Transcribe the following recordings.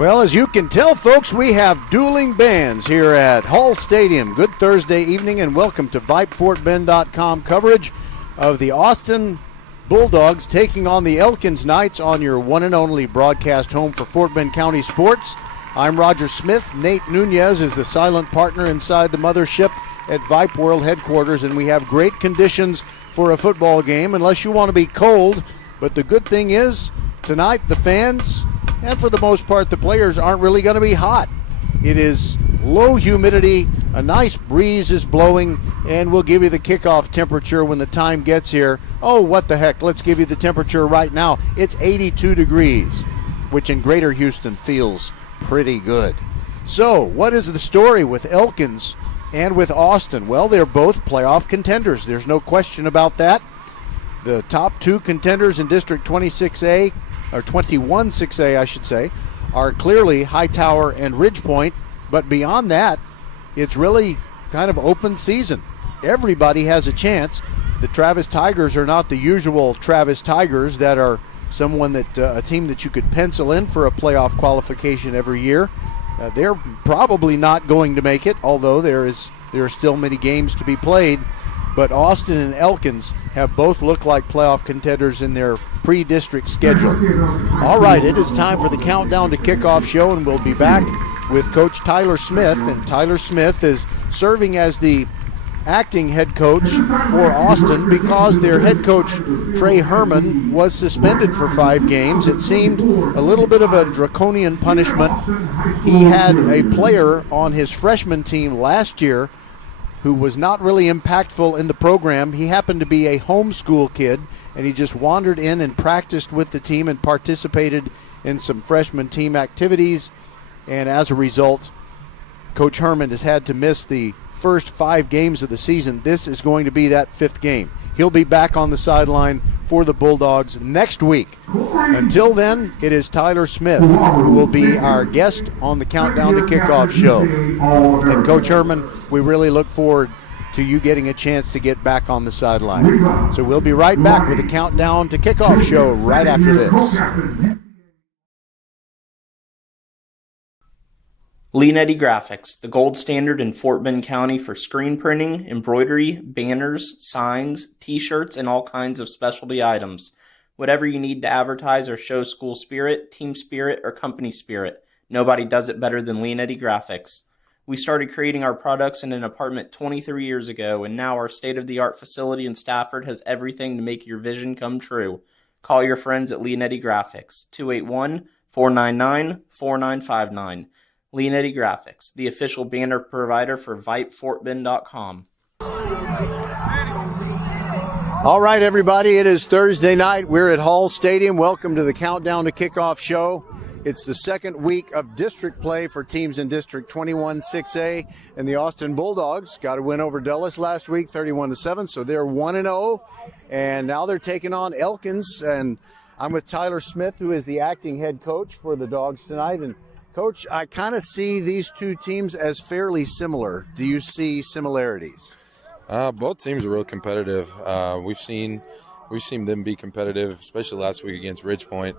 Well, as you can tell, folks, we have dueling bands here at Hall Stadium. Good Thursday evening, and welcome to VypeFortBend.com coverage of the Austin Bulldogs taking on the Elkins Knights on your one and only broadcast home for Fort Bend County sports. I'm Roger Smith. Nate Nunez is the silent partner inside the mothership at Vype World Headquarters, and we have great conditions for a football game, unless you want to be cold. But the good thing is, tonight the fans, and for the most part the players, aren't really going to be hot. It is low humidity, a nice breeze is blowing, and we'll give you the kickoff temperature when the time gets here. Oh, what the heck, let's give you the temperature right now. It's 82 degrees, which in Greater Houston feels pretty good. So, what is the story with Elkins and with Austin? Well, they're both playoff contenders. There's no question about that. The top two contenders in District 26A, or 21-6A, I should say, are clearly Hightower and Ridgepoint. But beyond that, it's really kind of open season. Everybody has a chance. The Travis Tigers are not the usual Travis Tigers that are someone that a team that you could pencil in for a playoff qualification every year. They're probably not going to make it, although there are still many games to be played. But Austin and Elkins have both looked like playoff contenders in their pre-district schedule. All right, it is time for the Countdown to Kickoff show, and we'll be back with Coach Tyler Smith. And Tyler Smith is serving as the acting head coach for Austin because their head coach, Trey Herman, was suspended for 5 games. It seemed a little bit of a draconian punishment. He had a player on his freshman team last year who was not really impactful in the program. He happened to be a homeschool kid, and he just wandered in and practiced with the team and participated in some freshman team activities. And as a result, Coach Herman has had to miss the first 5 games of the season. This is going to be that 5th game. He'll be back on the sideline for the Bulldogs next week. Until then, it is Tyler Smith who will be our guest on the Countdown to Kickoff show. And Coach Herman, we really look forward to you getting a chance to get back on the sideline. So we'll be right back with the Countdown to Kickoff show right after this. Leanetti Graphics, the gold standard in Fort Bend County for screen printing, embroidery, banners, signs, t-shirts, and all kinds of specialty items. Whatever you need to advertise or show school spirit, team spirit, or company spirit, nobody does it better than Leanetti Graphics. We started creating our products in an apartment 23 years ago, and now our state-of-the-art facility in Stafford has everything to make your vision come true. Call your friends at Leanetti Graphics, 281-499-4959. Leanetti Graphics, the official banner provider for VypeFortBend.com. All right, everybody, it is Thursday night. We're at Hall Stadium. Welcome to the Countdown to Kickoff show. It's the second week of district play for teams in District 21-6A, and the Austin Bulldogs got a win over Dulles last week, 31-7, so they're 1-0, and now they're taking on Elkins, and I'm with Tyler Smith, who is the acting head coach for the Dogs tonight. And Coach, I kind of see these two teams as fairly similar. Do you see similarities? Both teams are real competitive. We've seen them be competitive, especially last week against Ridgepoint.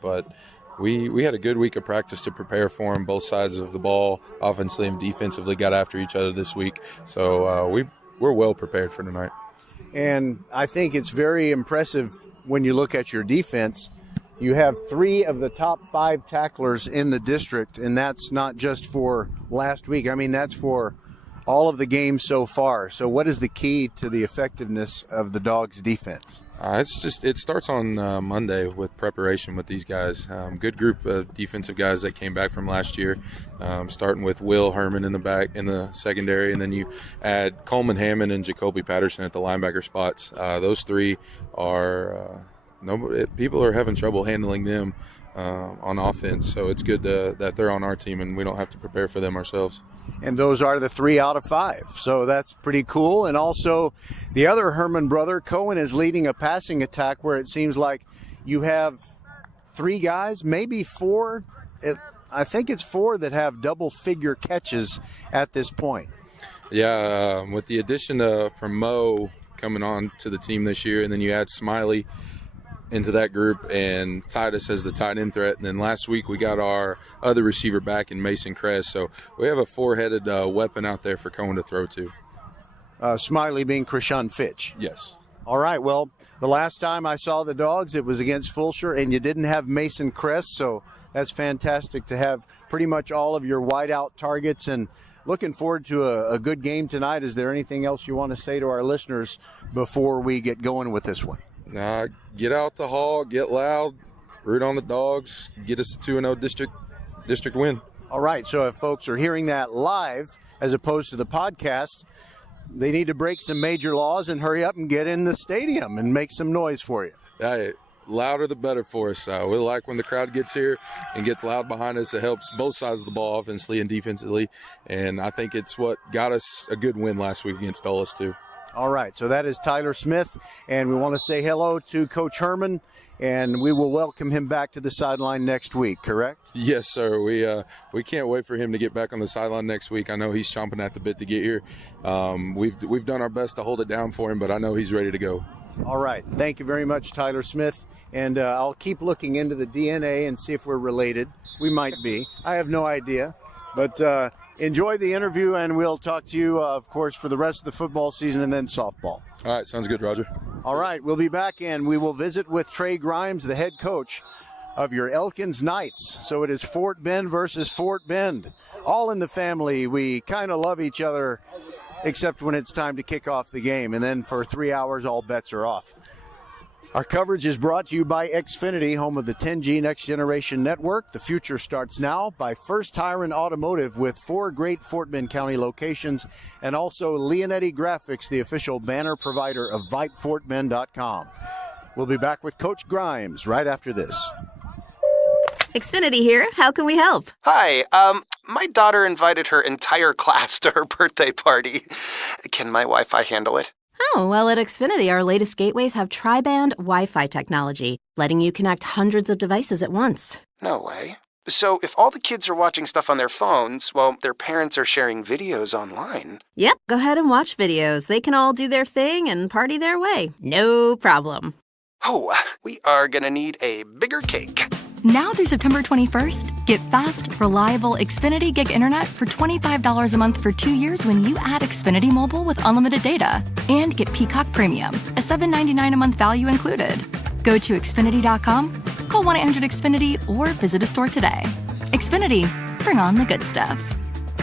But we had a good week of practice to prepare for them. Both sides of the ball, offensively and defensively, got after each other this week. So we're well prepared for tonight. And I think it's very impressive when you look at your defense. You have 3 of the top 5 tacklers in the district, and that's not just for last week. I mean, that's for all of the games so far. So what is the key to the effectiveness of the Dogs' defense? It starts on Monday with preparation with these guys. Good group of defensive guys that came back from last year, starting with Will Herman in the back in the secondary, and then you add Coleman Hammond and Jacoby Patterson at the linebacker spots. Those 3 are people are having trouble handling them on offense, so it's good that they're on our team and we don't have to prepare for them ourselves. And those are the 3 out of 5, so that's pretty cool. And also the other Herman brother, Cohen, is leading a passing attack where it seems like you have 3 guys, maybe 4. I think it's 4 that have double-figure catches at this point. Yeah, with the addition from Mo coming on to the team this year, and then you add Smiley, into that group, and Titus as the tight end threat. And then last week we got our other receiver back in Mason Kress. So we have a four-headed weapon out there for Cohen to throw to. Smiley being Krishan Fitch. Yes. All right, well, the last time I saw the Dogs, it was against Fulshire, and you didn't have Mason Kress, so that's fantastic to have pretty much all of your wideout targets, and looking forward to a good game tonight. Is there anything else you want to say to our listeners before we get going with this one? Get out the hall, get loud, root on the Dogs, get us a 2-0 district win. All right, so if folks are hearing that live as opposed to the podcast, they need to break some major laws and hurry up and get in the stadium and make some noise for you. Hey, louder the better for us. We like when the crowd gets here and gets loud behind us. It helps both sides of the ball, offensively and defensively. And I think it's what got us a good win last week against Dulles, too. All right, so that is Tyler Smith, and we want to say hello to Coach Herman, and we will welcome him back to the sideline next week, correct? Yes, sir. We can't wait for him to get back on the sideline next week. I know he's chomping at the bit to get here. We've done our best to hold it down for him, but I know he's ready to go. All right. Thank you very much, Tyler Smith. And I'll keep looking into the DNA and see if we're related. We might be. I have no idea. But enjoy the interview, and we'll talk to you, of course, for the rest of the football season and then softball. All right. Sounds good, Roger. All right. We'll be back, and we will visit with Trey Grimes, the head coach of your Elkins Knights. So it is Fort Bend versus Fort Bend. All in the family. We kind of love each other, except when it's time to kick off the game. And then for 3 hours, all bets are off. Our coverage is brought to you by Xfinity, home of the 10G Next Generation Network. The future starts now by First Tire and Automotive with 4 great Fort Bend County locations, and also Leonetti Graphics, the official banner provider of VypeFortBend.com. We'll be back with Coach Grimes right after this. Xfinity here. How can we help? Hi. My daughter invited her entire class to her birthday party. Can my Wi-Fi handle it? Oh, well, at Xfinity, our latest gateways have tri-band Wi-Fi technology, letting you connect hundreds of devices at once. No way. So if all the kids are watching stuff on their phones, well, their parents are sharing videos online. Yep, go ahead and watch videos. They can all do their thing and party their way. No problem. Oh, we are gonna need a bigger cake. Now through September 21st, get fast, reliable Xfinity Gig Internet for $25 a month for 2 years when you add Xfinity Mobile with unlimited data. And get Peacock Premium, a $7.99 a month value included. Go to Xfinity.com, call 1-800-XFINITY, or visit a store today. Xfinity, bring on the good stuff.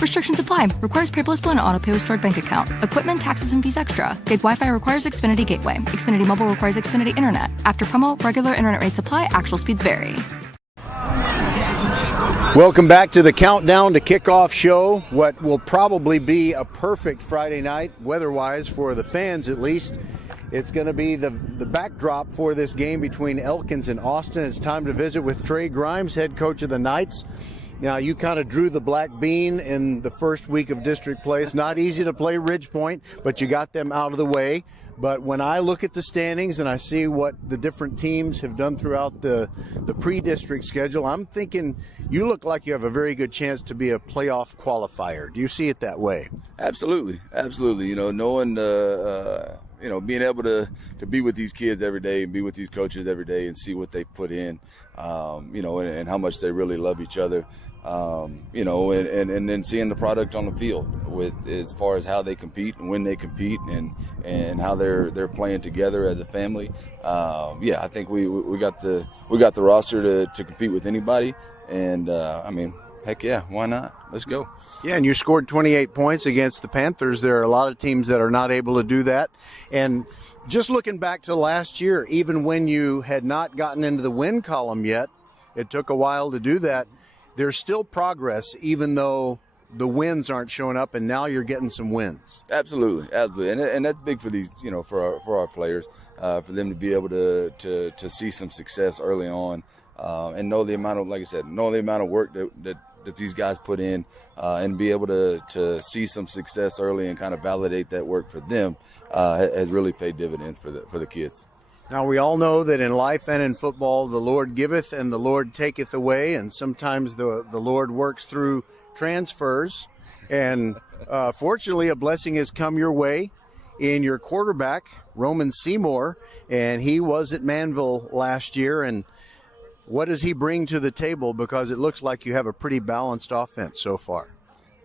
Restrictions apply. Requires paperless bill and auto-pay with stored bank account. Equipment, taxes, and fees extra. Gig Wi-Fi requires Xfinity Gateway. Xfinity Mobile requires Xfinity Internet. After promo, regular internet rates apply. Actual speeds vary. Welcome back to the Countdown to Kickoff show. What will probably be a perfect Friday night, weather-wise, for the fans at least. It's going to be the backdrop for this game between Elkins and Austin. It's time to visit with Trey Grimes, head coach of the Knights. Now, you kind of drew the black bean in the first week of district play. It's not easy to play Ridge Point, but you got them out of the way. But when I look at the standings and I see what the different teams have done throughout the pre-district schedule, I'm thinking you look like you have a very good chance to be a playoff qualifier. Do you see it that way? Absolutely. You know, knowing being able to be with these kids every day and be with these coaches every day and see what they put in, and how much they really love each other. And then seeing the product on the field with as far as how they compete and when they compete and how they're playing together as a family. I think we got the roster to compete with anybody, and heck yeah, why not? Let's go. Yeah, and you scored 28 points against the Panthers. There are a lot of teams that are not able to do that. And just looking back to last year, even when you had not gotten into the win column yet, it took a while to do that. There's still progress, even though the wins aren't showing up, and now you're getting some wins. Absolutely, and that's big for these, for our players, for them to be able to see some success early on, and know the amount of, like I said, work that these guys put in, and be able to see some success early and kind of validate that work for them, has really paid dividends for the kids. Now, we all know that in life and in football, the Lord giveth and the Lord taketh away, and sometimes the Lord works through transfers. And fortunately, a blessing has come your way, in your quarterback, Roman Seymour, and he was at Manville last year. And what does he bring to the table? Because it looks like you have a pretty balanced offense so far.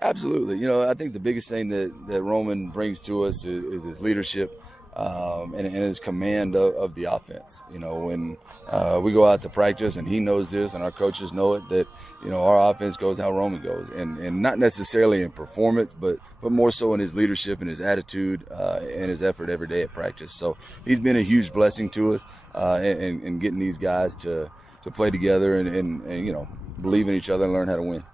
Absolutely. I think the biggest thing that Roman brings to us is his leadership and his command of the offense. When we go out to practice, and he knows this, and our coaches know it, that our offense goes how Roman goes, and not necessarily in performance, but more so in his leadership and his attitude and his effort every day at practice. So he's been a huge blessing to us in getting these guys to play together and believe in each other and learn how to win.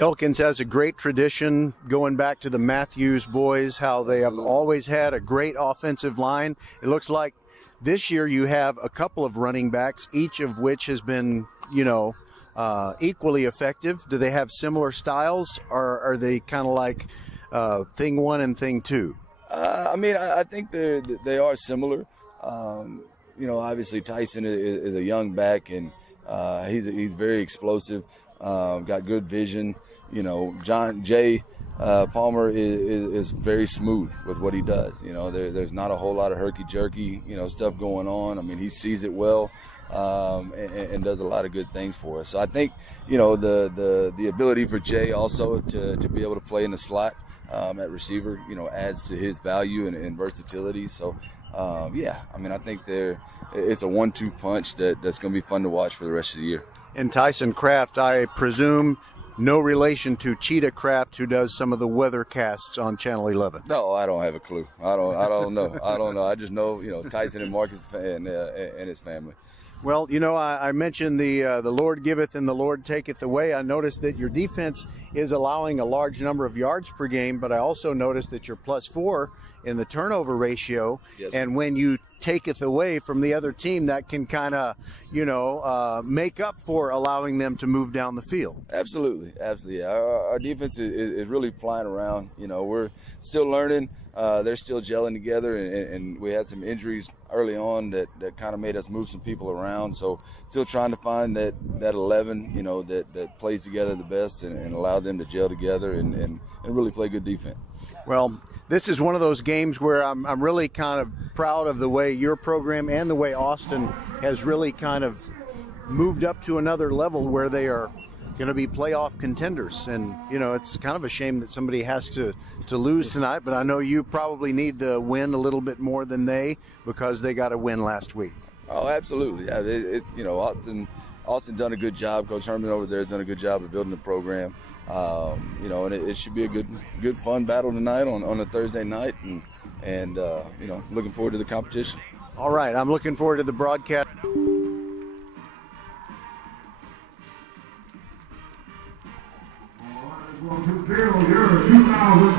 Elkins has a great tradition going back to the Matthews boys, how they have always had a great offensive line. It looks like this year you have a couple of running backs, each of which has been, equally effective. Do they have similar styles, or are they kind of like thing one and thing two? I think they are similar. Obviously Tyson is a young back, and he's very explosive. Got good vision. Jay Palmer is very smooth with what he does. There's not a whole lot of herky-jerky, stuff going on. I mean, he sees it well and does a lot of good things for us. So I think, the ability for Jay also to be able to play in the slot at receiver, adds to his value and versatility. So, I think it's a 1-2 punch that's going to be fun to watch for the rest of the year. And Tyson Kraft, I presume, no relation to Cheetah Kraft, who does some of the weather casts on Channel 11. No, I don't have a clue. I don't know. I just know, Tyson and Marcus and his family. Well, I mentioned the Lord giveth and the Lord taketh away. I noticed that your defense is allowing a large number of yards per game, but I also noticed that you're +4 in the turnover ratio. Yes. And when you taketh away from the other team, that can kind of, make up for allowing them to move down the field. Absolutely. Our defense is really flying around. We're still learning. They're still gelling together, and we had some injuries early on that kind of made us move some people around. So still trying to find that 11, that plays together the best and allow them to gel together and really play good defense. Well, this is one of those games where I'm really kind of proud of the way your program and the way Austin has really kind of moved up to another level where they are going to be playoff contenders. And, it's kind of a shame that somebody has to lose tonight, but I know you probably need the win a little bit more than they, because they got a win last week. Oh, absolutely. Yeah, Austin done a good job. Coach Herman over there has done a good job of building the program. And it should be a good fun battle tonight on a Thursday night, and looking forward to the competition. All right, I'm looking forward to the broadcast.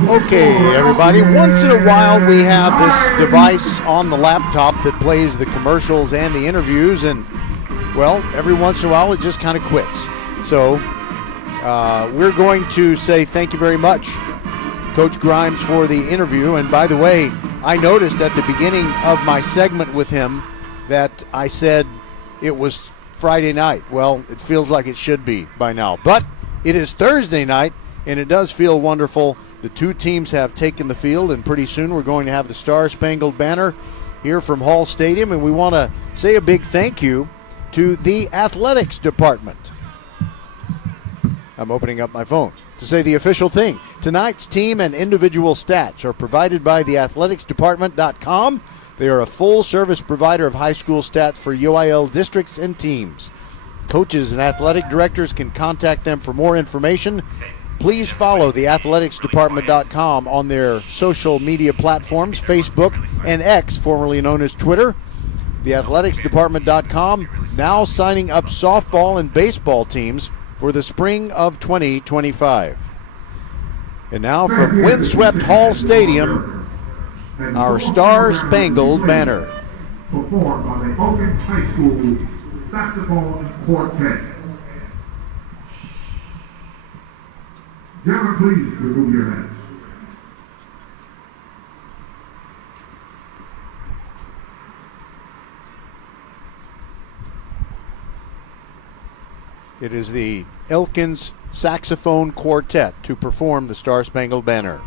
Okay, everybody, once in a while we have this device on the laptop that plays the commercials and the interviews, and, well, every once in a while it just kind of quits. So we're going to say thank you very much, Coach Grimes, for the interview. And by the way, I noticed at the beginning of my segment with him that I said it was Friday night. Well, it feels like it should be by now. But it is Thursday night, and it does feel wonderful. The two teams have taken the field, and pretty soon we're going to have the Star-Spangled Banner here from Hall Stadium. And we want to say a big thank you to the athletics department. I'm opening up my phone to say the official thing. Tonight's team and individual stats are provided by theathleticsdepartment.com. They are a full-service provider of high school stats for UIL districts and teams. Coaches and athletic directors can contact them for more information. Please follow theathleticsdepartment.com on their social media platforms, Facebook and X, formerly known as Twitter. Theathleticsdepartment.com now signing up softball and baseball teams for the spring of 2025. And now from windswept Hall Stadium, our Star-Spangled Banner. Performed by the Elkins High School Saxophone Quartet. Gentlemen, please remove your hats. It is the Elkins Saxophone Quartet to perform the Star-Spangled Banner.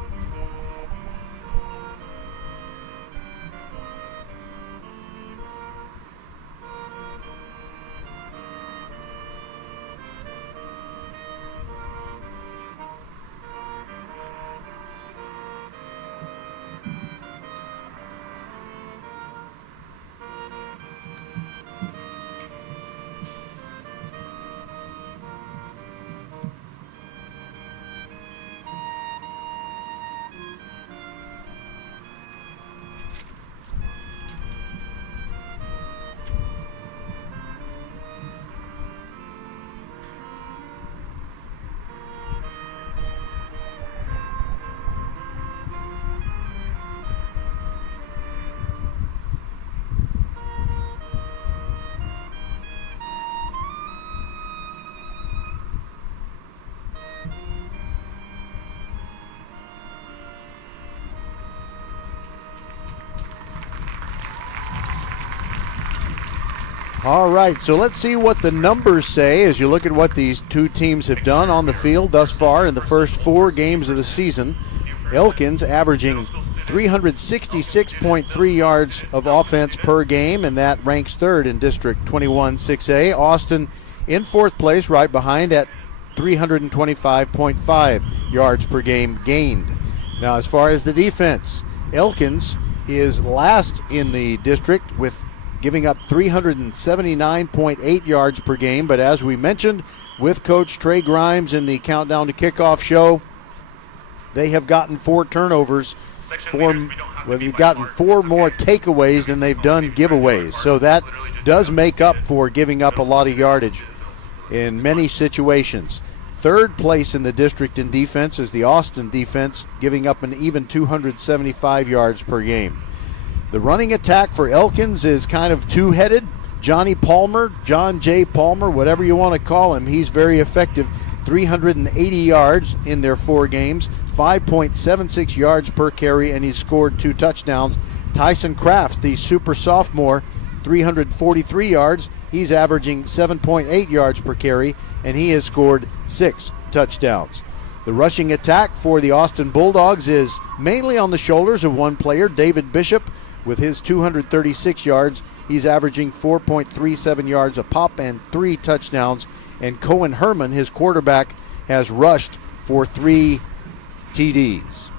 All right, so let's see what the numbers say as you look at what these two teams have done on the field thus far in the first 4 games of the season. Elkins averaging 366.3 yards of offense per game, and that ranks third in District 21-6A. Austin in fourth place, right behind at 325.5 yards per game gained. Now, as far as the defense, Elkins is last in the district with giving up 379.8 yards per game, but as we mentioned with Coach Trey Grimes in the Countdown to Kickoff show, they have gotten 4 turnovers. They've gotten 4 more takeaways than they've done giveaways. So that does make up for giving up a lot of yardage in many situations. Third place in the district in defense is the Austin defense, giving up an even 275 yards per game. The running attack for Elkins is kind of two-headed. Johnny Palmer, John J. Palmer, whatever you want to call him, he's very effective. 380 yards in their 4 games, 5.76 yards per carry, and he's scored 2 touchdowns. Tyson Kraft, the super sophomore, 343 yards. He's averaging 7.8 yards per carry, and he has scored 6 touchdowns. The rushing attack for the Austin Bulldogs is mainly on the shoulders of one player, David Bishop, with his 236 yards. He's averaging 4.37 yards a pop and 3 touchdowns. And Cohen Herman, his quarterback, has rushed for 3 TDs.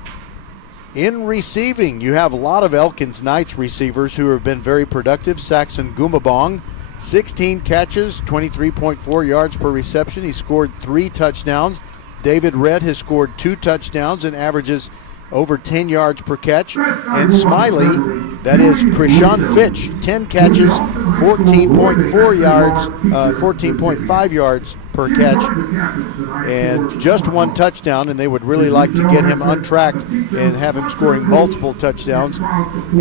In receiving, you have a lot of Elkins Knights receivers who have been very productive. Saxon Gumabong, 16 catches, 23.4 yards per reception. He scored 3 touchdowns. David Red has scored 2 touchdowns and averages over 10 yards per catch. And Smiley, that is Krishan Fitch, 10 catches, 14.4 yards, 14.5 yards per catch, and just 1 touchdown, and they would really like to get him untracked and have him scoring multiple touchdowns.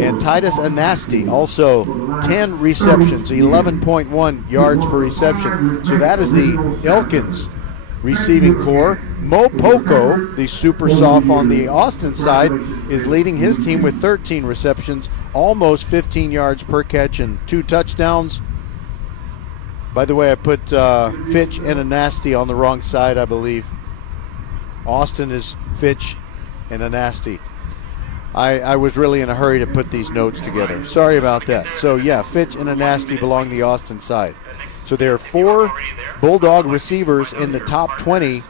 And Titus Anasti, also 10 receptions, 11.1 yards per reception. So that is the Elkins receiving core. Mo Poco, the super soph on the Austin side, is leading his team with 13 receptions, almost 15 yards per catch and 2 touchdowns. By the way, I put Fitch and Anasti on the wrong side, I believe. Austin is Fitch and Anasti. I was really in a hurry to put these notes together. Sorry about that. So yeah, Fitch and Anasti belong the Austin side. So there are 4 Bulldog receivers in the top 20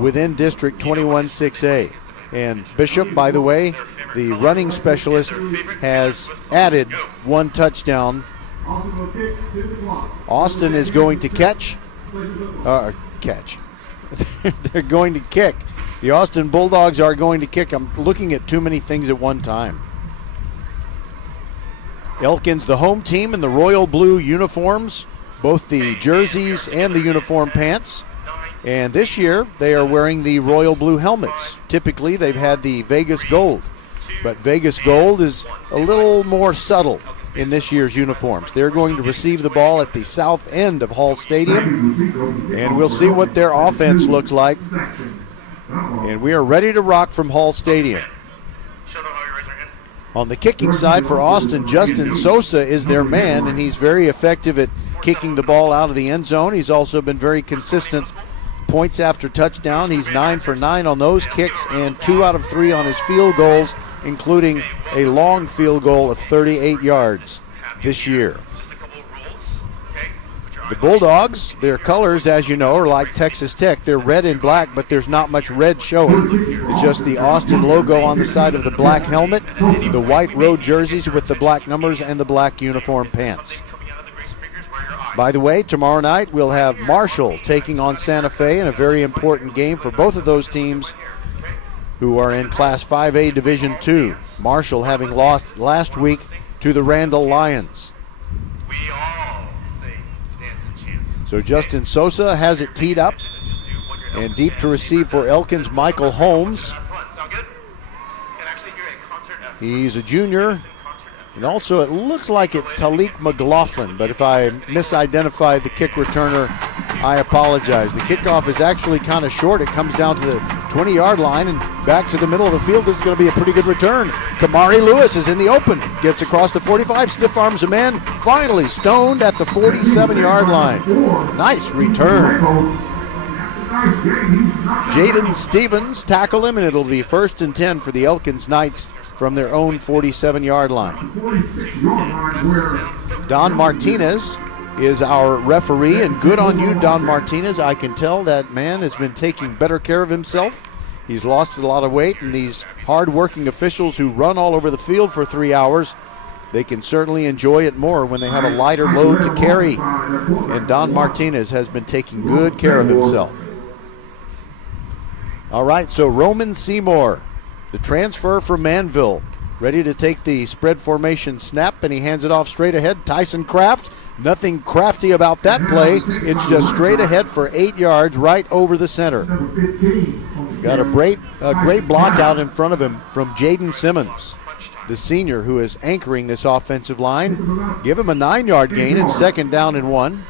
within District 21-6A. And Bishop, by the way, the running specialist, has added 1 touchdown. Austin is going to catch. They're going to kick. The Austin Bulldogs are going to kick. I'm looking at too many things at one time. Elkins, the home team, in the royal blue uniforms, both the jerseys and the uniform pants. And this year, they are wearing the royal blue helmets. Typically, they've had the Vegas gold. But Vegas gold is a little more subtle in this year's uniforms. They're going to receive the ball at the south end of Hall Stadium. And we'll see what their offense looks like. And we are ready to rock from Hall Stadium. On the kicking side for Austin, Justin Sosa is their man, and he's very effective at kicking the ball out of the end zone. He's also been very consistent points after touchdown. He's 9 for 9 on those kicks and 2 out of 3 on his field goals, including a long field goal of 38 yards this year. The Bulldogs, their colors, as you know, are like Texas Tech. They're red and black, but there's not much red showing. It's just the Austin logo on the side of the black helmet, the white road jerseys with the black numbers, and the black uniform pants. By the way, tomorrow night we'll have Marshall taking on Santa Fe in a very important game for both of those teams who are in Class 5A Division II. Marshall having lost last week to the Randall Lions. So Justin Sosa has it teed up, and deep to receive for Elkins, Michael Holmes. He's a junior. And also it looks like it's Talik McLaughlin, but if I misidentified the kick returner, I apologize. The kickoff is actually kind of short. It comes down to the 20-yard line and back to the middle of the field. This is going to be a pretty good return. Kamari Lewis is in the open. Gets across the 45, stiff arms a man. Finally stoned at the 47-yard line. Nice return. Jaden Stevens tackle him, and it'll be 1st and 10 for the Elkins Knights from their own 47-yard line. Don Martinez is our referee, and good on you, Don Martinez. I can tell that man has been taking better care of himself. He's lost a lot of weight, and these hard-working officials who run all over the field for 3 hours, they can certainly enjoy it more when they have a lighter load to carry. And Don Martinez has been taking good care of himself. All right, so Roman Seymour, the transfer from Manville, ready to take the spread formation snap, and he hands it off straight ahead. Tyson Kraft, nothing crafty about that play. It's just straight ahead for 8 yards right over the center. Got a great block out in front of him from Jaden Simmons, the senior who is anchoring this offensive line. Give him a 9-yard gain. It's 2nd down and 1.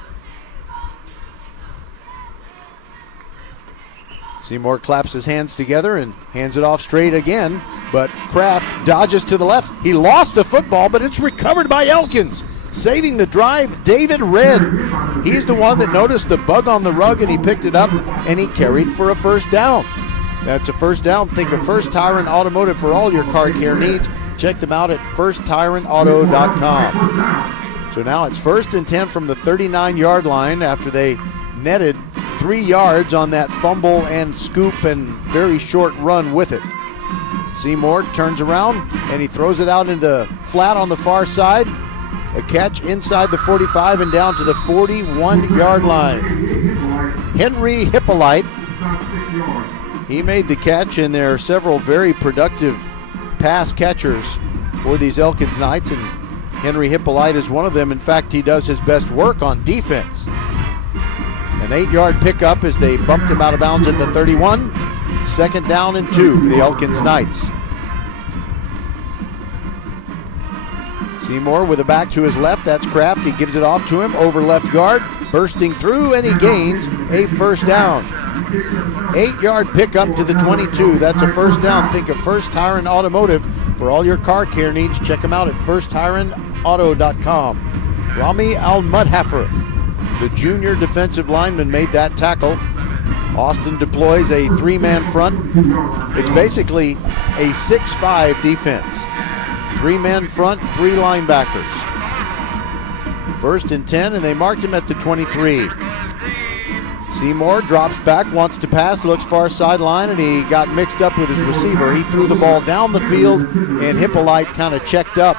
Seymour claps his hands together and hands it off straight again, but Kraft dodges to the left. He lost the football, but it's recovered by Elkins. Saving the drive, David Red. He's the one that noticed the bug on the rug, and he picked it up, and he carried for a 1st down. That's a 1st down. Think of First Tyrant Automotive for all your car care needs. Check them out at firsttyrantauto.com. So now it's 1st and 10 from the 39-yard line after they netted 3 yards on that fumble and scoop and very short run with it. Seymour turns around and he throws it out into the flat on the far side. A catch inside the 45 and down to the 41-yard line. Henry Hippolyte, he made the catch, and there are several very productive pass catchers for these Elkins Knights, and Henry Hippolyte is one of them. In fact, he does his best work on defense. An 8-yard pickup as they bumped him out of bounds at the 31. 2nd down and 2 for the Elkins Knights. Seymour with a back to his left. That's Kraft. He gives it off to him over left guard. Bursting through, and he gains a 1st down. 8-yard pickup to the 22. That's a 1st down. Think of First Tyrant Automotive for all your car care needs. Check them out at firsttyrantauto.com. Rami Al-Mudhaffer, the junior defensive lineman, made that tackle. Austin deploys a 3-man front. It's basically a 6-5 defense. 3-man front, 3 linebackers. 1st and 10, and they marked him at the 23. Seymour drops back, wants to pass, looks far sideline, and he got mixed up with his receiver. He threw the ball down the field, and Hippolyte kind of checked up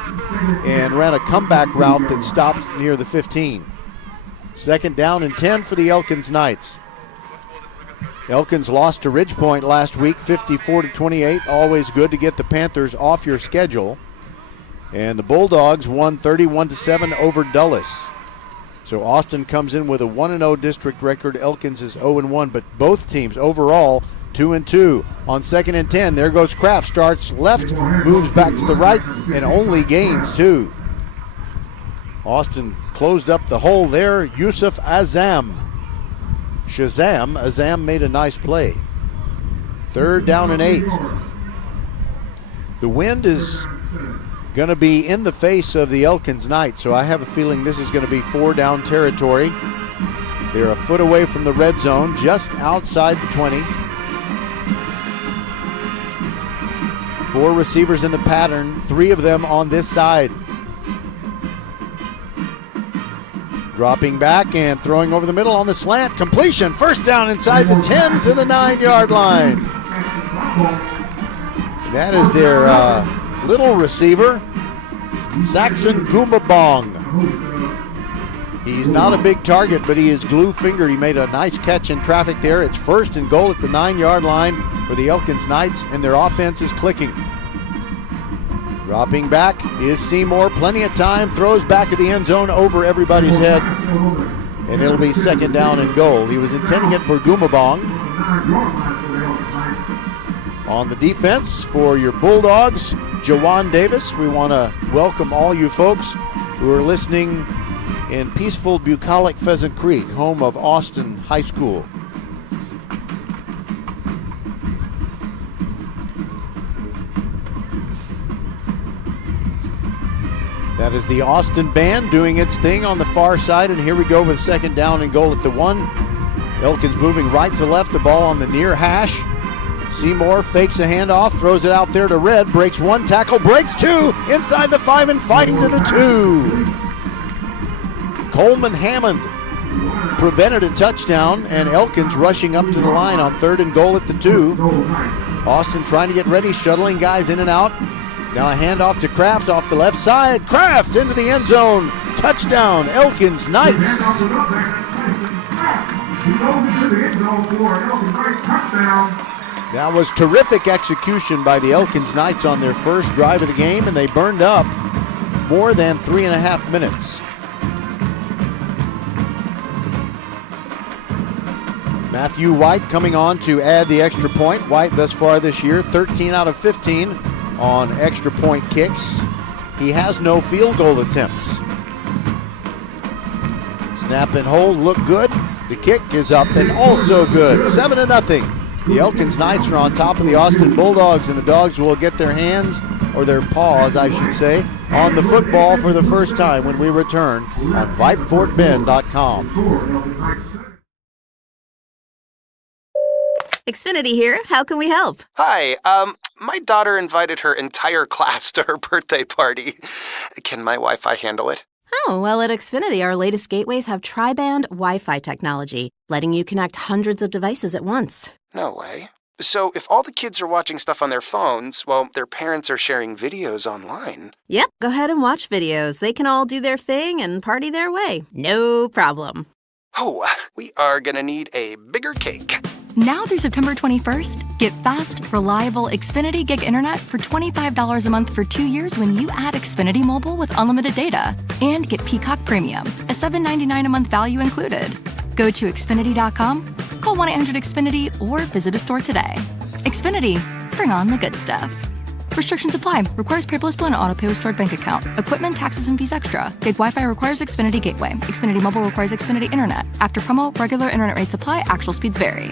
and ran a comeback route that stopped near the 15. 2nd down and 10 for the Elkins Knights. Elkins lost to Ridgepoint last week, 54-28. Always good to get the Panthers off your schedule. And the Bulldogs won 31-7 over Dulles. So Austin comes in with a 1-0 district record. Elkins is 0-1, but both teams overall 2-2. On 2nd and 10, there goes Kraft. Starts left, moves back to the right, and only gains 2. Austin closed up the hole there. Yusuf Azam. Azam made a nice play. 3rd down and 8. The wind is going to be in the face of the Elkins Knights, so I have a feeling this is going to be 4-down territory. They're a foot away from the red zone, just outside the 20. 4 receivers in the pattern, 3 of them on this side. Dropping back and throwing over the middle on the slant. Completion. 1st down inside the 10 to the 9-yard line. That is their little receiver, Saxon Gumabong. He's not a big target, but he is glue-fingered. He made a nice catch in traffic there. It's 1st and goal at the 9-yard line for the Elkins Knights, and their offense is clicking. Dropping back is Seymour. Plenty of time. Throws back at the end zone over everybody's head. And it'll be 2nd down and goal. He was intending it for Gumabong. On the defense for your Bulldogs, Jawan Davis. We want to welcome all you folks who are listening in peaceful bucolic Pheasant Creek, home of Austin High School. That is the Austin band doing its thing on the far side, and here we go with second down and goal at the 1. Elkins moving right to left, the ball on the near hash. Seymour fakes a handoff, throws it out there to Red, breaks 1 tackle, breaks 2, inside the 5 and fighting to the 2. Coleman Hammond prevented a touchdown, and Elkins rushing up to the line on 3rd and goal at the 2. Austin trying to get ready, shuttling guys in and out. Now a handoff to Kraft off the left side. Kraft into the end zone. Touchdown, Elkins Knights. That was terrific execution by the Elkins Knights on their first drive of the game, and they burned up more than 3.5 minutes. Matthew White coming on to add the extra point. White thus far this year, 13 out of 15 on extra point kicks. He has no field goal attempts. Snap and hold look good. The kick is up and also good. 7-0. The Elkins Knights are on top of the Austin Bulldogs, and the Dogs will get their hands, or their paws I should say, on the football for the first time when we return on VypeFortBend.com. Xfinity here. How can we help? Hi, my daughter invited her entire class to her birthday party. Can my Wi-Fi handle it? Oh, well, at Xfinity, our latest gateways have tri-band Wi-Fi technology, letting you connect hundreds of devices at once. No way. So if all the kids are watching stuff on their phones, well, their parents are sharing videos online. Yep, go ahead and watch videos. They can all do their thing and party their way. No problem. Oh, we are gonna need a bigger cake. Now through September 21st, get fast, reliable Xfinity Gig Internet for $25 a month for 2 years when you add Xfinity Mobile with unlimited data. And get Peacock Premium, a $7.99 a month value included. Go to Xfinity.com, call 1-800-XFINITY, or visit a store today. Xfinity, bring on the good stuff. Restrictions apply. Requires paperless bill and auto-pay with stored bank account. Equipment, taxes, and fees extra. Gig Wi-Fi requires Xfinity Gateway. Xfinity Mobile requires Xfinity Internet. After promo, regular internet rates apply. Actual speeds vary.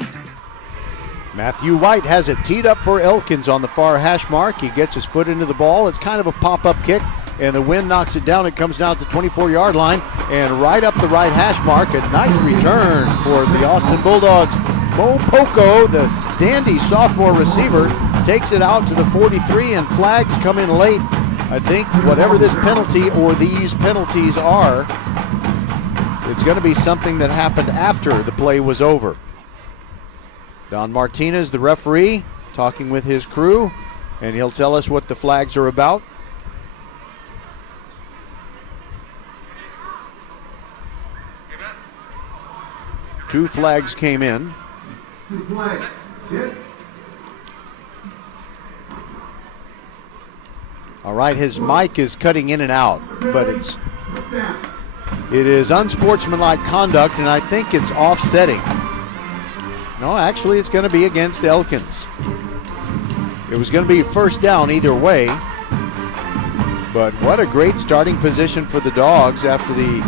Matthew White has it teed up for Elkins on the far hash mark. He gets his foot into the ball. It's kind of a pop-up kick, and the wind knocks it down. It comes down to the 24-yard line and right up the right hash mark. A nice return for the Austin Bulldogs. Mo Poco, the dandy sophomore receiver, takes it out to the 43, and flags come in late. I think whatever this penalty or these penalties are, it's going to be something that happened after the play was over. Don Martinez, the referee, talking with his crew, and he'll tell us what the flags are about. Two flags came in. All right, his mic is cutting in and out, but it is unsportsmanlike conduct, and I think it's offsetting. No, actually, it's going to be against Elkins. It was going to be first down either way, but what a great starting position for the Dogs after the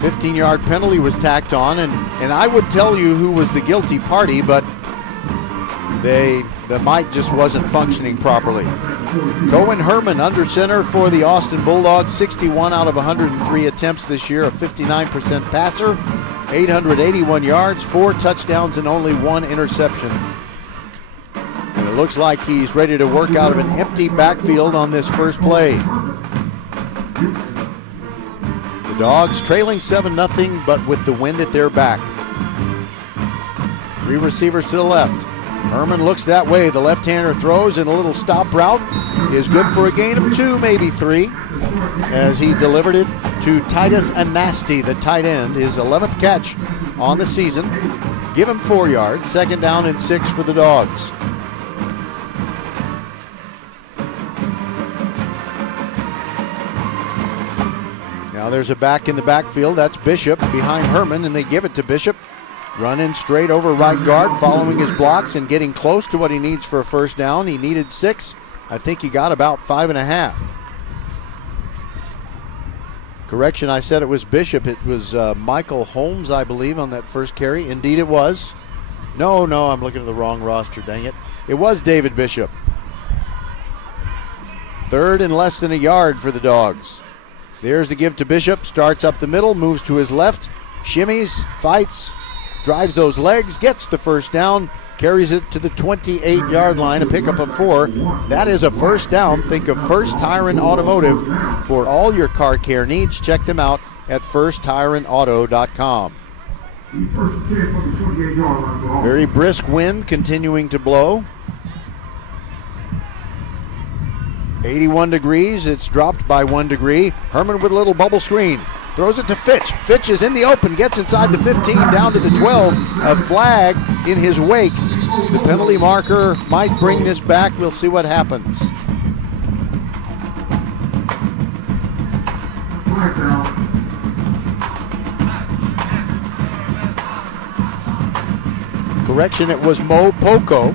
15-yard penalty was tacked on, and I would tell you who was the guilty party, but the mic just wasn't functioning properly. Cohen Herman under center for the Austin Bulldogs, 61 out of 103 attempts this year, a 59% passer, 881 yards, 4 touchdowns, and only 1 interception. And it looks like he's ready to work out of an empty backfield on this first play. The Dogs trailing 7-0, but with the wind at their back. 3 receivers to the left. Herman looks that way. The left-hander throws, and a little stop route is good for a gain of 2, maybe 3, as he delivered it to Titus Anasti, the tight end, his 11th catch on the season. Give him 4 yards. Second down and 6 for the Dogs. Now there's a back in the backfield. That's Bishop behind Herman, and they give it to Bishop. Running straight over right guard, following his blocks and getting close to what he needs for a first down. He needed 6. I think he got about 5.5. Correction, I said it was Bishop. It was Michael Holmes, I believe, on that first carry. Indeed it was. No, I'm looking at the wrong roster, dang it. It was David Bishop. 3rd and less than a yard for the Dogs. There's the give to Bishop. Starts up the middle, moves to his left, shimmies, fights, drives those legs, gets the first down, carries it to the 28-yard line, a pickup of 4. That is a first down. Think of First Tire and Automotive for all your car care needs. Check them out at firsttireandauto.com. Very brisk wind continuing to blow. 81 degrees. It's dropped by 1 degree. Herman with a little bubble screen. Throws it to Fitch. Fitch is in the open. Gets inside the 15, down to the 12. A flag in his wake. The penalty marker might bring this back. We'll see what happens. Correction, it was Mo Poco.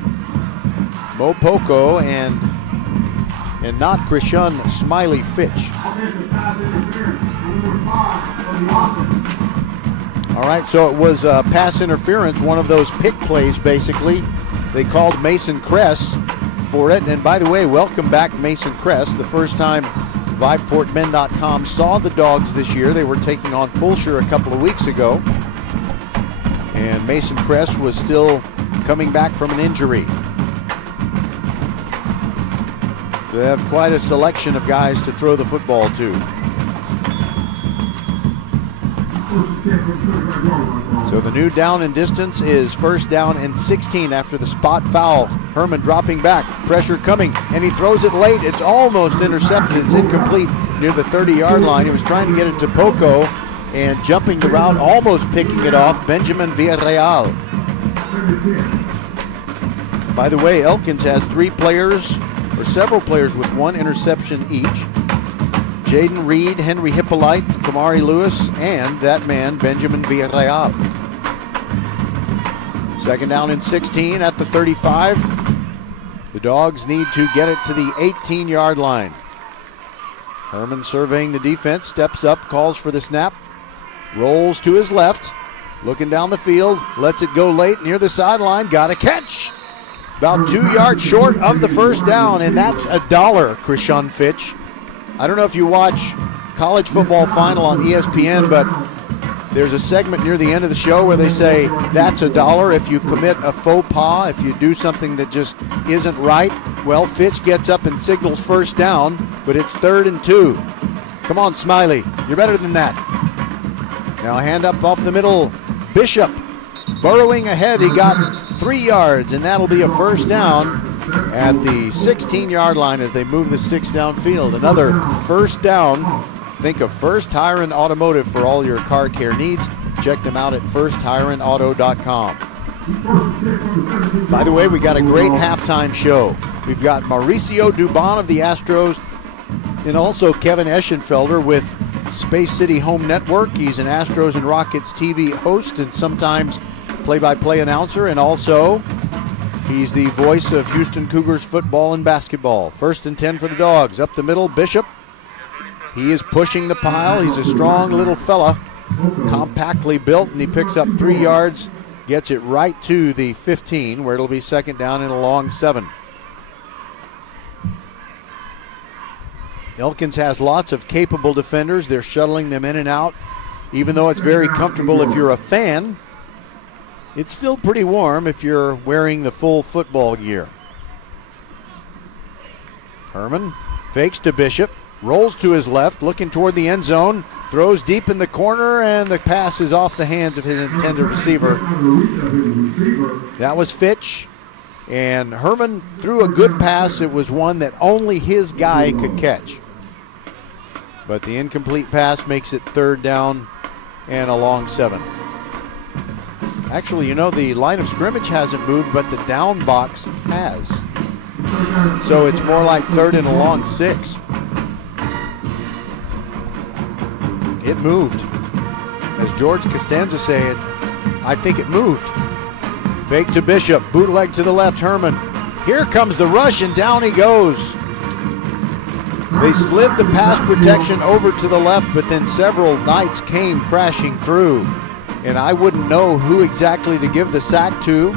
Mo Poco and not Krishan Smiley Fitch. All right, so it was pass interference, one of those pick plays, basically. They called Mason Kress for it. And by the way, welcome back, Mason Kress. The first time VypeFortBend.com saw the Dogs this year, they were taking on Fulshire a couple of weeks ago. And Mason Kress was still coming back from an injury. They have quite a selection of guys to throw the football to. So the new down and distance is first down and 16 after the spot foul. Herman dropping back, pressure coming, and he throws it late. It's almost intercepted. It's incomplete near the 30-yard line. He was trying to get it to Poco, and jumping the route, almost picking it off, Benjamin Villarreal. By the way, Elkins has 3 players, or several players with 1 interception each. Jaden Reed, Henry Hippolyte, Kamari Lewis, and that man, Benjamin Villarreal. Second down and 16 at the 35. The Dogs need to get it to the 18-yard line. Herman surveying the defense, steps up, calls for the snap, rolls to his left, looking down the field, lets it go late near the sideline, got a catch. About 2 yards short of the first down, and that's $1, Krishan Fitch. I don't know if you watch College Football Final on ESPN, but there's a segment near the end of the show where they say that's $1 if you commit a faux pas, if you do something that just isn't right. Well, Fitch gets up and signals first down, but it's 3rd and 2. Come on, Smiley, you're better than that. Now hand up off the middle, Bishop burrowing ahead. He got 3 yards, and that'll be a first down at the 16-yard line as they move the sticks downfield. Another first down. Think of First Tire and Automotive for all your car care needs. Check them out at firsttireandauto.com. By the way, we got a great halftime show. We've got Mauricio Dubon of the Astros and also Kevin Eschenfelder with Space City Home Network. He's an Astros and Rockets TV host and sometimes play-by-play announcer, and also he's the voice of Houston Cougars football and basketball. 1st and 10 for the Dogs. Up the middle, Bishop. He is pushing the pile. He's a strong little fella, compactly built, and he picks up 3 yards, gets it right to the 15, where it'll be second down and a long 7. Elkins has lots of capable defenders. They're shuttling them in and out. Even though it's very comfortable if you're a fan, it's still pretty warm if you're wearing the full football gear. Herman fakes to Bishop, rolls to his left, looking toward the end zone, throws deep in the corner, and the pass is off the hands of his intended receiver. That was Fitch, and Herman threw a good pass. It was one that only his guy could catch. But the incomplete pass makes it 3rd down and a long 7. Actually, you know, the line of scrimmage hasn't moved, but the down box has. So it's more like 3rd and a long 6. It moved. As George Costanza said, I think it moved. Fake to Bishop, bootleg to the left, Herman. Here comes the rush, and down he goes. They slid the pass protection over to the left, but then several Knights came crashing through. And I wouldn't know who exactly to give the sack to.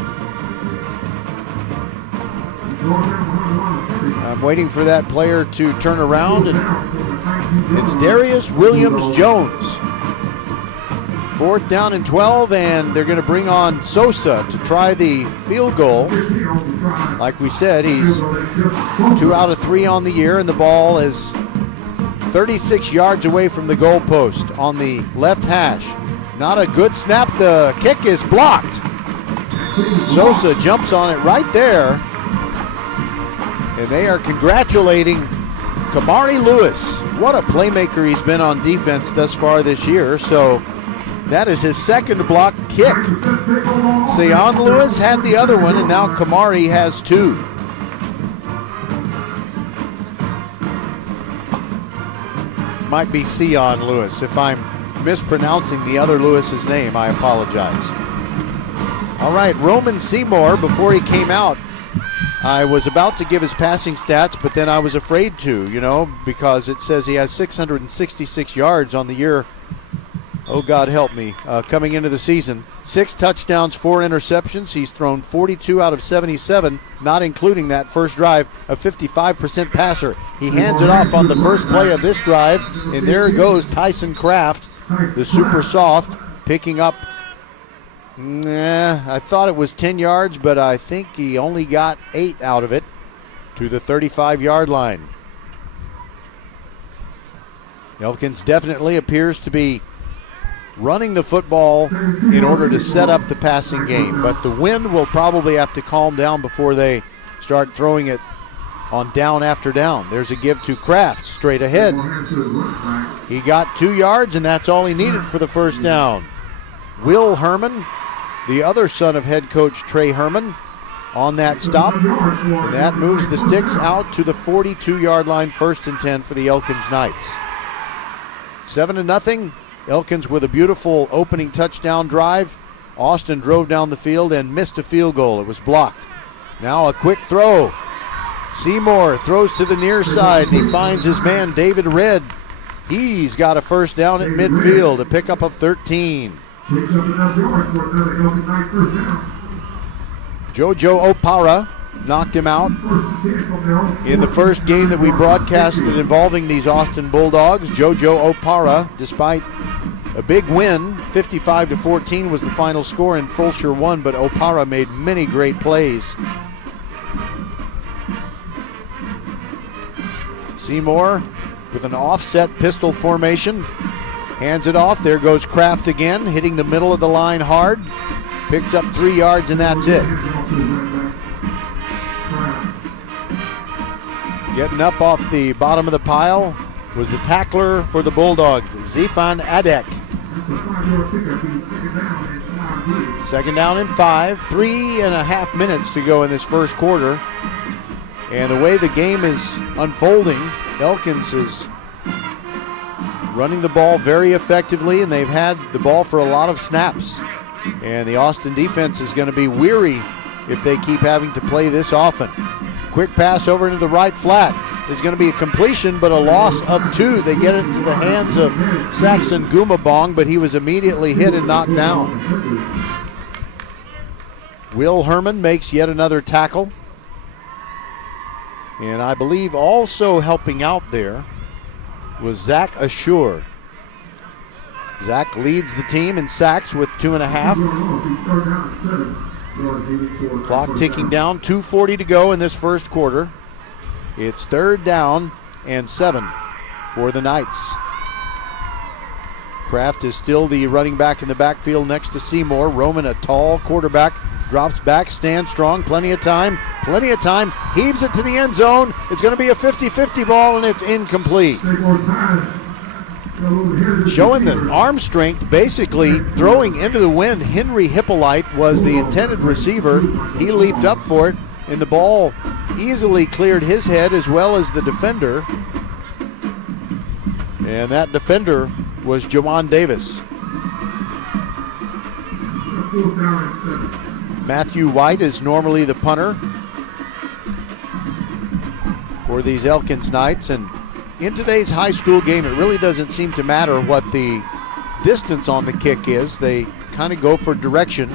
I'm waiting for that player to turn around, and It's Darius Williams-Jones. 4th down and 12, and they're going to bring on Sosa to try the field goal. Like we said, he's 2 out of 3 on the year, and the ball is 36 yards away from the goal post on the left hash. Not a good snap. The kick is blocked. Sosa jumps on it right there, and they are congratulating Kamari Lewis. What a playmaker he's been on defense thus far this year. So that is his second block kick. Sion Lewis had the other one, and now Kamari has 2. Might be Sion Lewis. If I'm mispronouncing the other Lewis's name, I apologize. All right, Roman Seymour, before he came out, I was about to give his passing stats, but then I was afraid to, because it says he has 666 yards on the year. Oh, God help me. Coming into the season, 6 touchdowns, 4 interceptions. He's thrown 42 out of 77, not including that first drive, a 55% passer. He hands it off on the first play of this drive, and there goes Tyson Kraft, the super soft, picking up, I thought it was 10 yards, but I think he only got 8 out of it to the 35-yard line. Elkins definitely appears to be running the football in order to set up the passing game, but the wind will probably have to calm down before they start throwing it on down after down. There's a give to Kraft straight ahead. He got 2 yards, and that's all he needed for the first down. Will Herman, the other son of head coach Trey Herman, on that stop, and that moves the Sticks out to the 42-yard line, 1st and 10 for the Elkins Knights. 7-0. Elkins with a beautiful opening touchdown drive. Austin drove down the field and missed a field goal. It was blocked. Now a quick throw. Seymour throws to the near side, and he finds his man David Redd. He's got a first down at midfield, a pickup of 13. Jojo Opara knocked him out in the first game that we broadcasted involving these Austin Bulldogs. Jojo Opara, despite a big win, 55-14 was the final score, and Fulshear won, but Opara made many great plays. Seymour with an offset pistol formation. Hands it off. There goes Kraft again, hitting the middle of the line hard. Picks up 3 yards, and that's it. Getting up off the bottom of the pile was the tackler for the Bulldogs, Zifan Adek. 2nd down and 5. 3.5 minutes to go in this first quarter. And the way the game is unfolding, Elkins is running the ball very effectively, and they've had the ball for a lot of snaps. And the Austin defense is going to be weary if they keep having to play this often. Quick pass over into the right flat. It's going to be a completion, but a loss of 2. They get it into the hands of Saxon Gumabong, but he was immediately hit and knocked down. Will Herman makes yet another tackle. And I believe also helping out there was Zach Ashur. Zach leads the team in sacks with 2.5. Clock ticking down, 2:40 to go in this first quarter. It's 3rd down and 7 for the Knights. Kraft is still the running back in the backfield next to Seymour. Roman, a tall quarterback, drops back, stands strong, plenty of time, heaves it to the end zone. It's going to be a 50-50 ball, and it's incomplete. Showing the arm strength, basically throwing into the wind. Henry Hippolyte was the intended receiver. He leaped up for it, and the ball easily cleared his head as well as the defender. And that defender was Jawan Davis. Matthew White is normally the punter for these Elkins Knights, and in today's high school game, it really doesn't seem to matter what the distance on the kick is. They kind of go for direction.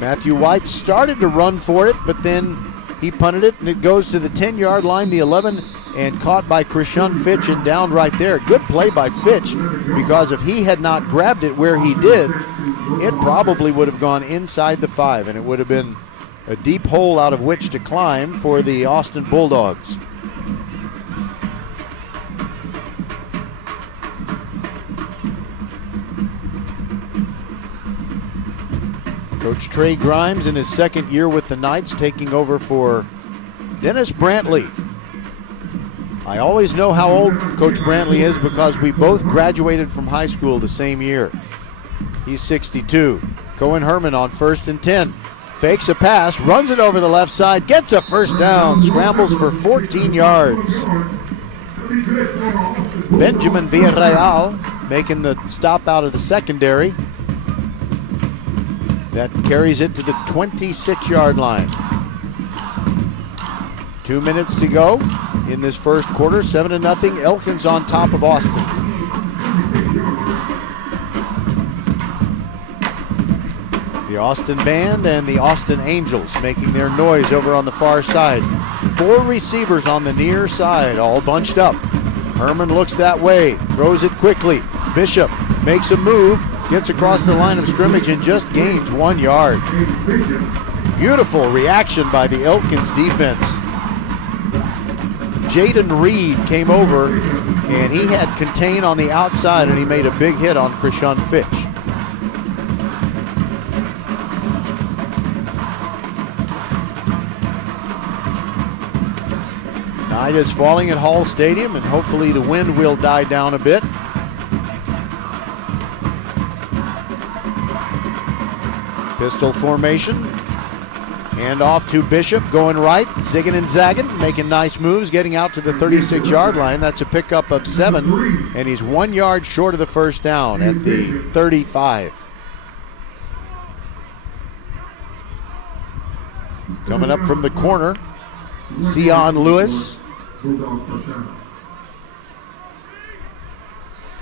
Matthew White started to run for it, but then he punted it, and it goes to the 10-yard line, the 11, and caught by Krishan Fitch and down right there. Good play by Fitch, because if he had not grabbed it where he did, it probably would have gone inside the 5, and it would have been a deep hole out of which to climb for the Austin Bulldogs. Coach Trey Grimes in his second year with the Knights, taking over for Dennis Brantley. I always know how old Coach Brantley is because we both graduated from high school the same year. He's 62. Cohen Herman on 1st and 10. Fakes a pass, runs it over the left side, gets a first down, scrambles for 14 yards. Benjamin Villarreal making the stop out of the secondary. That carries it to the 26-yard line. 2 minutes to go in this first quarter. 7-0. Elkins on top of Austin. The Austin Band and the Austin Angels making their noise over on the far side. 4 receivers on the near side, all bunched up. Herman looks that way, throws it quickly. Bishop makes a move, gets across the line of scrimmage and just gains 1 yard. Beautiful reaction by the Elkins defense. Jaden Reed came over and he had contain on the outside and he made a big hit on Krishan Fitch. Night is falling at Hall Stadium and hopefully the wind will die down a bit. Pistol formation. Hand off to Bishop, going right, zigging and zagging, making nice moves, getting out to the 36-yard line. That's a pickup of 7, and he's 1 yard short of the first down at the 35. Coming up from the corner, Sion Lewis.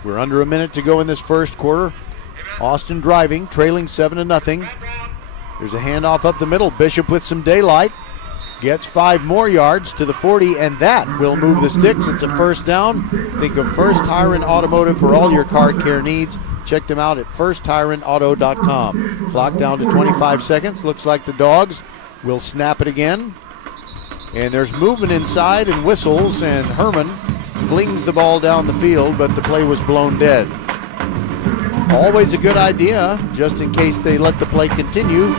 We're under a minute to go in this first quarter. Austin driving, trailing 7-0. There's a handoff up the middle. Bishop with some daylight. Gets 5 more yards to the 40, and that will move the sticks. It's a first down. Think of First Tire and Automotive for all your car care needs. Check them out at firsttireandauto.com. Clock down to 25 seconds. Looks like the Dogs will snap it again. And there's movement inside and whistles, and Herman flings the ball down the field, but the play was blown dead. Always a good idea, just in case they let the play continue,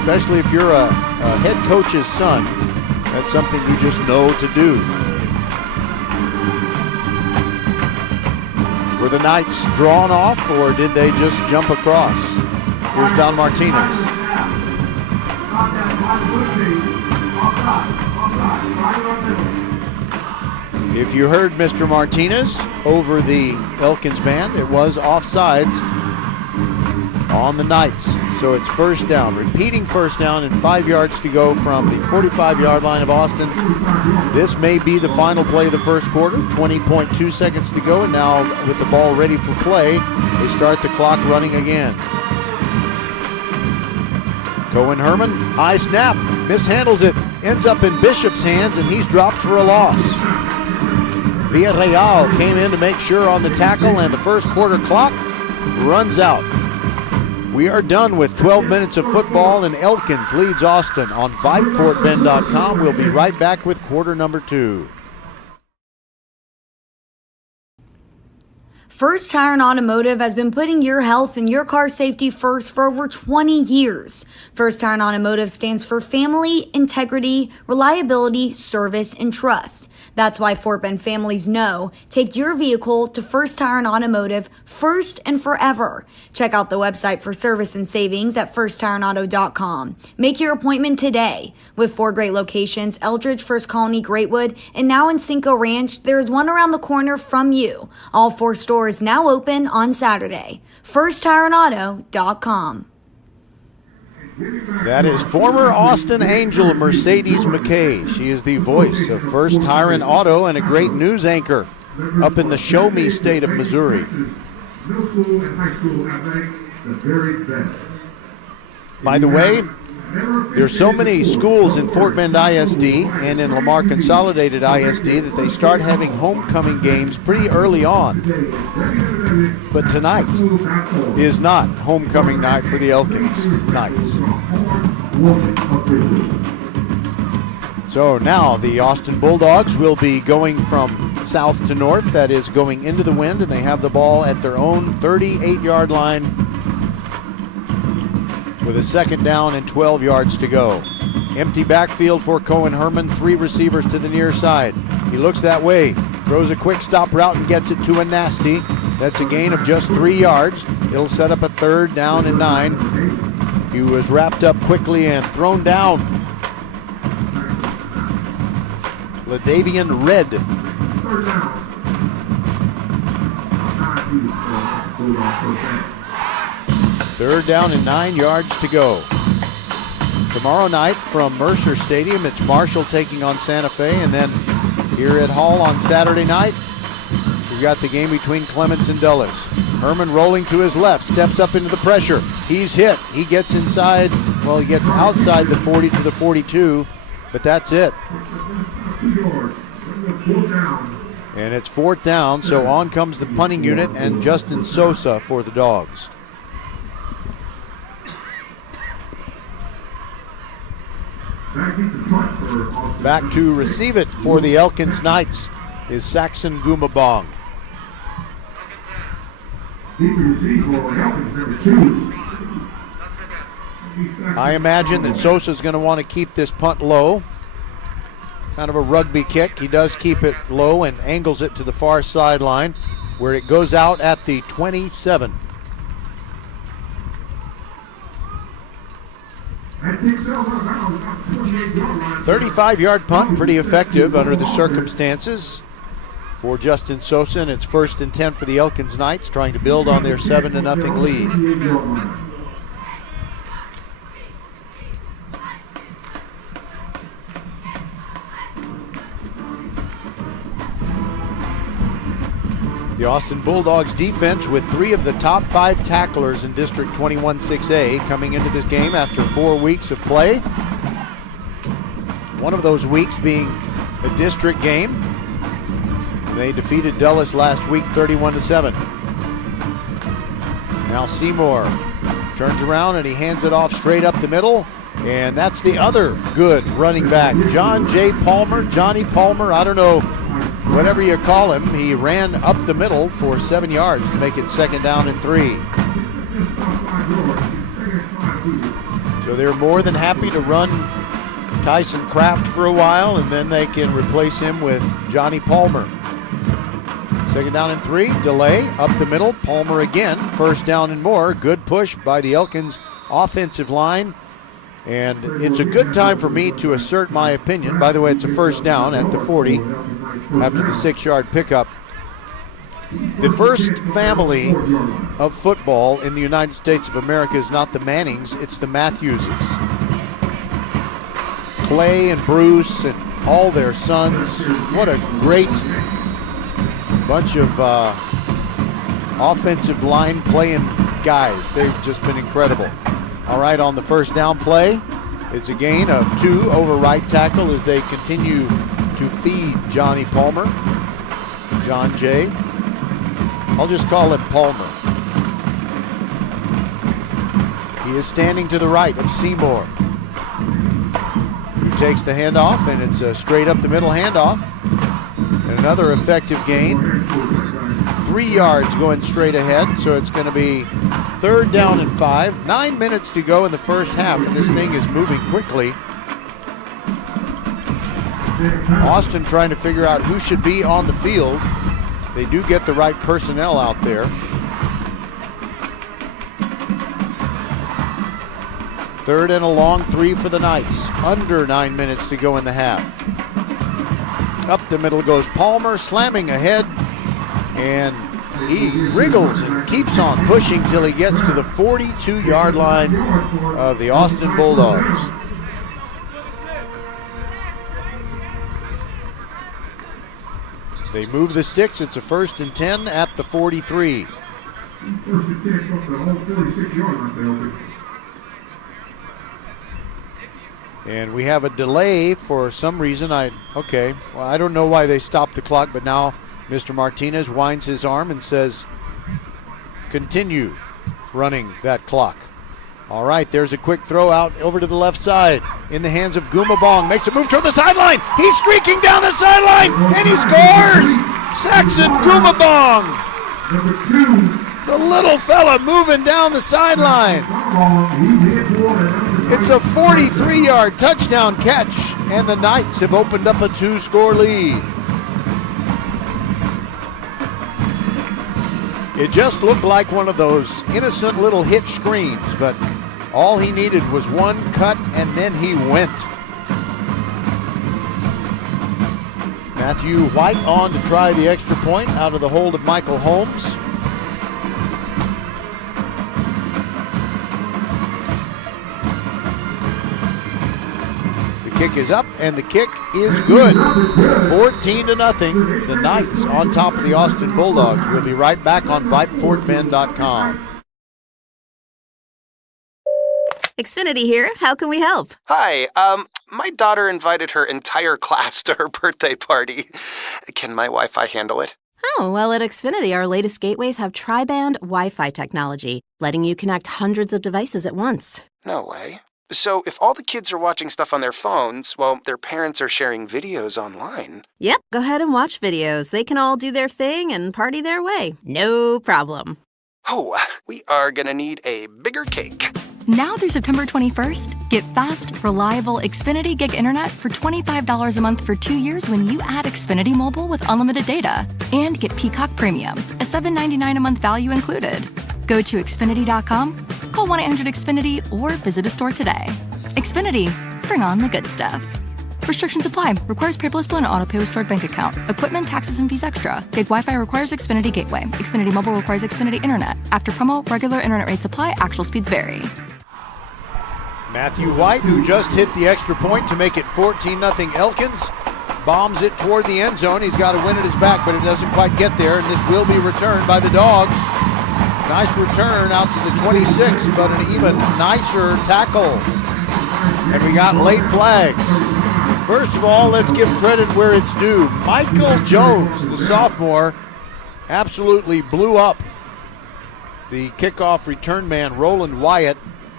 especially if you're a head coach's son. That's something you just know to do. Were the Knights drawn off, or did they just jump across? Here's Don Martinez. If you heard Mr. Martinez over the Elkins band, it was offsides on the Knights. So it's first down, repeating first down and 5 yards to go from the 45-yard line of Austin. This may be the final play of the first quarter, 20.2 seconds to go, and now with the ball ready for play, they start the clock running again. Cohen Herman, high snap, mishandles it, ends up in Bishop's hands, and he's dropped for a loss. Villarreal came in to make sure on the tackle, and the first quarter clock runs out. We are done with 12 minutes of football, and Elkins leads Austin on VypeFortBend.com. We'll be right back with quarter number 2. First Tire and Automotive has been putting your health and your car safety first for over 20 years. First Tire and Automotive stands for family, integrity, reliability, service, and trust. That's why Fort Bend families know. Take your vehicle to First Tire and Automotive first and forever. Check out the website for service and savings at firsttireandauto.com. Make your appointment today. With 4 great locations, Eldridge, First Colony, Greatwood, and now in Cinco Ranch, there is one around the corner from you. All 4 stores now open on Saturday. FirstTireandAuto.com. That is former Austin Angel Mercedes McKay. She is the voice of First Tire and Auto and a great news anchor up in the Show Me state of Missouri. By the way, There's so many schools in Fort Bend ISD and in Lamar Consolidated ISD that they start having homecoming games pretty early on. But tonight is not homecoming night for the Elkins Knights. So now the Austin Bulldogs will be going from south to north, that is going into the wind, and they have the ball at their own 38-yard line with a second down and 12 yards to go. Empty backfield for Cohen Herman, 3 receivers to the near side. He looks that way, throws a quick stop route and gets it to a nasty. That's a gain of just 3 yards. It'll set up a 3rd down and 9. He was wrapped up quickly and thrown down. Ladavian Red. 3rd down and 9 yards to go. Tomorrow night from Mercer Stadium, it's Marshall taking on Santa Fe, and then here at Hall on Saturday night, we've got the game between Clements and Dulles. Herman rolling to his left, steps up into the pressure. He's hit. He gets inside, well, he gets outside the 40 to the 42, but that's it. And it's 4th down, so on comes the punting unit and Justin Sosa for the Dogs. Back to receive it for the Elkins Knights is Saxon Gumabong. I imagine that Sosa's going to want to keep this punt low. Kind of a rugby kick. He does keep it low and angles it to the far sideline where it goes out at the 27. And 35-yard punt, pretty effective under the circumstances for Justin Sosa. And it's 1st and 10 for the Elkins Knights, trying to build on their 7-0 lead. The Austin Bulldogs defense with 3 of the top 5 tacklers in District 21-6A coming into this game after 4 weeks of play. One of those weeks being a district game. They defeated Dulles last week 31-7. Now Seymour turns around and he hands it off straight up the middle. And that's the other good running back, John J. Palmer, Johnny Palmer, I don't know, whatever you call him. He ran up the middle for 7 yards to make it 2nd down and 3. So they're more than happy to run Tyson Kraft for a while, and then they can replace him with Johnny Palmer. 2nd down and 3, delay, up the middle, Palmer again, 1st down and more. Good push by the Elkins offensive line. And it's a good time for me to assert my opinion. By the way, it's a 1st down at the 40 after the 6-yard pickup. The first family of football in the United States of America is not the Mannings, it's the Matthewses. Clay and Bruce and all their sons. What a great bunch of offensive line playing guys. They've just been incredible. All right, on the 1st down play, it's a gain of 2 over right tackle as they continue to feed Johnny Palmer. John J. I'll just call him Palmer. He is standing to the right of Seymour, who takes the handoff, and it's a straight up the middle handoff. And another effective gain. 3 yards going straight ahead, so it's going to be 3rd down and 5. 9 minutes to go in the first half, and this thing is moving quickly. Austin trying to figure out who should be on the field. They do get the right personnel out there. 3rd and a long 3 for the Knights. Under 9 minutes to go in the half. Up the middle goes Palmer, slamming ahead. And he wriggles and keeps on pushing till he gets to the 42-yard line of the Austin Bulldogs. They move the sticks. It's a 1st and 10 at the 43. 1st and 10 from the whole 46-yard line there. And we have a delay for some reason. I don't know why they stopped the clock, but now Mr. Martinez winds his arm and says, continue running that clock. All right, there's a quick throw out over to the left side in the hands of Gumabong. Makes a move toward the sideline. He's streaking down the sideline, and he scores! Saxon Gumabong, the little fella moving down the sideline. It's a 43-yard touchdown catch, and the Knights have opened up a 2-score lead. It just looked like one of those innocent little hitch screens, but all he needed was one cut, and then he went. Matthew White on to try the extra point out of the hold of Michael Holmes. The kick is up, and the kick is good. 14-0. The Knights on top of the Austin Bulldogs. We'll be right back on VypeFortBend.com. Xfinity here. How can we help? Hi, my daughter invited her entire class to her birthday party. Can my Wi-Fi handle it? Oh, well, at Xfinity, our latest gateways have tri-band Wi-Fi technology, letting you connect hundreds of devices at once. No way. So if all the kids are watching stuff on their phones, well, their parents are sharing videos online. Yep, go ahead and watch videos. They can all do their thing and party their way. No problem. Oh, we are gonna need a bigger cake. Now through September 21st, get fast, reliable Xfinity Gig Internet for $25 a month for 2 years when you add Xfinity Mobile with unlimited data. And get Peacock Premium, a $7.99 a month value included. Go to Xfinity.com, call 1-800-XFINITY, or visit a store today. Xfinity, bring on the good stuff. Restrictions apply. Requires paperless bill and auto-pay with stored bank account. Equipment, taxes, and fees extra. Gig Wi-Fi requires Xfinity Gateway. Xfinity Mobile requires Xfinity Internet. After promo, regular internet rates apply. Actual speeds vary. Matthew White, who just hit the extra point to make it 14-0 Elkins, bombs it toward the end zone. He's got a win at his back, but it doesn't quite get there, and this will be returned by the Dogs. Nice return out to the 26, but an even nicer tackle. And we got late flags. First of all, let's give credit where it's due. Michael Jones, the sophomore, absolutely blew up the kickoff return man, Roland Wyatt,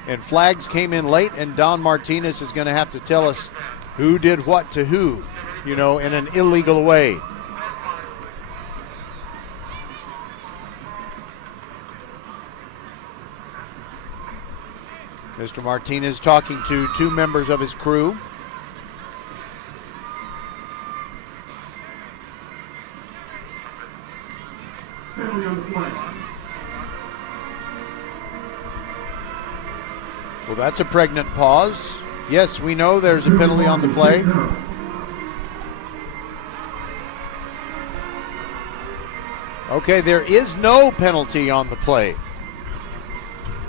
and flags came in late, and Don Martinez is going to have to tell us who did what to who, in an illegal way. Mr. Martinez talking to two members of his crew. Well, that's a pregnant pause. Yes, we know there's a penalty on the play. Okay, there is no penalty on the play.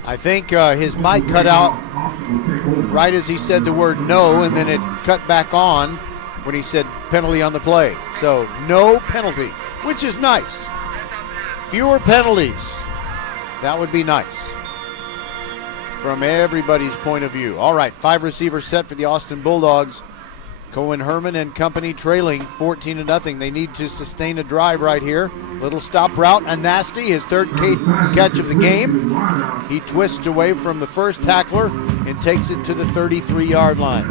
I think his mic cut out right as he said the word no, and then it cut back on when he said penalty on the play. So no penalty, which is nice. Fewer penalties. That would be nice from everybody's point of view. All right, 5 receivers set for the Austin Bulldogs. Cohen Herman and company trailing 14-0. They need to sustain a drive right here. Little stop route, a nasty, his third catch of the game. He twists away from the first tackler and takes it to the 33-yard line.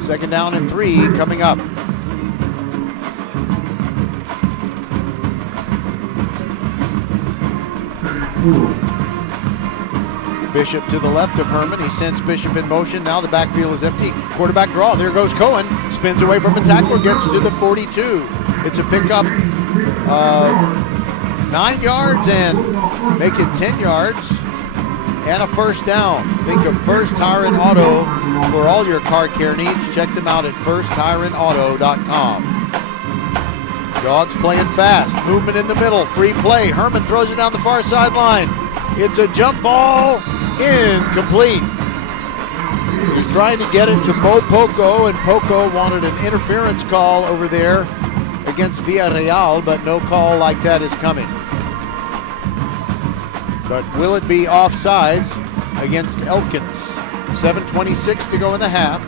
2nd down and 3 coming up. Bishop to the left of Herman. He sends Bishop in motion. Now the backfield is empty. Quarterback draw. There goes Cohen. Spins away from a tackler. Gets to the 42. It's a pickup of 9 yards and make it 10 yards. And a first down. Think of First Tire and Auto for all your car care needs. Check them out at firsttireandauto.com. Dogs playing fast. Movement in the middle. Free play. Herman throws it down the far sideline. It's a jump ball. Incomplete. He was trying to get it to Mo Poco, and Poco wanted an interference call over there against Villarreal, but no call like that is coming. But will it be offsides against Elkins? 7:26 to go in the half.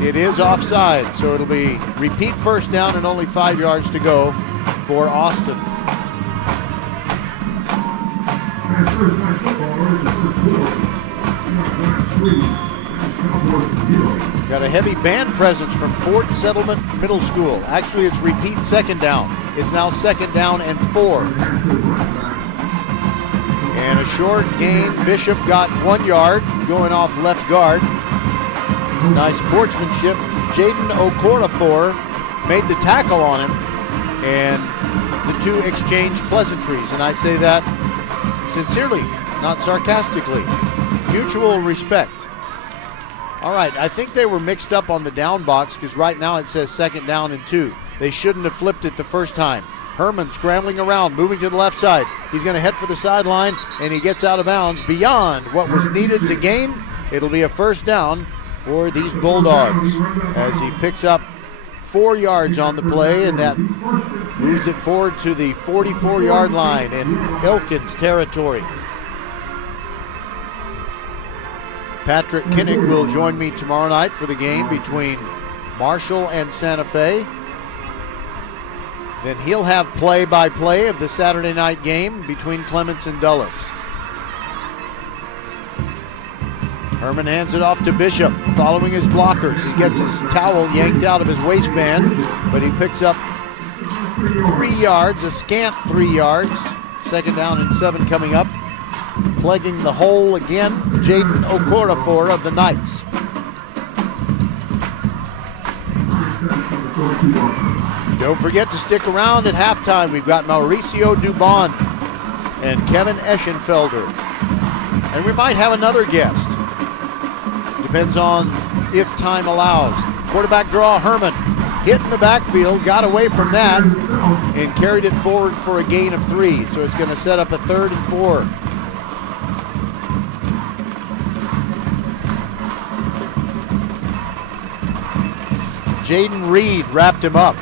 It is offside, so it'll be repeat first down and only 5 yards to go for Austin. Got a heavy band presence from Fort Settlement Middle School. Actually, it's repeat second down. It's now second down and 4. And a short gain. Bishop got 1 yard going off left guard. Nice sportsmanship. Jaden Okorafor made the tackle on him, and the two exchanged pleasantries. And I say that sincerely, not sarcastically. Mutual respect. All right, I think they were mixed up on the down box because right now it says second down and 2. They shouldn't have flipped it the first time. Herman scrambling around, moving to the left side. He's going to head for the sideline, and he gets out of bounds beyond what was needed to gain. It'll be a first down for these Bulldogs as he picks up 4 yards on the play, and that moves it forward to the 44-yard line in Elkins territory. Patrick Kinnick will join me tomorrow night for the game between Marshall and Santa Fe. Then he'll have play-by-play of the Saturday night game between Clements and Dulles. Herman hands it off to Bishop, following his blockers. He gets his towel yanked out of his waistband, but he picks up 3 yards, a scant 3 yards. Second down and 7 coming up. Plugging the hole again, Jaden Okorafor of the Knights. Don't forget to stick around at halftime. We've got Mauricio Dubon and Kevin Eschenfelder. And we might have another guest. Depends on if time allows. Quarterback draw, Herman. Hit in the backfield, got away from that, and carried it forward for a gain of 3. So it's going to set up a 3rd and 4. Jaden Reed wrapped him up.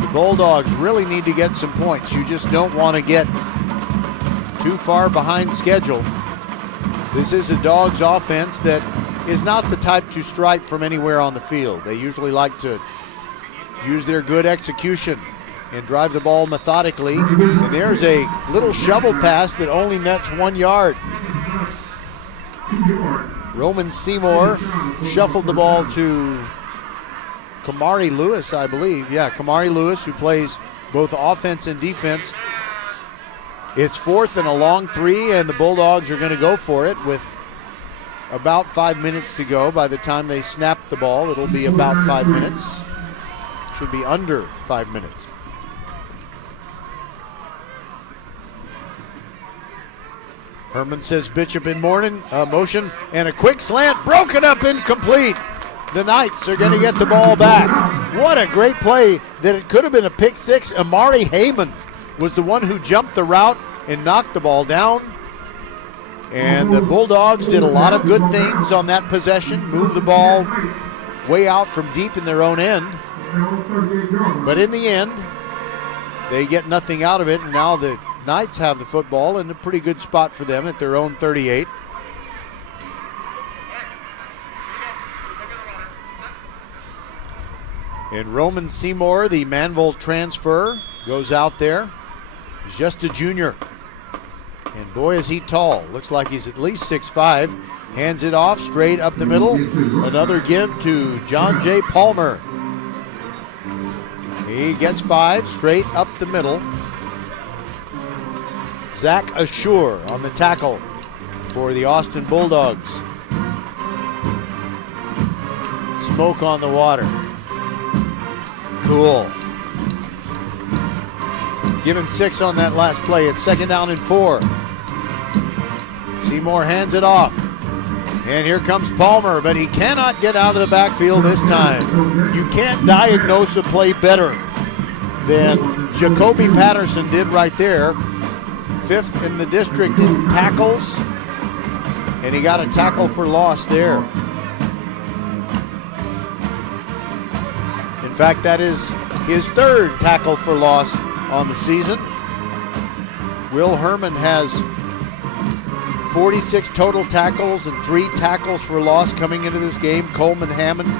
The Bulldogs really need to get some points. You just don't want to get too far behind schedule. This is a Dogs offense that is not the type to strike from anywhere on the field. They usually like to use their good execution and drive the ball methodically. And there's a little shovel pass that only nets 1 yard. Roman Seymour shuffled the ball to Kamari Lewis, I believe. Yeah, Kamari Lewis, who plays both offense and defense. It's 4th and a long 3, and the Bulldogs are going to go for it with about 5 minutes to go. By the time they snap the ball, it'll be about 5 minutes. Should be under 5 minutes. Herman says Bishop in motion, and a quick slant, broken up, incomplete. The Knights are going to get the ball back. What a great play that it could have been a pick 6. Amari Heyman was the one who jumped the route and knocked the ball down. And the Bulldogs did a lot of good things on that possession, moved the ball way out from deep in their own end. But in the end, they get nothing out of it, and now the Knights have the football in a pretty good spot for them at their own 38. And Roman Seymour, the Manville transfer, goes out there. He's just a junior. And boy, is he tall. Looks like he's at least 6'5". Hands it off straight up the middle. Another give to John J. Palmer. He gets 5 straight up the middle. Zach Ashur on the tackle for the Austin Bulldogs. Smoke on the water. Cool. Give him 6 on that last play. It's second down and 4. Seymour hands it off. And here comes Palmer, but he cannot get out of the backfield this time. You can't diagnose a play better than Jacoby Patterson did right there. 5th in the district in tackles, and he got a tackle for loss there. In fact, that is his 3rd tackle for loss on the season. Will Herman has 46 total tackles and 3 tackles for loss coming into this game. Coleman Hammond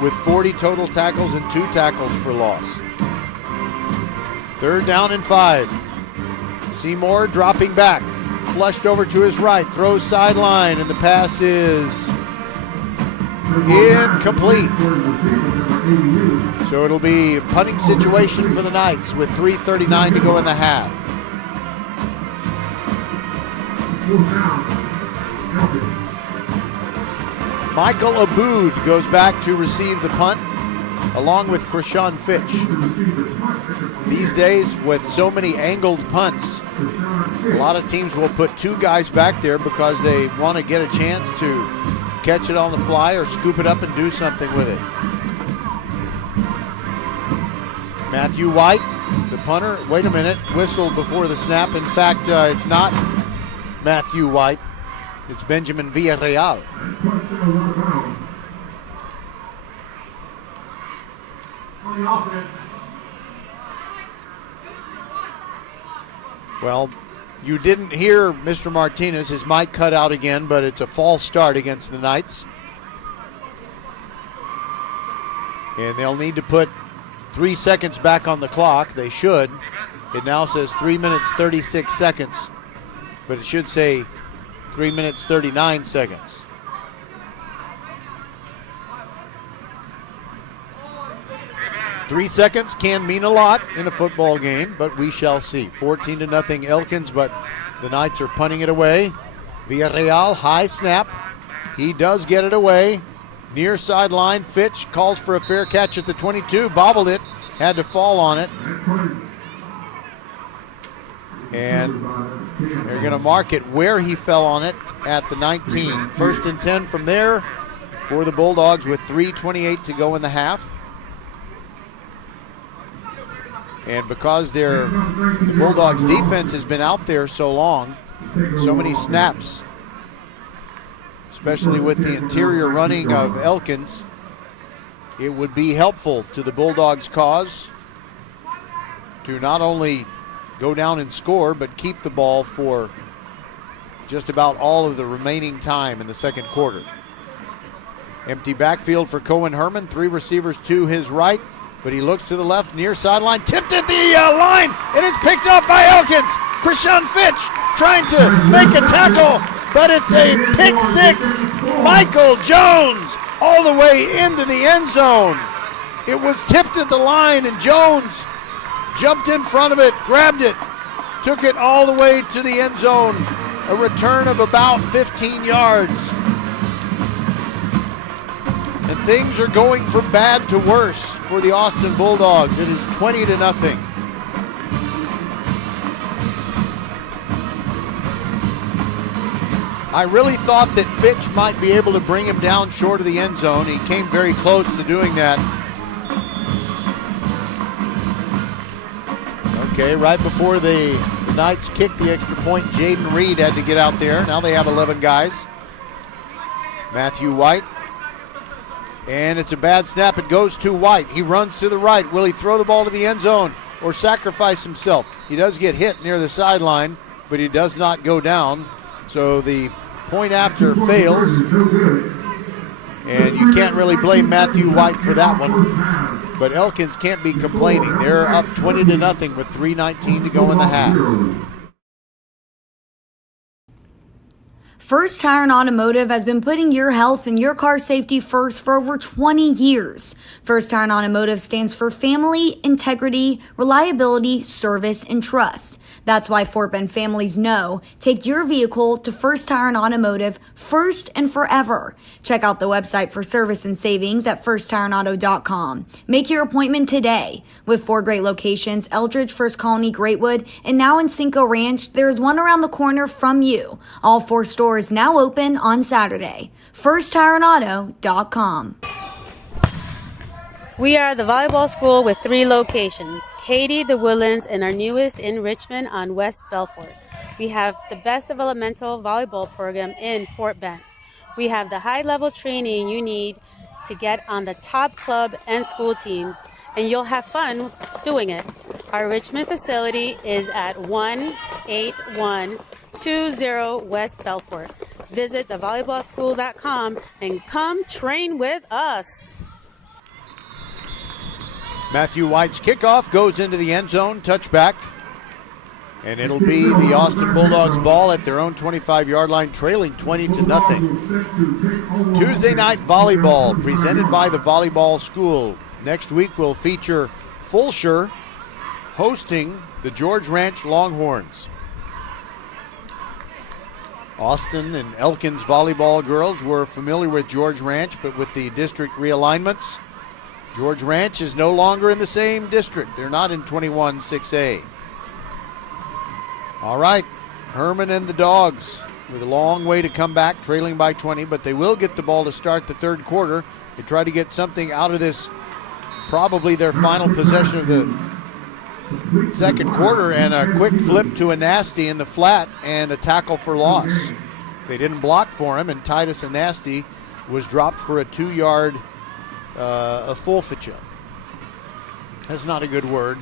with 40 total tackles and 2 tackles for loss. 3rd down and 5. Seymour dropping back. Flushed over to his right. Throws sideline, and the pass is incomplete. So it'll be a punting situation for the Knights with 3:39 to go in the half. Michael Aboud goes back to receive the punt, along with Krishan Fitch. These days, with so many angled punts, a lot of teams will put 2 guys back there because they want to get a chance to catch it on the fly or scoop it up and do something with it. Matthew White, the punter, wait a minute, whistled before the snap. In fact, it's not Matthew White, it's Benjamin Villarreal. Well, you didn't hear Mr. Martinez. His mic cut out again, but it's a false start against the Knights. And they'll need to put 3 seconds back on the clock. They should. It now says 3 minutes, 36 seconds, but it should say 3 minutes, 39 seconds. Three seconds can mean a lot in a football game, but we shall see. 14-0 Elkins, but the Knights are punting it away. Villarreal, high snap. He does get it away. Near sideline, Fitch calls for a fair catch at the 22, bobbled it, had to fall on it. And they're going to mark it where he fell on it at the 19. 1st and 10 from there for the Bulldogs with 3:28 to go in the half. And because the Bulldogs defense has been out there so long, so many snaps, especially with the interior running of Elkins, it would be helpful to the Bulldogs' cause to not only go down and score, but keep the ball for just about all of the remaining time in the second quarter. Empty backfield for Cohen Herman, 3 receivers to his right, but he looks to the left, near sideline, tipped at the line, and it's picked up by Elkins. Krishan Fitch trying to make a tackle, but it's a pick 6. Michael Jones all the way into the end zone. It was tipped at the line, and Jones jumped in front of it, grabbed it, took it all the way to the end zone. A return of about 15 yards. And things are going from bad to worse for the Austin Bulldogs. It is 20-0. I really thought that Fitch might be able to bring him down short of the end zone. He came very close to doing that. Okay, right before the Knights kicked the extra point, Jaden Reed had to get out there. Now they have 11 guys. Matthew White. And it's a bad snap. It goes to White. He runs to the right. Will he throw the ball to the end zone or sacrifice himself? He does get hit near the sideline, but he does not go down. So the point after fails. And you can't really blame Matthew White for that one. But Elkins can't be complaining. They're up 20-0 with 3:19 to go in the half. First Tire and Automotive has been putting your health and your car safety first for over 20 years. First Tire and Automotive stands for family, integrity, reliability, service, and trust. That's why Fort Bend families know take your vehicle to First Tire and Automotive first and forever. Check out the website for service and savings at firsttireandauto.com. Make your appointment today. With 4 great locations, Eldridge, First Colony, Greatwood, and now in Cinco Ranch, there is one around the corner from you. All 4 stores now open on Saturday. FirstTireandAuto.com. We are the volleyball school with 3 locations, Katy, the Woodlands, and our newest in Richmond on West Belfort. We have the best developmental volleyball program in Fort Bend. We have the high-level training you need to get on the top club and school teams, and you'll have fun doing it. Our Richmond facility is at 18120 West Belfort. Visit thevolleyballschool.com and come train with us. Matthew White's kickoff goes into the end zone, touchback. And it'll be the Austin Bulldogs ball at their own 25-yard line, trailing 20-0. Tuesday night volleyball presented by the Volleyball School. Next week will feature Fulshire hosting the George Ranch Longhorns. Austin and Elkins volleyball girls were familiar with George Ranch, but with the district realignments, George Ranch is no longer in the same district. They're not in 21-6A. All right, Herman and the Dogs with a long way to come back, trailing by 20, but they will get the ball to start the third quarter. They try to get something out of this, probably their final possession of the second quarter, and a quick flip to a nasty in the flat and a tackle for loss. They didn't block for him, and Titus Anasty was dropped for a 2-yard forfeiture. That's not a good word.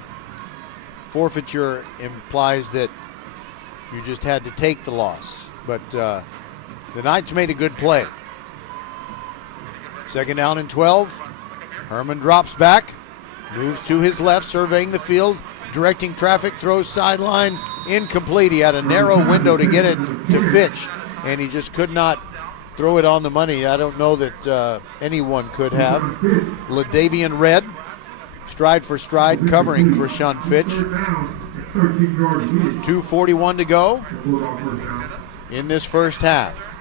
Forfeiture implies that you just had to take the loss. But the Knights made a good play. Second down and 12. Herman drops back, moves to his left, surveying the field, directing traffic, throws sideline, incomplete. He had a narrow window to get it to Fitch, and he just could not throw it on the money. I don't know that anyone could have. LaDavian Red, stride for stride, covering Krishan Fitch. 2:41 to go in this first half.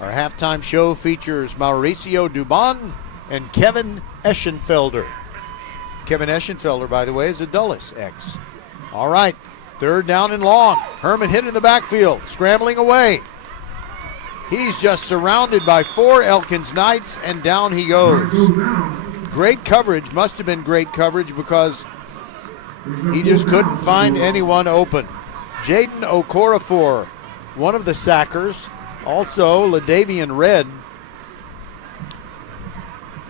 Our halftime show features Mauricio Dubon and Kevin Eschenfelder. Kevin Eschenfelder, by the way, is a Dulles ex. All right, third down and long. Herman hit in the backfield, scrambling away. He's just surrounded by 4 Elkins Knights, and down he goes. Great coverage, must have been great coverage, because he just couldn't find anyone open. Jaden Okorafor, one of the sackers. Also, LaDavian Red.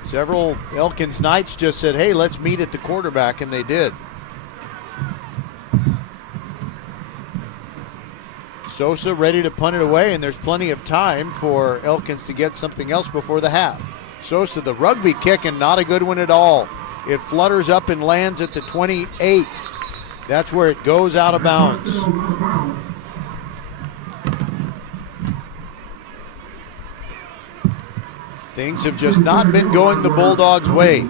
Several Elkins Knights just said, hey, let's meet at the quarterback, and they did. Sosa ready to punt it away, and there's plenty of time for Elkins to get something else before the half. Sosa, the rugby kick, and not a good one at all. It flutters up and lands at the 28. That's where it goes out of bounds. Things have just not been going the Bulldogs' way.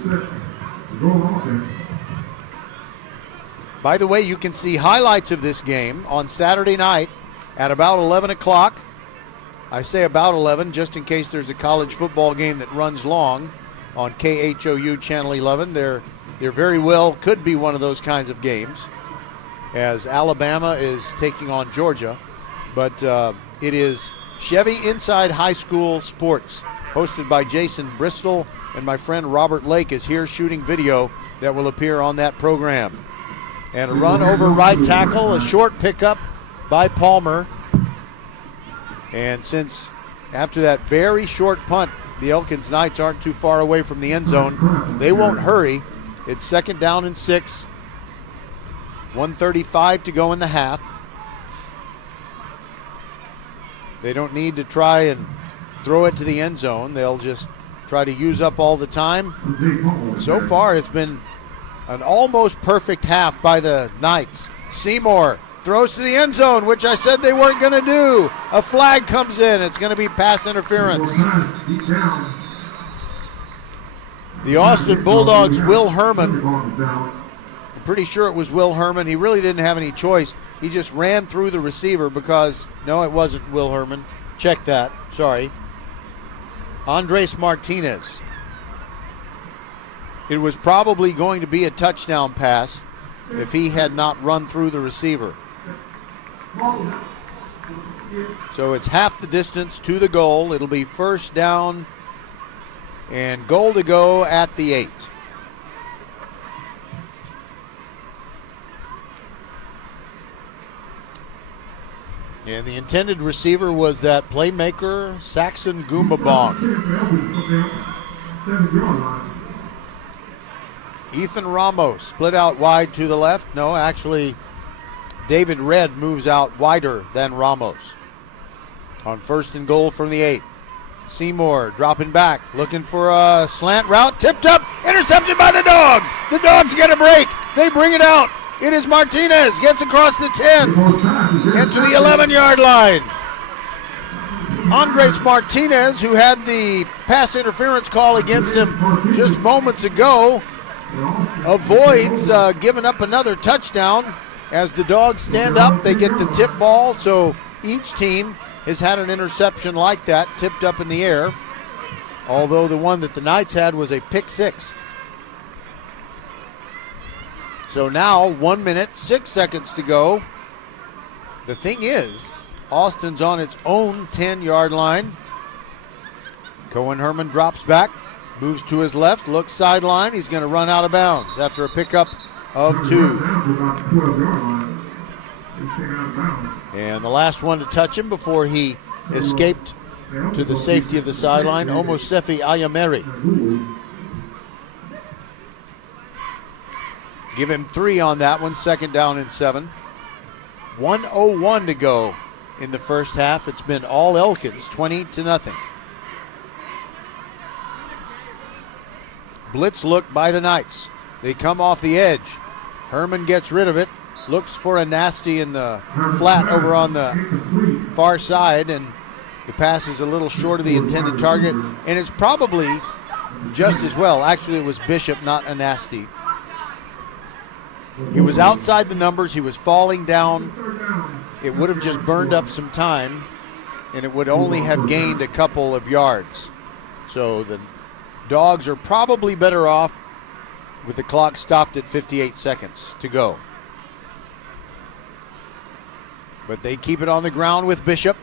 By the way, you can see highlights of this game on Saturday night at about 11 o'clock. I say about 11 just in case there's a college football game that runs long on KHOU Channel 11. There very well could be one of those kinds of games, as Alabama is taking on Georgia. But it is Chevy Inside High School Sports, hosted by Jason Bristol, and my friend Robert Lake is here shooting video that will appear on that program. And a run over right tackle, a short pickup by Palmer. And since after that very short punt, the Elkins Knights aren't too far away from the end zone, they won't hurry. It's second down and 6. 1:35 to go in the half. They don't need to try and throw it to the end zone. They'll just try to use up all the time. So far, it's been an almost perfect half by the Knights. Seymour throws to the end zone, which I said they weren't going to do. A flag comes in. It's going to be pass interference. The Austin Bulldogs' Will Herman, I'm pretty sure it was Will Herman. He really didn't have any choice. He just ran through the receiver because, no, it wasn't Will Herman. Check that. Sorry. Andres Martinez. It was probably going to be a touchdown pass if he had not run through the receiver. So it's half the distance to the goal. It'll be first down and goal to go at the 8. And the intended receiver was that playmaker, Saxon Goombabong. Ethan Ramos split out wide to the left. No, actually, David Red moves out wider than Ramos. On 1st and goal from the 8. Seymour dropping back, looking for a slant route, tipped up, intercepted by the Dogs. The Dogs get a break. They bring it out. It is Martinez, gets across the 10 and to the 11-yard line. Andres Martinez, who had the pass interference call against him just moments ago, avoids giving up another touchdown. As the Dogs stand up, they get the tip ball, so each team has had an interception like that, tipped up in the air, although the one that the Knights had was a pick six. So now 1 minute, 6 seconds to go. The thing is, Austin's on its own 10-yard line. Cohen Herman drops back, moves to his left, looks sideline. He's going to run out of bounds after a pickup of 2. And the last one to touch him before he escaped to the safety of the sideline, Omosefi Ayameri. Give him 3 on that one, 2nd down and 7. 1:01 to go in the first half. It's been all Elkins, 20-0. Blitz look by the Knights. They come off the edge. Herman gets rid of it. Looks for a nasty in the flat over on the far side, and the pass is a little short of the intended target, and it's probably just as well. Actually, it was Bishop, not a nasty. He was outside the numbers. He was falling down. It would have just burned up some time, and it would only have gained a couple of yards. So the Dogs are probably better off with the clock stopped at 58 seconds to go. But they keep it on the ground with Bishop,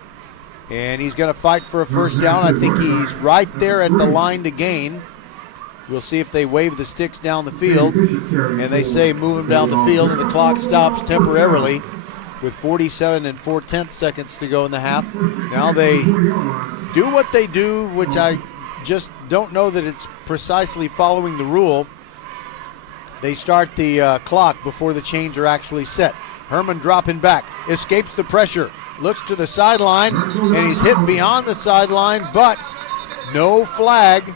and he's going to fight for a first down. I think he's right there at the line to gain. We'll see if they wave the sticks down the field, and they say move him down the field, and the clock stops temporarily with 47 4/10 seconds to go in the half. Now they do what they do, which I just don't know that it's precisely following the rule. They start the clock before the chains are actually set. Herman dropping back, escapes the pressure, looks to the sideline, and he's hit beyond the sideline, but no flag.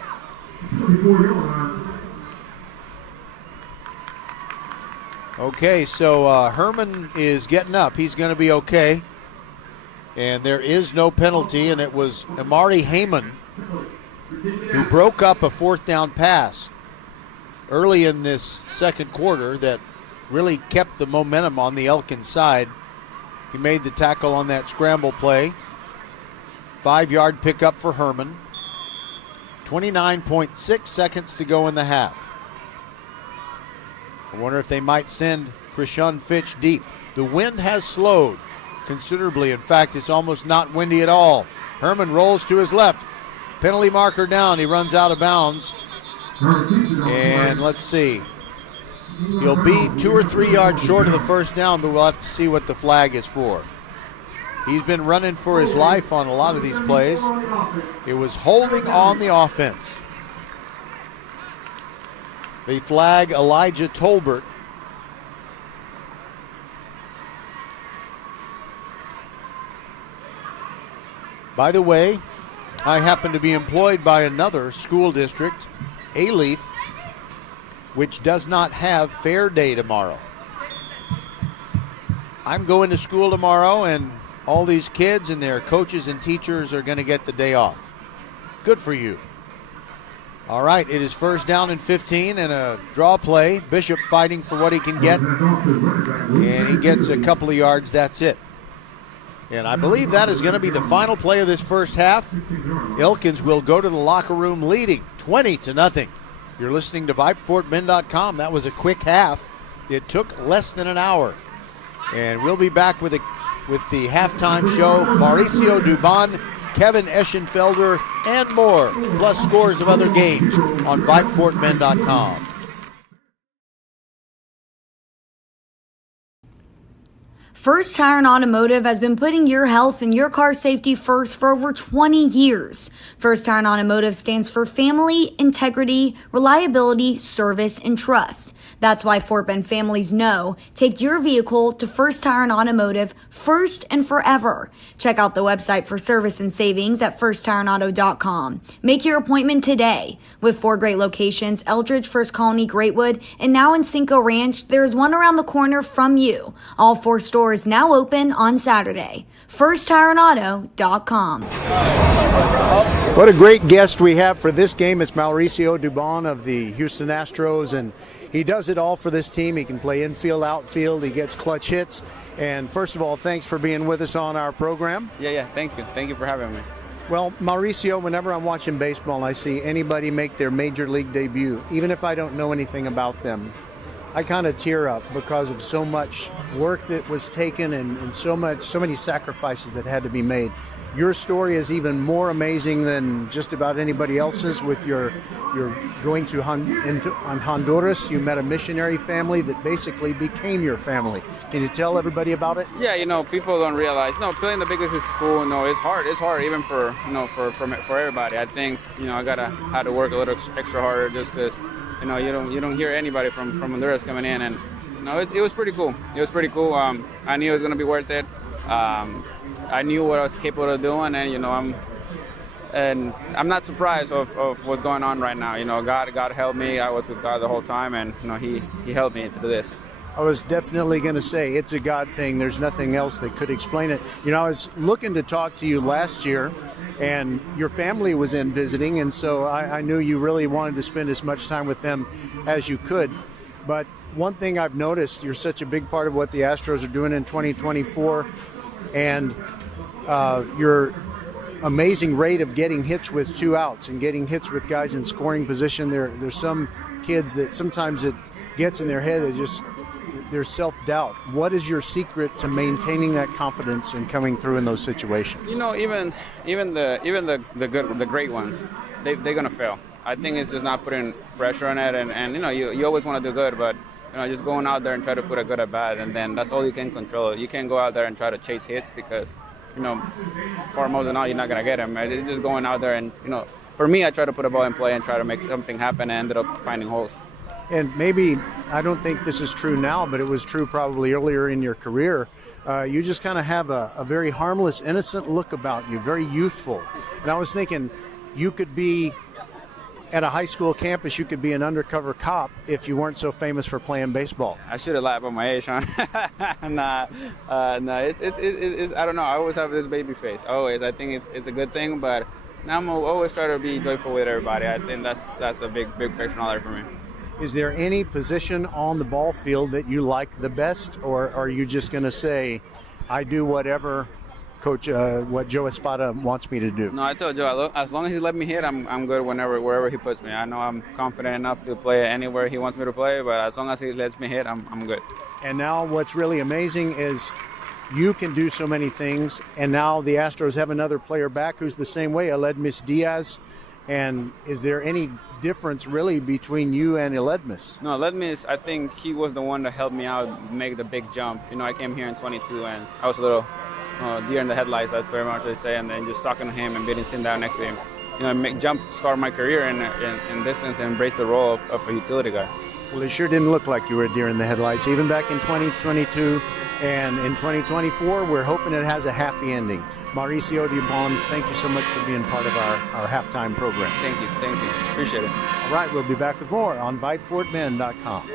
Okay, so Herman is getting up. He's going to be okay. And there is no penalty, and it was Amari Heyman who broke up a 4th down pass early in this second quarter that really kept the momentum on the Elkins side. He made the tackle on that scramble play. 5-yard pickup for Herman. 29.6 seconds to go in the half. I wonder if they might send Krishan Fitch deep. The wind has slowed considerably. In fact, it's almost not windy at all. Herman rolls to his left. Penalty marker down. He runs out of bounds. And let's see. He'll be 2 or 3 yards short of the first down, but we'll have to see what the flag is for. He's been running for his life on a lot of these plays. It was holding on the offense. They flag Elijah Tolbert. By the way, I happen to be employed by another school district, A-Leaf, which does not have fair day tomorrow. I'm going to school tomorrow, and all these kids and their coaches and teachers are going to get the day off. Good for you. All right, it is 1st down and 15 and a draw play. Bishop fighting for what he can get, and he gets a couple of yards. That's it. And I believe that is going to be the final play of this first half. Elkins will go to the locker room leading 20-0. You're listening to VypeFortBend.com. That was a quick half. It took less than an hour. And we'll be back with the halftime show. Mauricio Dubon, Kevin Eschenfelder, and more, plus scores of other games on VypeFortBend.com. First Tire and Automotive has been putting your health and your car safety first for over 20 years. First Tire and Automotive stands for family, integrity, reliability, service, and trust. That's why Fort Bend families know take your vehicle to First Tire and Automotive first and forever. Check out the website for service and savings at firsttireandauto.com. Make your appointment today. With 4 great locations, Eldridge, First Colony, Greatwood, and now in Cinco Ranch, there's one around the corner from you. All 4 stores now open on Saturday. FirstTireandAuto.com. What a great guest we have for this game. It's Mauricio Dubon of the Houston Astros, and he does it all for this team. He can play infield, outfield. He gets clutch hits. And first of all, thanks for being with us on our program. Yeah, thank you. Thank you for having me. Well, Mauricio, whenever I'm watching baseball and I see anybody make their major league debut, even if I don't know anything about them, I kind of tear up because of so much work that was taken and so many sacrifices that had to be made. Your story is even more amazing than just about anybody else's. With your going to Honduras, you met a missionary family that basically became your family. Can you tell everybody about it? Yeah, people don't realize. Playing the big leagues is school. It's hard. It's hard even for for everybody. I think I had to work a little extra harder just because. You don't hear anybody from Honduras coming in, and it was pretty cool. It was pretty cool. I knew it was gonna be worth it. I knew what I was capable of doing, and I'm not surprised of what's going on right now. God helped me. I was with God the whole time, and He helped me through this. I was definitely going to say it's a God thing. There's nothing else that could explain it. I was looking to talk to you last year, and your family was in visiting, and so I knew you really wanted to spend as much time with them as you could. But one thing I've noticed, you're such a big part of what the Astros are doing in 2024, and your amazing rate of getting hits with 2 outs and getting hits with guys in scoring position. There's some kids that sometimes it gets in their head, there's self-doubt. What is your secret to maintaining that confidence and coming through in those situations? Even the great ones, they're gonna fail. I think it's just not putting pressure on it, and you always want to do good, but just going out there and try to put a good at bat, and then that's all you can control. You can't go out there and try to chase hits because foremost and all, you're not gonna get them. It's just going out there and for me, I try to put a ball in play and try to make something happen, and ended up finding holes. And maybe, I don't think this is true now, but it was true probably earlier in your career. You just kind of have a very harmless, innocent look about you, very youthful. And I was thinking, you could be at a high school campus, you could be an undercover cop if you weren't so famous for playing baseball. I should have lied about my age, huh? Nah, it's I don't know. I always have this baby face. Always. I think it's a good thing, but now I'm always try to be joyful with everybody. I think that's a big picture all there for me. Is there any position on the ball field that you like the best, or are you just going to say, I do whatever what Joe Espada wants me to do? No, I told Joe, as long as he let me hit, I'm good wherever he puts me. I know I'm confident enough to play anywhere he wants me to play, but as long as he lets me hit, I'm good. And now what's really amazing is you can do so many things, and now the Astros have another player back who's the same way, Aledmus Diaz. And is there any difference really between you and Aledmus? No, Aledmus, I think he was the one that helped me out make the big jump. I came here in 22 and I was a little deer in the headlights, that's very much what they say, and then just talking to him and being sitting down next to him. Jump start my career in distance and embrace the role of a utility guy. Well, it sure didn't look like you were a deer in the headlights, even back in 2022. And in 2024, we're hoping it has a happy ending. Mauricio Dubon, thank you so much for being part of our halftime program. Thank you. Appreciate it. All right, we'll be back with more on VypeFortBend.com.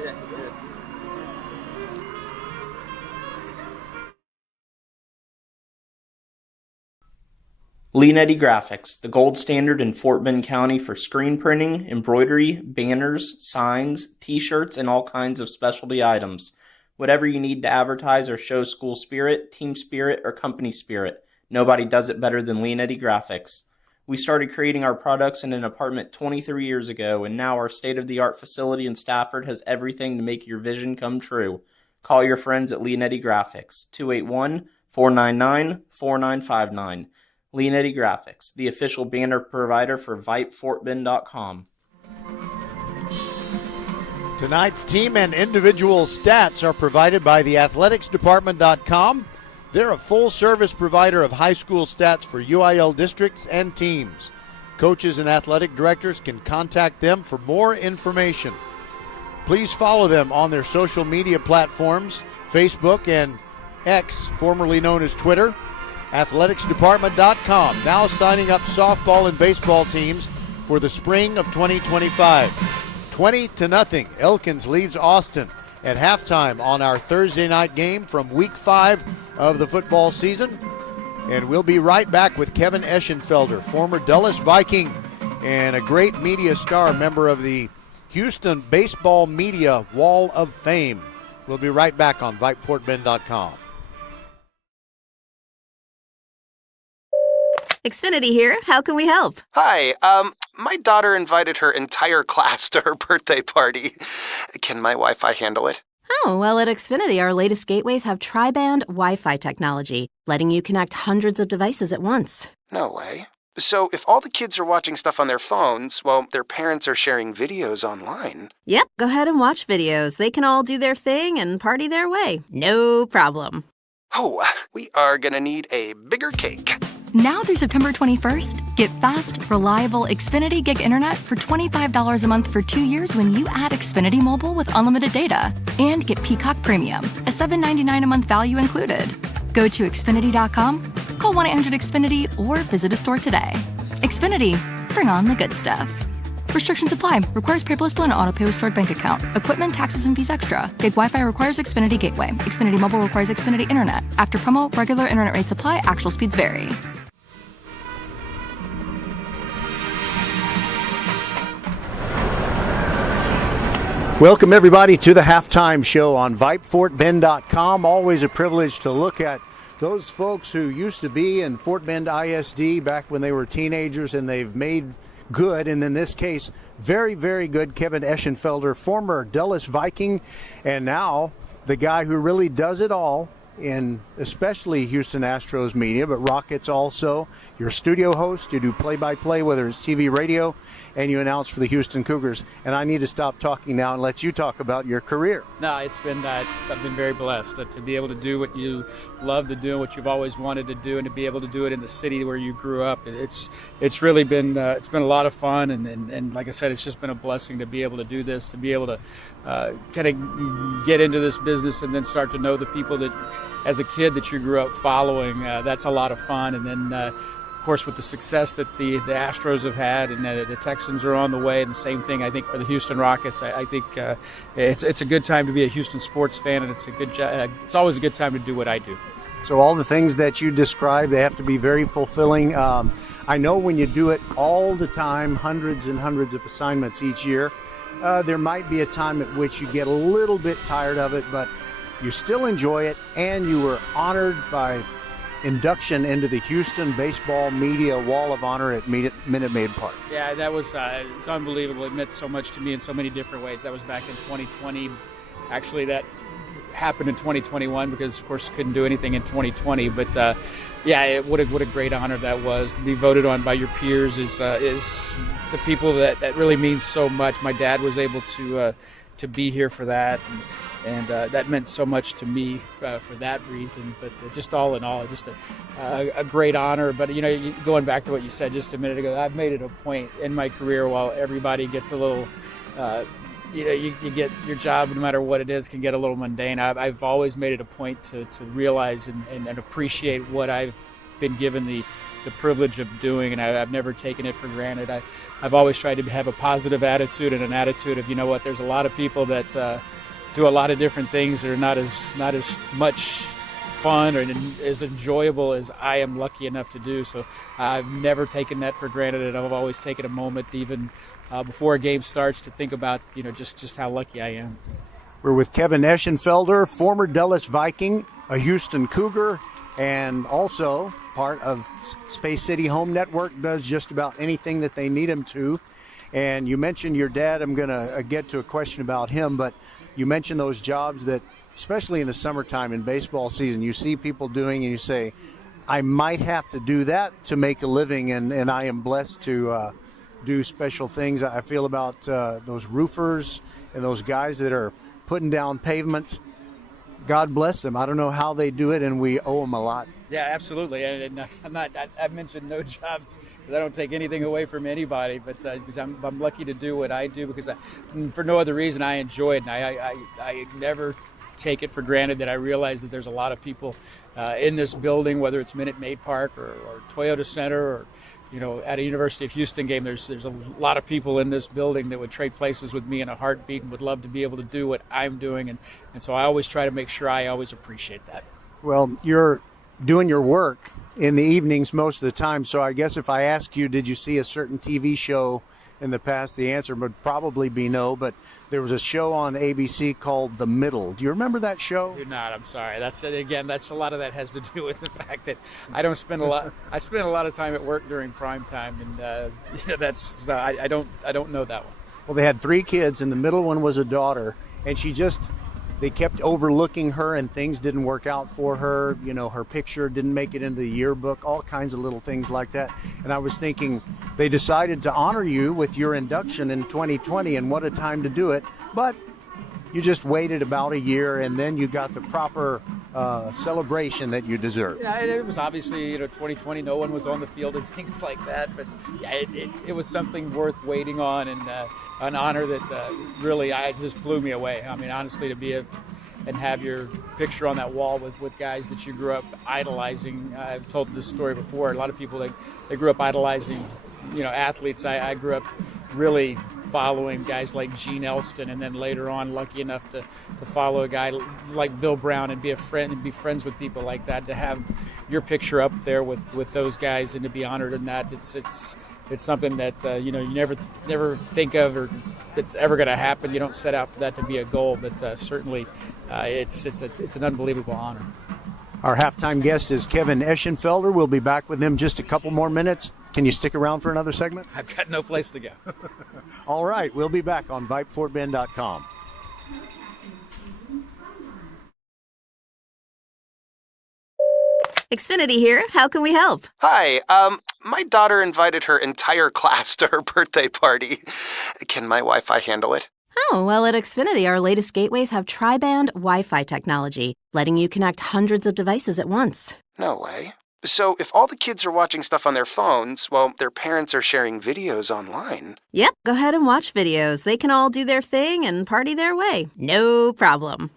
Leanetti Graphics, the gold standard in Fort Bend County for screen printing, embroidery, banners, signs, t-shirts, and all kinds of specialty items. Whatever you need to advertise or show school spirit, team spirit, or company spirit, nobody does it better than Leanetti Graphics. We started creating our products in an apartment 23 years ago, and now our state-of-the-art facility in Stafford has everything to make your vision come true. Call your friends at Leanetti Graphics, 281-499-4959. Leanetti Graphics, the official banner provider for VypeFortBend.com. Tonight's team and individual stats are provided by theathleticsdepartment.com. They're a full-service provider of high school stats for UIL districts and teams. Coaches and athletic directors can contact them for more information. Please follow them on their social media platforms, Facebook and X, formerly known as Twitter. Athleticsdepartment.com, now signing up softball and baseball teams for the spring of 2025. 20-0, Elkins leads Austin at halftime on our Thursday night game from Week 5 of the football season. And we'll be right back with Kevin Eschenfelder, former Dulles Viking and a great media star, member of the Houston Baseball Media Wall of Fame. We'll be right back on VypeFortBend.com. Xfinity here. How can we help? Hi, my daughter invited her entire class to her birthday party. Can my Wi-Fi handle it? Oh, well, at Xfinity, our latest gateways have tri-band Wi-Fi technology, letting you connect hundreds of devices at once. No way. So if all the kids are watching stuff on their phones, well, their parents are sharing videos online. Yep, go ahead and watch videos. They can all do their thing and party their way. No problem. Oh, we are gonna need a bigger cake. Now through September 21st, get fast, reliable Xfinity Gig Internet for $25 a month for 2 years when you add Xfinity Mobile with unlimited data. And get Peacock Premium, a $7.99 a month value included. Go to Xfinity.com, call 1-800-XFINITY, or visit a store today. Xfinity, bring on the good stuff. Restrictions apply. Requires paperless bill and auto-pay with stored bank account. Equipment, taxes, and fees extra. Gig Wi-Fi requires Xfinity Gateway. Xfinity Mobile requires Xfinity Internet. After promo, regular internet rates apply. Actual speeds vary. Welcome, everybody, to the halftime show on VypeFortBend.com. Always a privilege to look at those folks who used to be in Fort Bend ISD back when they were teenagers, and they've made good, and in this case, very, very good. Kevin Eschenfelder, former Dulles Viking, and now the guy who really does it all in especially Houston Astros media, but Rockets also. You're a studio host, you do play-by-play, whether it's TV, radio, and you announce for the Houston Cougars. And I need to stop talking now and let you talk about your career. No, I've been very blessed to be able to do what you love to do and what you've always wanted to do, and to be able to do it in the city where you grew up. It's really been it's been a lot of fun, and like I said, it's just been a blessing to be able to do this, to be able to kind of get into this business and then start to know the people that, as a kid, that you grew up following. That's a lot of fun, and then of course, with the success that the Astros have had, and the Texans are on the way, and the same thing I think for the Houston Rockets. I think it's a good time to be a Houston sports fan, and it's always a good time to do what I do. So all the things that you described, they have to be very fulfilling. I know when you do it all the time, hundreds and hundreds of assignments each year, there might be a time at which you get a little bit tired of it, but you still enjoy it, and you were honored by induction into the Houston Baseball Media Wall of Honor at Minute Maid Park. Yeah, that was it's unbelievable. It meant so much to me in so many different ways. That was back in 2020. Actually, that happened in 2021 because, of course, couldn't do anything in 2020. But what a great honor that was. To be voted on by your peers is the people that really means so much. My dad was able to be here for that. And that meant so much to me for that reason. But just all in all, just a great honor. But, going back to what you said just a minute ago, I've made it a point in my career, while everybody gets a little, you get your job, no matter what it is, can get a little mundane. I've always made it a point to realize and appreciate what I've been given the privilege of doing, and I've never taken it for granted. I've always tried to have a positive attitude, and an attitude of, there's a lot of people that do a lot of different things that are not as much fun or as enjoyable as I am lucky enough to do. So I've never taken that for granted, and I've always taken a moment, even before a game starts, to think about just how lucky I am. We're with Kevin Eschenfelder, former Dulles Viking, a Houston Cougar, and also part of Space City Home Network, does just about anything that they need him to. And you mentioned your dad. I'm going to get to a question about him, but you mentioned those jobs that, especially in the summertime in baseball season, you see people doing, and you say, I might have to do that to make a living, and I am blessed to do special things. I feel about those roofers and those guys that are putting down pavement, God bless them. I don't know how they do it, and we owe them a lot. Yeah, absolutely. And I mentioned no jobs because I don't take anything away from anybody, but because I'm lucky to do what I do because for no other reason I enjoy it. And I never take it for granted that I realize that there's a lot of people in this building, whether it's Minute Maid Park or Toyota Center or at a University of Houston game, there's a lot of people in this building that would trade places with me in a heartbeat and would love to be able to do what I'm doing. And so I always try to make sure I always appreciate that. Well, you're doing your work in the evenings most of the time. So I guess if I ask you, did you see a certain TV show in the past, the answer would probably be no. But there was a show on ABC called The Middle. Do you remember that show? Do not. I'm sorry. That's a lot of that has to do with the fact that I don't spend a lot. I spend a lot of time at work during prime time, and I don't know that one. Well, they had 3 kids, and the middle one was a daughter, and they kept overlooking her, and things didn't work out for her. Her picture didn't make it into the yearbook, all kinds of little things like that. And I was thinking, they decided to honor you with your induction in 2020, and what a time to do it. But you just waited about a year, and then you got the proper celebration that you deserve. Yeah, it was obviously 2020. No one was on the field and things like that. But yeah, it was something worth waiting on, and an honor that really just blew me away. I mean, honestly, to be and have your picture on that wall with guys that you grew up idolizing. I've told this story before. A lot of people they grew up idolizing, athletes. I grew up really following guys like Gene Elston, and then later on lucky enough to follow a guy like Bill Brown and be a friend and be friends with people like that. To have your picture up there with those guys and to be honored in that, it's something that you never think of or it's ever going to happen. You don't set out for that to be a goal, but certainly it's an unbelievable honor. Our halftime guest is Kevin Eschenfelder. We'll be back with him just a couple more minutes. Can you stick around for another segment? I've got no place to go. All right, we'll be back on VypeFortBend.com. Xfinity here. How can we help? Hi, my daughter invited her entire class to her birthday party. Can my Wi-Fi handle it? Oh, well, at Xfinity, our latest gateways have tri-band Wi-Fi technology, letting you connect hundreds of devices at once. No way. So if all the kids are watching stuff on their phones, well, their parents are sharing videos online. Yep, go ahead and watch videos. They can all do their thing and party their way. No problem.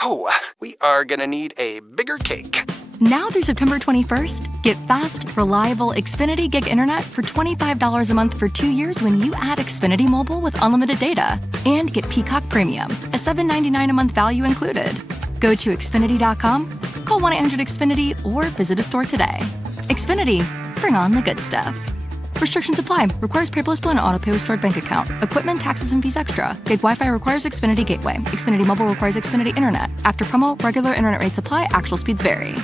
Oh, we are gonna need a bigger cake. Now through September 21st, get fast, reliable Xfinity Gig Internet for $25 a month for 2 years when you add Xfinity Mobile with unlimited data. And get Peacock Premium, a $7.99 a month value included. Go to Xfinity.com, call 1-800-XFINITY, or visit a store today. Xfinity, bring on the good stuff. Restrictions apply. Requires paperless bill and auto-pay with stored bank account. Equipment, taxes, and fees extra. Gig Wi-Fi requires Xfinity Gateway. Xfinity Mobile requires Xfinity Internet. After promo, regular internet rates apply. Actual speeds vary.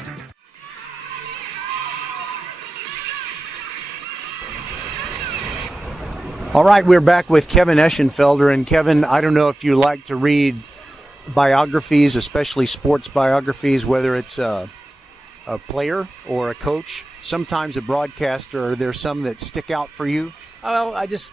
All right, we're back with Kevin Eschenfelder. And Kevin, I don't know if you like to read biographies, especially sports biographies, whether it's a player or a coach, sometimes a broadcaster. Are there some that stick out for you? Well, I just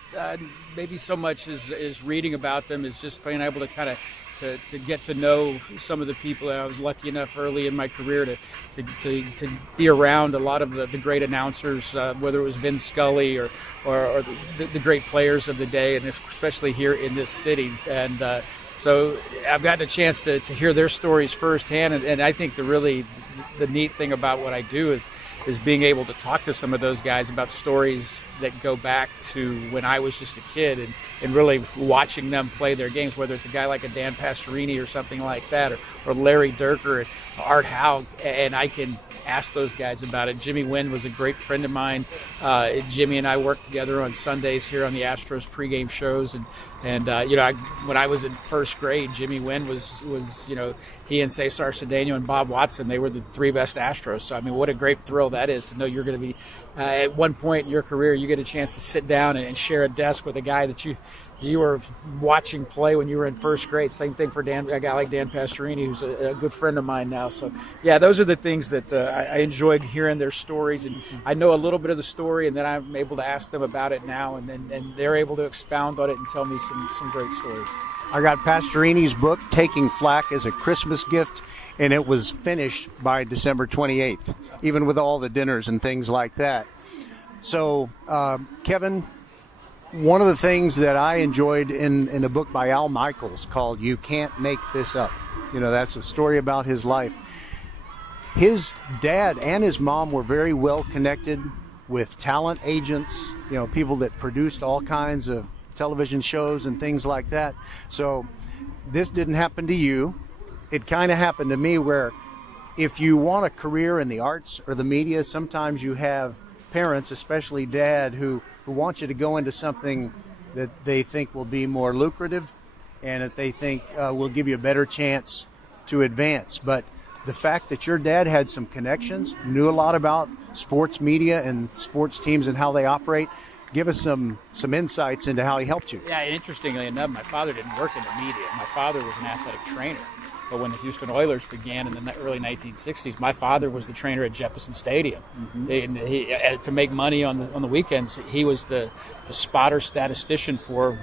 maybe so much as reading about them is just being able to kind of to get to know some of the people. I was lucky enough early in my career to be around a lot of the great announcers, whether it was Vin Scully or the great players of the day, and especially here in this city. And so I've gotten a chance to hear their stories firsthand, and I think the neat thing about what I do is being able to talk to some of those guys about stories that go back to when I was just a kid and really watching them play their games, whether it's a guy like a Dan Pastorini or something like that, or Larry Durker and Art Howe, and I can ask those guys about it. Jimmy Wynn was a great friend of mine. Jimmy and I worked together on Sundays here on the Astros pregame shows, and when I was in first grade, Jimmy Wynn was he and Cesar Cedeno and Bob Watson, they were the 3 best Astros. So I mean, what a great thrill that is to know you're going to be at one point in your career, you get a chance to sit down and share a desk with a guy that you were watching play when you were in first grade. Same thing for a guy like Dan Pastorini, who's a good friend of mine now. So, yeah, those are the things that I enjoyed hearing their stories. And I know a little bit of the story, and then I'm able to ask them about it now, and they're able to expound on it and tell me some great stories. I got Pastorini's book, Taking Flack, as a Christmas gift, and it was finished by December 28th, even with all the dinners and things like that. So, Kevin, one of the things that I enjoyed in a book by Al Michaels called You Can't Make This Up, that's a story about his life. His dad and his mom were very well connected with talent agents, people that produced all kinds of television shows and things like that. So this didn't happen to you. It kind of happened to me, where if you want a career in the arts or the media, sometimes you have parents, especially dad, who want you to go into something that they think will be more lucrative and that they think will give you a better chance to advance. But the fact that your dad had some connections, knew a lot about sports media and sports teams and how they operate, give us some insights into how he helped you. Yeah, interestingly enough, my father didn't work in the media. My father was an athletic trainer. But when the Houston Oilers began in the early 1960s, my father was the trainer at Jefferson Stadium. Mm-hmm. He, to make money on the weekends, he was the spotter statistician for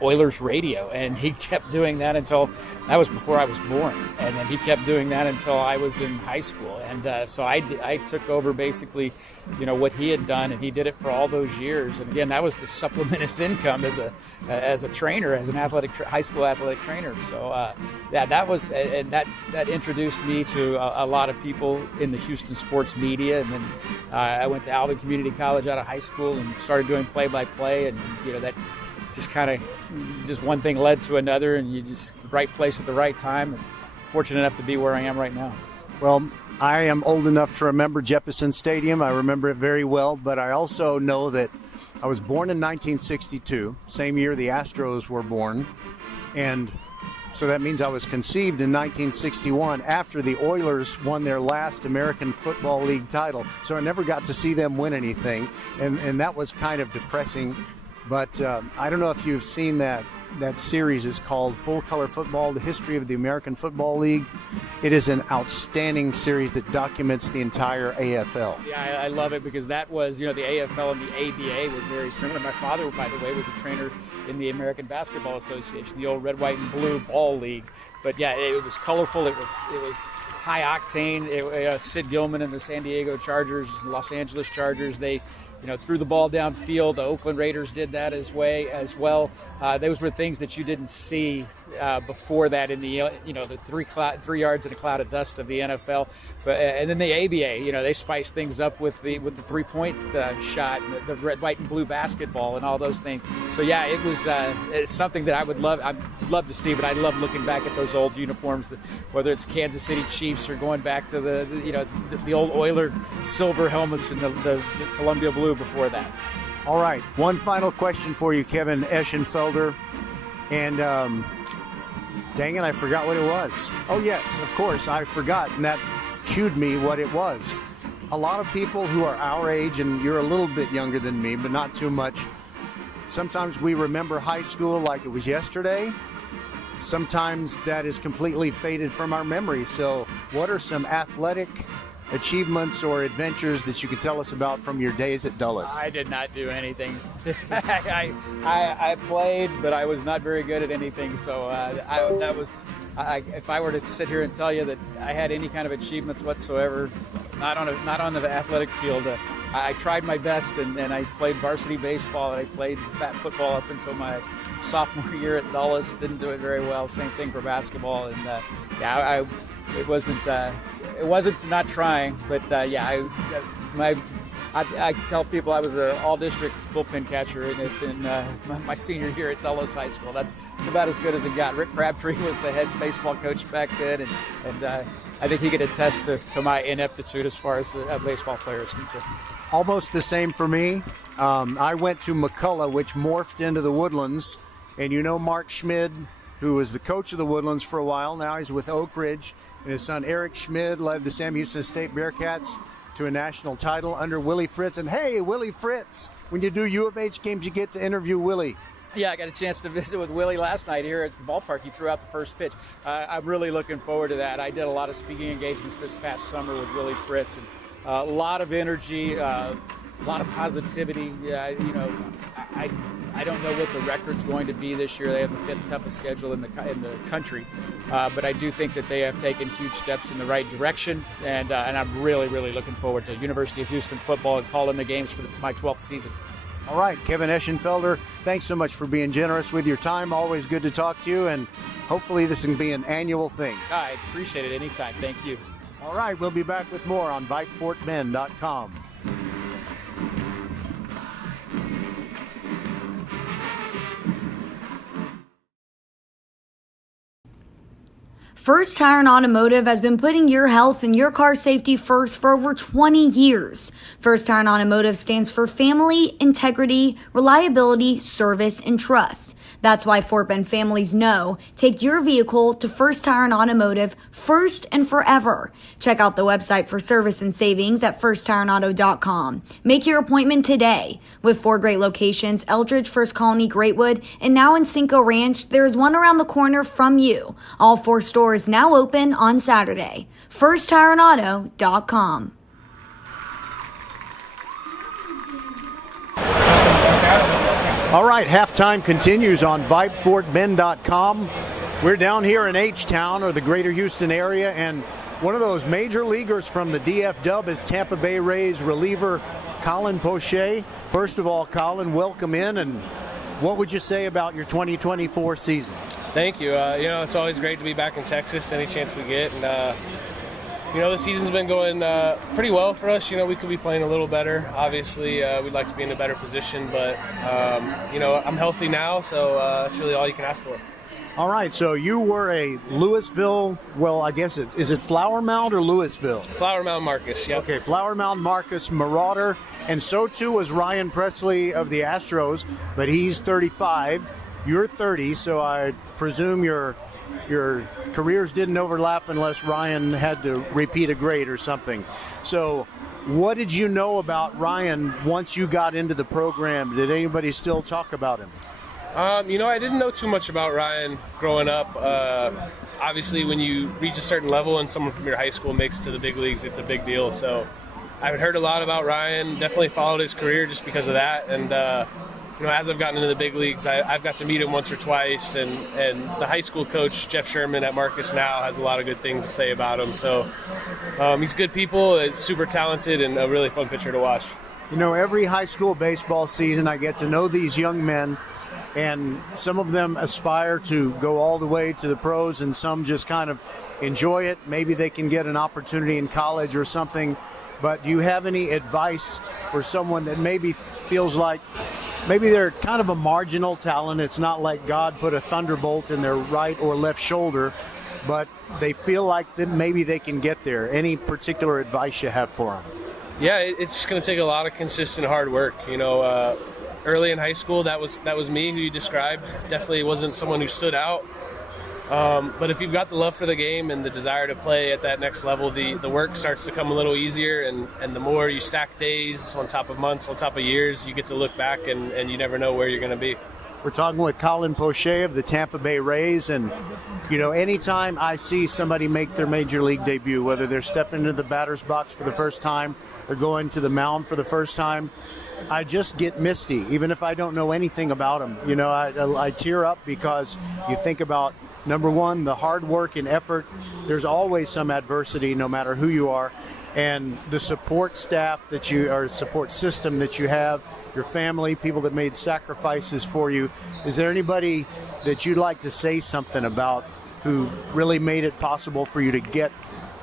Oilers radio, and he kept doing that until that was before I was born, and then he kept doing that until I was in high school, and so I took over basically, what he had done, and he did it for all those years. And again, that was to supplement his income as a trainer, as an high school athletic trainer. So that was, and that introduced me to a lot of people in the Houston sports media, and then I went to Alvin Community College out of high school and started doing play-by-play, and that just kind of just one thing led to another, and you just right place at the right time, and fortunate enough to be where I am right now. Well, I am old enough to remember Jefferson Stadium. I remember it very well, but I also know that I was born in 1962, same year the Astros were born, and so that means I was conceived in 1961 after the Oilers won their last American Football League title. So I never got to see them win anything, and that was kind of depressing. But I don't know if you've seen that series. Is called Full Color Football, the history of the American Football League. It is an outstanding series that documents the entire AFL. Yeah, I love it because that was, the AFL and the ABA were very similar. My father, by the way, was a trainer in the American Basketball Association, the old red, white, and blue ball league. But yeah, it was colorful. It was high octane. Sid Gilman and the San Diego Chargers, Los Angeles Chargers, they threw the ball downfield. The Oakland Raiders did that as well. Those were things that you didn't see before that in the the 3 yards in a cloud of dust of the NFL. But and then the ABA, they spiced things up with the 3-point shot, and the red, white, and blue basketball, and all those things. So yeah, it was it's something that I'd love to see. But I love looking back at those old uniforms, whether it's Kansas City Chiefs or going back to the old Oiler silver helmets and the Columbia blue before that. All right, one final question for you, Kevin Eschenfelder, and dang it, I forgot what it was. Oh yes, of course, I forgot, and that cued me what it was. A lot of people who are our age, and you're a little bit younger than me, but not too much, sometimes we remember high school like it was yesterday. Sometimes that is completely faded from our memory. So what are some athletic achievements or adventures that you could tell us about from your days at Dulles? I did not do anything. I played, but I was not very good at anything. So if I were to sit here and tell you that I had any kind of achievements whatsoever, not on the athletic field. I tried my best, and I played varsity baseball, and I played football up until my sophomore year at Dulles. Didn't do it very well. Same thing for basketball, and it wasn't not trying, but I tell people I was an all-district bullpen catcher in my senior year at Dulles High School. That's about as good as it got. Rick Crabtree was the head baseball coach back then, and I think he could attest to my ineptitude as far as a baseball player is concerned. Almost the same for me. I went to McCullough, which morphed into the Woodlands, and Mark Schmid, who was the coach of the Woodlands for a while. Now he's with Oak Ridge, and his son Eric Schmid led the Sam Houston State Bearcats to a national title under Willie Fritz. And hey, Willie Fritz, when you do U of H games, you get to interview Willie. Yeah, I got a chance to visit with Willie last night here at the ballpark. He threw out the first pitch. I'm really looking forward to that. I did a lot of speaking engagements this past summer with Willie Fritz, and a lot of energy, a lot of positivity. Yeah, I don't know what the record's going to be this year. They have the 5th toughest schedule in the country, but I do think that they have taken huge steps in the right direction, and I'm really, really looking forward to University of Houston football and calling the games for my 12th season. All right, Kevin Eschenfelder, thanks so much for being generous with your time. Always good to talk to you, and hopefully this can be an annual thing. I appreciate it anytime. Thank you. All right, we'll be back with more on VypeFortBend.com. First Tire and Automotive has been putting your health and your car safety first for over 20 years. First Tire and Automotive stands for family, integrity, reliability, service, and trust. That's why Fort Bend families know take your vehicle to First Tire and Automotive first and forever. Check out the website for service and savings at firsttireandauto.com. Make your appointment today. With 4 great locations, Eldridge, First Colony, Greatwood, and now in Cinco Ranch, there is one around the corner from you. All 4 stores now open on Saturday. FirstTireandAuto.com. All right, halftime continues on VypeFortBend.com. We're down here in H-Town, or the greater Houston area, and one of those major leaguers from the DF-Dub is Tampa Bay Rays reliever Colin Poche. First of all, Colin, welcome in, and what would you say about your 2024 season? Thank you. It's always great to be back in Texas any chance we get. And, the season's been going pretty well for us. We could be playing a little better. Obviously, we'd like to be in a better position. But, I'm healthy now, so that's really all you can ask for. All right, so you were a Louisville, well, I guess is it Flower Mound or Louisville? Flower Mound Marcus, yeah. Okay, Flower Mound Marcus Marauder, and so too was Ryan Presley of the Astros, but he's 35. You're 30, so I presume your careers didn't overlap unless Ryan had to repeat a grade or something. So what did you know about Ryan once you got into the program? Did anybody still talk about him? I didn't know too much about Ryan growing up. Obviously, when you reach a certain level and someone from your high school makes it to the big leagues, it's a big deal. So I've heard a lot about Ryan, definitely followed his career just because of that. And, as I've gotten into the big leagues, I've got to meet him once or twice. And the high school coach, Jeff Sherman at Marcus now, has a lot of good things to say about him. So he's good people, is super talented, and a really fun pitcher to watch. Every high school baseball season, I get to know these young men, and some of them aspire to go all the way to the pros, and some just kind of enjoy it. Maybe they can get an opportunity in college or something. But do you have any advice for someone that maybe feels like maybe they're kind of a marginal talent? It's not like God put a thunderbolt in their right or left shoulder, but they feel like that maybe they can get there. Any particular advice you have for them? Yeah, it's going to take a lot of consistent hard work. Early in high school, that was me who you described. Definitely wasn't someone who stood out. But if you've got the love for the game and the desire to play at that next level, the work starts to come a little easier, and the more you stack days on top of months, on top of years, you get to look back and you never know where you're going to be. We're talking with Colin Poche of the Tampa Bay Rays, and anytime I see somebody make their major league debut, whether they're stepping into the batter's box for the first time or going to the mound for the first time, I just get misty, even if I don't know anything about them. I tear up because you think about, number one, the hard work and effort. There's always some adversity, no matter who you are, and the support staff support system that you have, your family, people that made sacrifices for you. Is there anybody that you'd like to say something about who really made it possible for you to get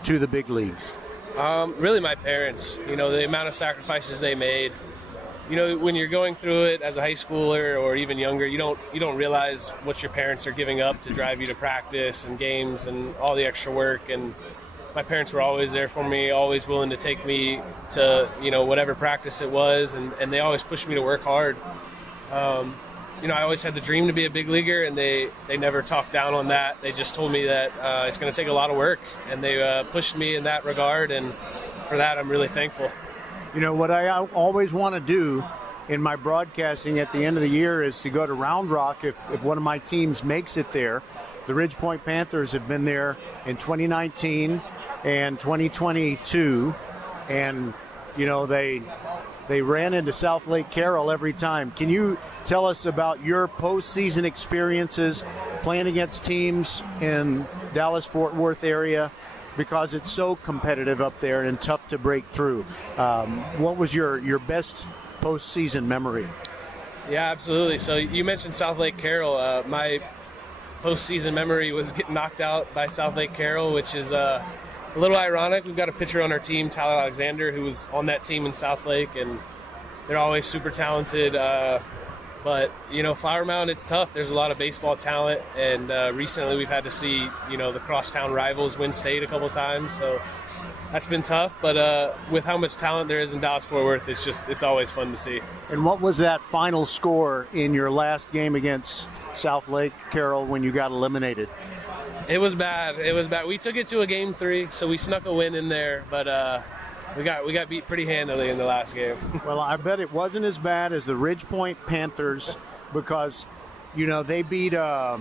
to the big leagues? Really my parents, the amount of sacrifices they made. When you're going through it as a high schooler or even younger, you don't realize what your parents are giving up to drive you to practice and games and all the extra work. And my parents were always there for me, always willing to take me to, whatever practice it was. And they always pushed me to work hard. I always had the dream to be a big leaguer, and they never talked down on that. They just told me that it's going to take a lot of work, and they pushed me in that regard. And for that, I'm really thankful. What I always want to do in my broadcasting at the end of the year is to go to Round Rock if one of my teams makes it there. The Ridge Point Panthers have been there in 2019 and 2022, and they they ran into South Lake Carroll every time. Can you tell us about your postseason experiences playing against teams in Dallas-Fort Worth area? Because it's so competitive up there and tough to break through. What was your best postseason memory? Yeah, absolutely. So you mentioned South Lake Carroll. My postseason memory was getting knocked out by South Lake Carroll, which is a little ironic. We've got a pitcher on our team, Tyler Alexander, who was on that team in South Lake, and they're always super talented. But, Flower Mound, it's tough. There's a lot of baseball talent, and recently we've had to see, the crosstown rivals win state a couple times, so that's been tough. But with how much talent there is in Dallas-Fort Worth, it's always fun to see. And what was that final score in your last game against South Lake Carroll when you got eliminated? It was bad. We took it to a game 3, so we snuck a win in there, but we got beat pretty handily in the last game. Well, I bet it wasn't as bad as the Ridge Point Panthers because, they beat, all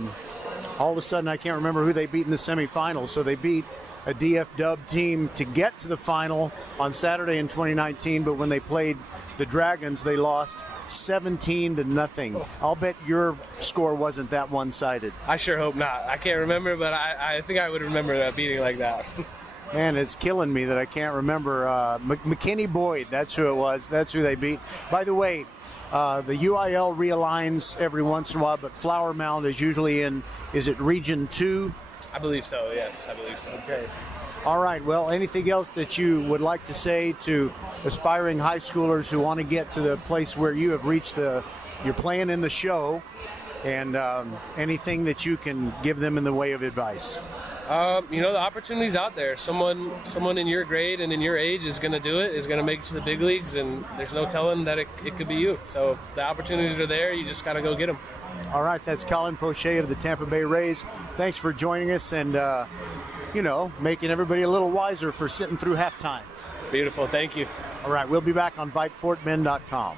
of a sudden I can't remember who they beat in the semifinals, so they beat a DF-Dub team to get to the final on Saturday in 2019, but when they played the Dragons, they lost 17-0. I'll bet your score wasn't that one-sided. I sure hope not. I can't remember, but I think I would remember that beating like that. Man, it's killing me that I can't remember. McKinney Boyd, that's who it was. That's who they beat. By the way, the UIL realigns every once in a while, but Flower Mound is usually is it Region 2? I believe so, yes. I believe so. Okay. All right. Well, anything else that you would like to say to aspiring high schoolers who want to get to the place where you have reached you're playing in the show, and anything that you can give them in the way of advice? The opportunity's out there. Someone in your grade and in your age is going to do it, is going to make it to the big leagues, and there's no telling that it could be you. So the opportunities are there. You just got to go get them. All right, that's Colin Poche of the Tampa Bay Rays. Thanks for joining us and, making everybody a little wiser for sitting through halftime. Beautiful. Thank you. All right, we'll be back on VypeFortBend.com.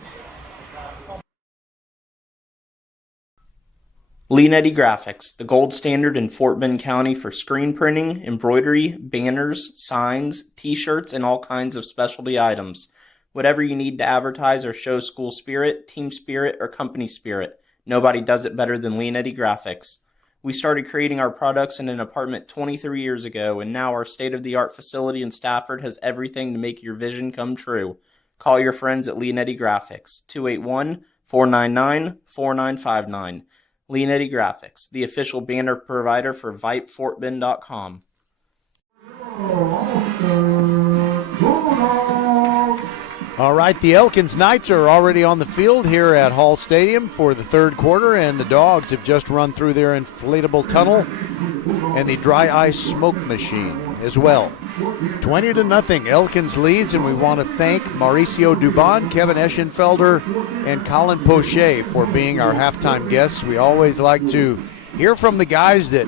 Leanetti Graphics, the gold standard in Fort Bend County for screen printing, embroidery, banners, signs, t-shirts, and all kinds of specialty items. Whatever you need to advertise or show school spirit, team spirit, or company spirit, nobody does it better than Leanetti Graphics. We started creating our products in an apartment 23 years ago, and now our state-of-the-art facility in Stafford has everything to make your vision come true. Call your friends at Leanetti Graphics, 281-499-4959. Leanetti Graphics, the official banner provider for VypeFortBend.com. All right, the Elkins Knights are already on the field here at Hall Stadium for the third quarter, and the Dogs have just run through their inflatable tunnel and the dry ice smoke machine as well. 20-0, Elkins leads, and we want to thank Mauricio Dubon, Kevin Eschenfelder, and Colin Poche for being our halftime guests. We always like to hear from the guys that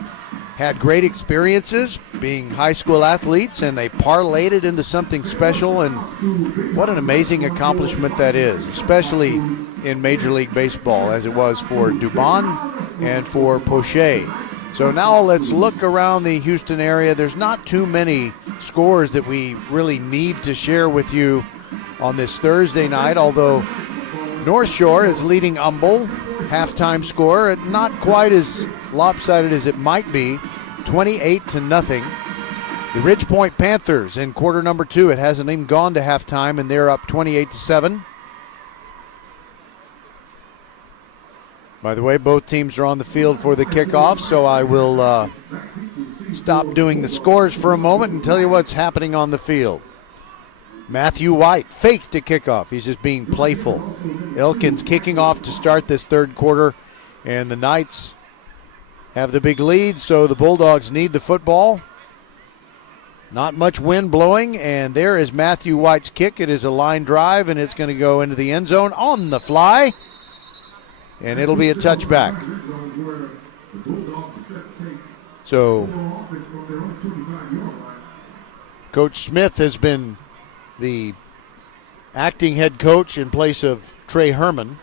had great experiences being high school athletes, and they parlayed it into something special, and what an amazing accomplishment that is, especially in Major League Baseball, as it was for Dubon and for Poche. So now let's look around the Houston area. There's not too many scores that we really need to share with you on this Thursday night, although North Shore is leading Humble, halftime score, not quite as lopsided as it might be, 28-0. The Ridge Point Panthers in quarter number 2, it hasn't even gone to halftime, and they're up 28-7. By the way, both teams are on the field for the kickoff, so I will stop doing the scores for a moment and tell you what's happening on the field. Matthew White faked to kickoff. He's just being playful. Elkins kicking off to start this third quarter, and the Knights have the big lead, so the Bulldogs need the football. Not much wind blowing, and there is Matthew White's kick. It is a line drive, and it's going to go into the end zone on the fly. And it'll be a touchback. So Coach Smith has been the acting head coach in place of Trey Herman.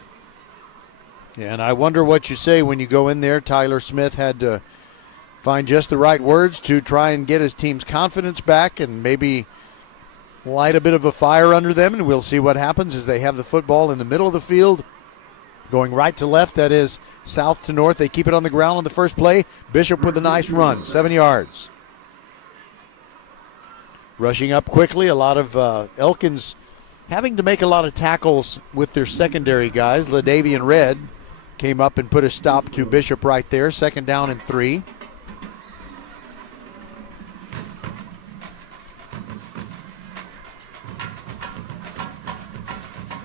And I wonder what you say when you go in there. Tyler Smith had to find just the right words to try and get his team's confidence back and maybe light a bit of a fire under them, and we'll see what happens as they have the football in the middle of the field, going right to left, that is south to north. They keep it on the ground on the first play. Bishop with a nice run, 7 yards. Rushing up quickly, a lot of Elkins having to make a lot of tackles with their secondary guys. LaDavian Red came up and put a stop to Bishop right there. 2nd down and 3.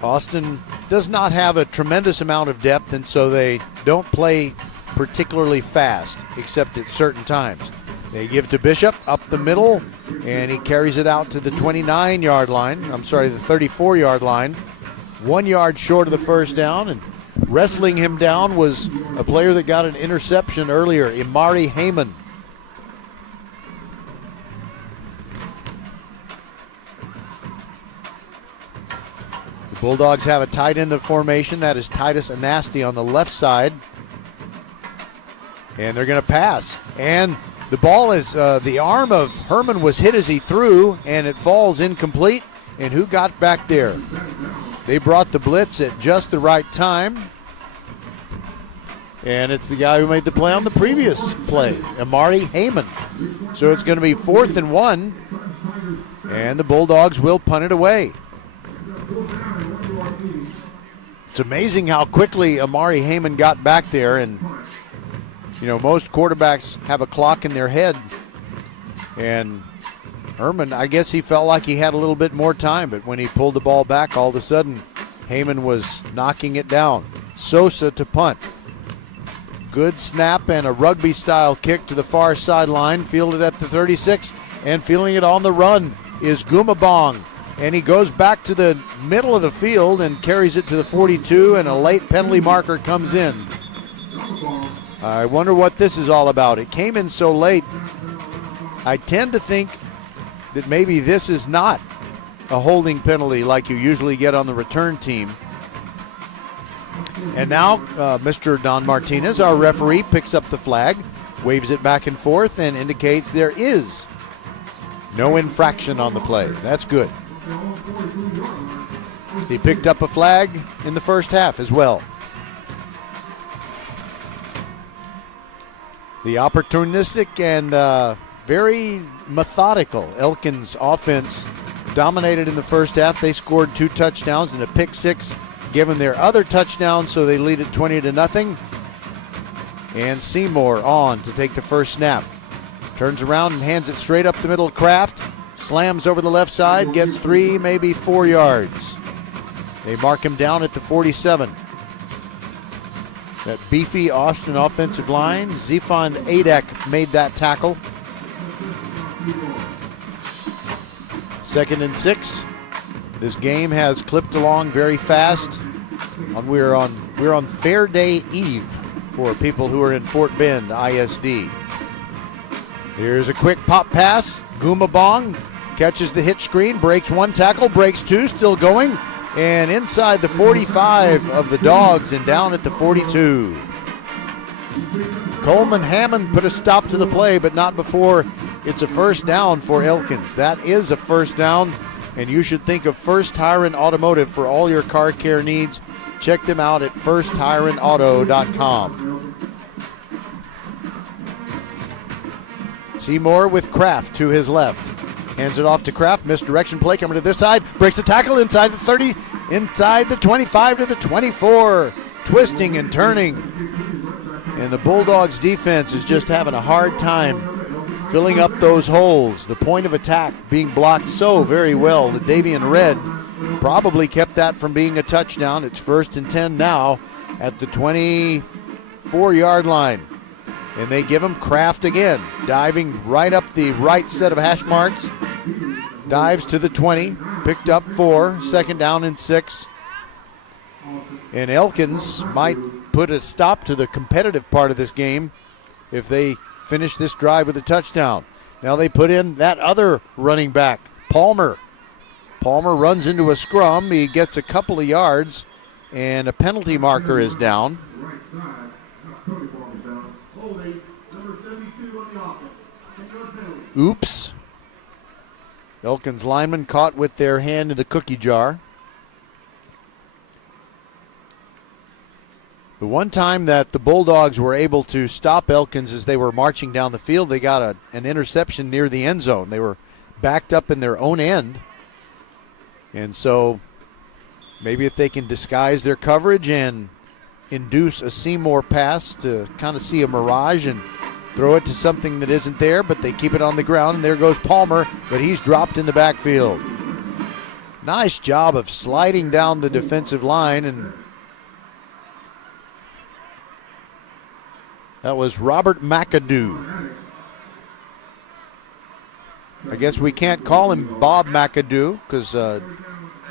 Austin does not have a tremendous amount of depth, and so they don't play particularly fast, except at certain times. They give to Bishop up the middle, and he carries it out to the 29-yard line. I'm sorry, the 34-yard line. 1 yard short of the first down, and wrestling him down was a player that got an interception earlier, Imari Heyman. The Bulldogs have a tight end of formation. That is Titus Anasti on the left side. And they're going to pass. And the ball is, the arm of Herman was hit as he threw, and it falls incomplete. And who got back there? They brought the blitz at just the right time. And it's the guy who made the play on the previous play, Amari Heyman. So it's going to be 4th and 1, and the Bulldogs will punt it away. It's amazing how quickly Amari Heyman got back there, and you know, most quarterbacks have a clock in their head, and Herman, I guess he felt like he had a little bit more time, but when he pulled the ball back, all of a sudden Heyman was knocking it down. Sosa to punt. Good snap and a rugby-style kick to the far sideline, fielded at the 36, and fielding it on the run is Gumabong. And he goes back to the middle of the field and carries it to the 42, and a late penalty marker comes in. I wonder what this is all about. It came in so late. I tend to think that maybe this is not a holding penalty like you usually get on the return team. And now Mr. Don Martinez, our referee, picks up the flag, waves it back and forth, and indicates there is no infraction on the play. That's good. He picked up a flag in the first half as well. The opportunistic and very methodical Elkins offense dominated in the first half. They scored 2 touchdowns and a pick 6 given their other touchdown, so they lead it 20-0. And Seymour on to take the first snap. Turns around and hands it straight up the middle to Kraft. Slams over the left side, gets 3, maybe 4 yards. They mark him down at the 47. That beefy Austin offensive line. Zefon Adek made that tackle. 2nd and 6. This game has clipped along very fast. We're on Fair Day Eve for people who are in Fort Bend ISD. Here's a quick pop pass. Gumabong catches the hitch screen, breaks 1 tackle, breaks 2, still going, and inside the 45 of the Dogs and down at the 42. Coleman Hammond put a stop to the play, but not before it's a first down for Elkins. That is a first down, and you should think of First Hiren Automotive for all your car care needs. Check them out at firsthirenauto.com. Seymour with Kraft to his left. Hands it off to Kraft. Misdirection play coming to this side. Breaks the tackle inside the 30, inside the 25 to the 24. Twisting and turning. And the Bulldogs defense is just having a hard time filling up those holes. The point of attack being blocked so very well. The Davian Red probably kept that from being a touchdown. It's 1st and 10 now at the 24-yard line. And they give him Kraft again, diving right up the right set of hash marks. Dives to the 20, picked up 4, 2nd down and 6. And Elkins might put a stop to the competitive part of this game if they finish this drive with a touchdown. Now they put in that other running back, Palmer. Palmer runs into a scrum. He gets a couple of yards, and a penalty marker is down. Oops. Elkins linemen caught with their hand in the cookie jar. The one time that the Bulldogs were able to stop Elkins as they were marching down the field, they got an interception near the end zone. They were backed up in their own end. And so maybe if they can disguise their coverage and induce a Seymour pass to kind of see a mirage and throw it to something that isn't there, but they keep it on the ground, and there goes Palmer, but he's dropped in the backfield. Nice job of sliding down the defensive line, and that was Robert McAdoo. I guess we can't call him Bob McAdoo because a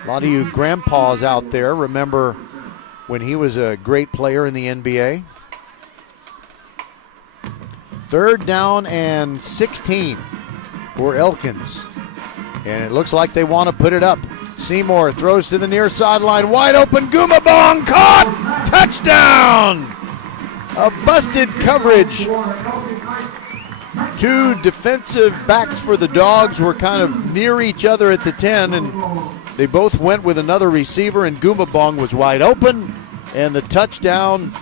lot of you grandpas out there remember when he was a great player in the NBA. 3rd down and 16 for Elkins. And it looks like they want to put it up. Seymour throws to the near sideline. Wide open. Gumabong caught. Touchdown. A busted coverage. 2 defensive backs for the Dogs were kind of near each other at the 10, and they both went with another receiver, and Gumabong was wide open. And the touchdown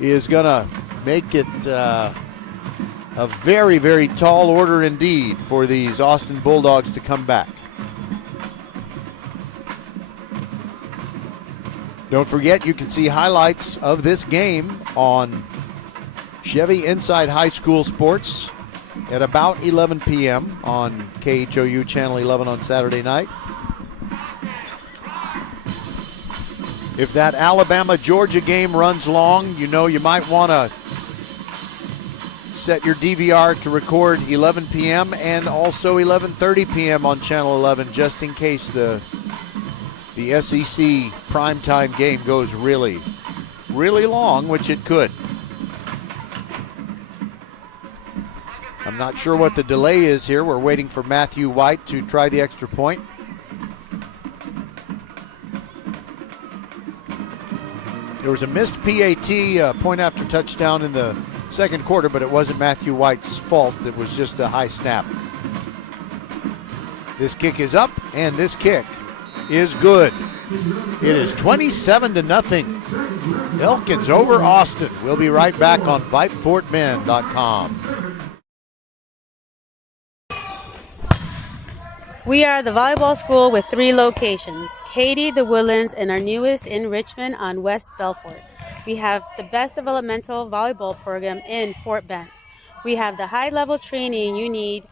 is going to make it a very, very tall order indeed for these Austin Bulldogs to come back. Don't forget, you can see highlights of this game on Chevy Inside High School Sports at about 11 p.m. on KHOU Channel 11 on Saturday night. If that Alabama-Georgia game runs long, you know you might want to set your DVR to record 11 p.m. and also 11:30 p.m. on Channel 11, just in case the SEC primetime game goes really, really long, which it could. I'm not sure what the delay is here. We're waiting for Matthew White to try the extra point. There was a missed PAT, point after touchdown in the second quarter, but it wasn't Matthew White's fault. It was just a high snap. This kick is up, and this kick is good. It is 27-0. Elkins over Austin. We'll be right back on VypeFortBend.com. We are the volleyball school with 3 locations, Katy, the Woodlands, and our newest in Richmond on West Belfort. We have the best developmental volleyball program in Fort Bend. We have the high-level training you need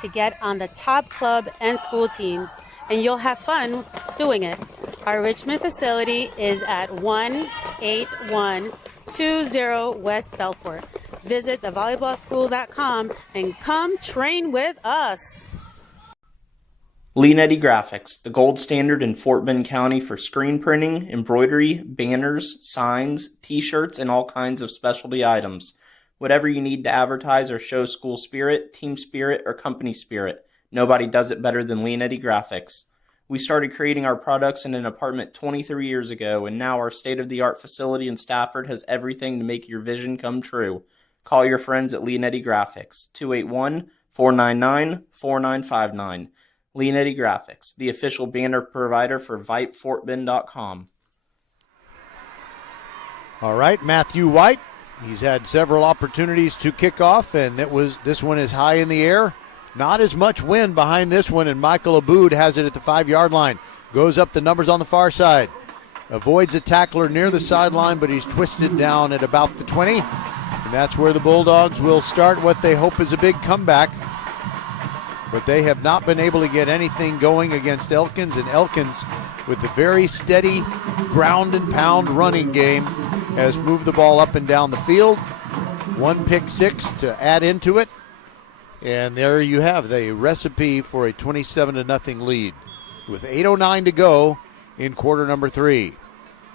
to get on the top club and school teams, and you'll have fun doing it. Our Richmond facility is at 18120 West Belfort. Visit thevolleyballschool.com and come train with us. Leanetti Graphics, the gold standard in Fort Bend County for screen printing, embroidery, banners, signs, t-shirts, and all kinds of specialty items. Whatever you need to advertise or show school spirit, team spirit, or company spirit, nobody does it better than Leanetti Graphics. We started creating our products in an apartment 23 years ago, and now our state-of-the-art facility in Stafford has everything to make your vision come true. Call your friends at Leanetti Graphics, 281-499-4959. Leanetti Graphics, the official banner provider for VypeFortBend.com. All right, Matthew White. He's had several opportunities to kick off, and this one is high in the air. Not as much wind behind this one, and Michael Aboud has it at the 5-yard line. Goes up the numbers on the far side. Avoids a tackler near the sideline, but he's twisted down at about the 20. And that's where the Bulldogs will start what they hope is a big comeback. But they have not been able to get anything going against Elkins, and Elkins, with the very steady ground and pound running game, has moved the ball up and down the field. 1 pick six to add into it, and there you have the recipe for a 27-0 lead with 8:09 to go in quarter number 3.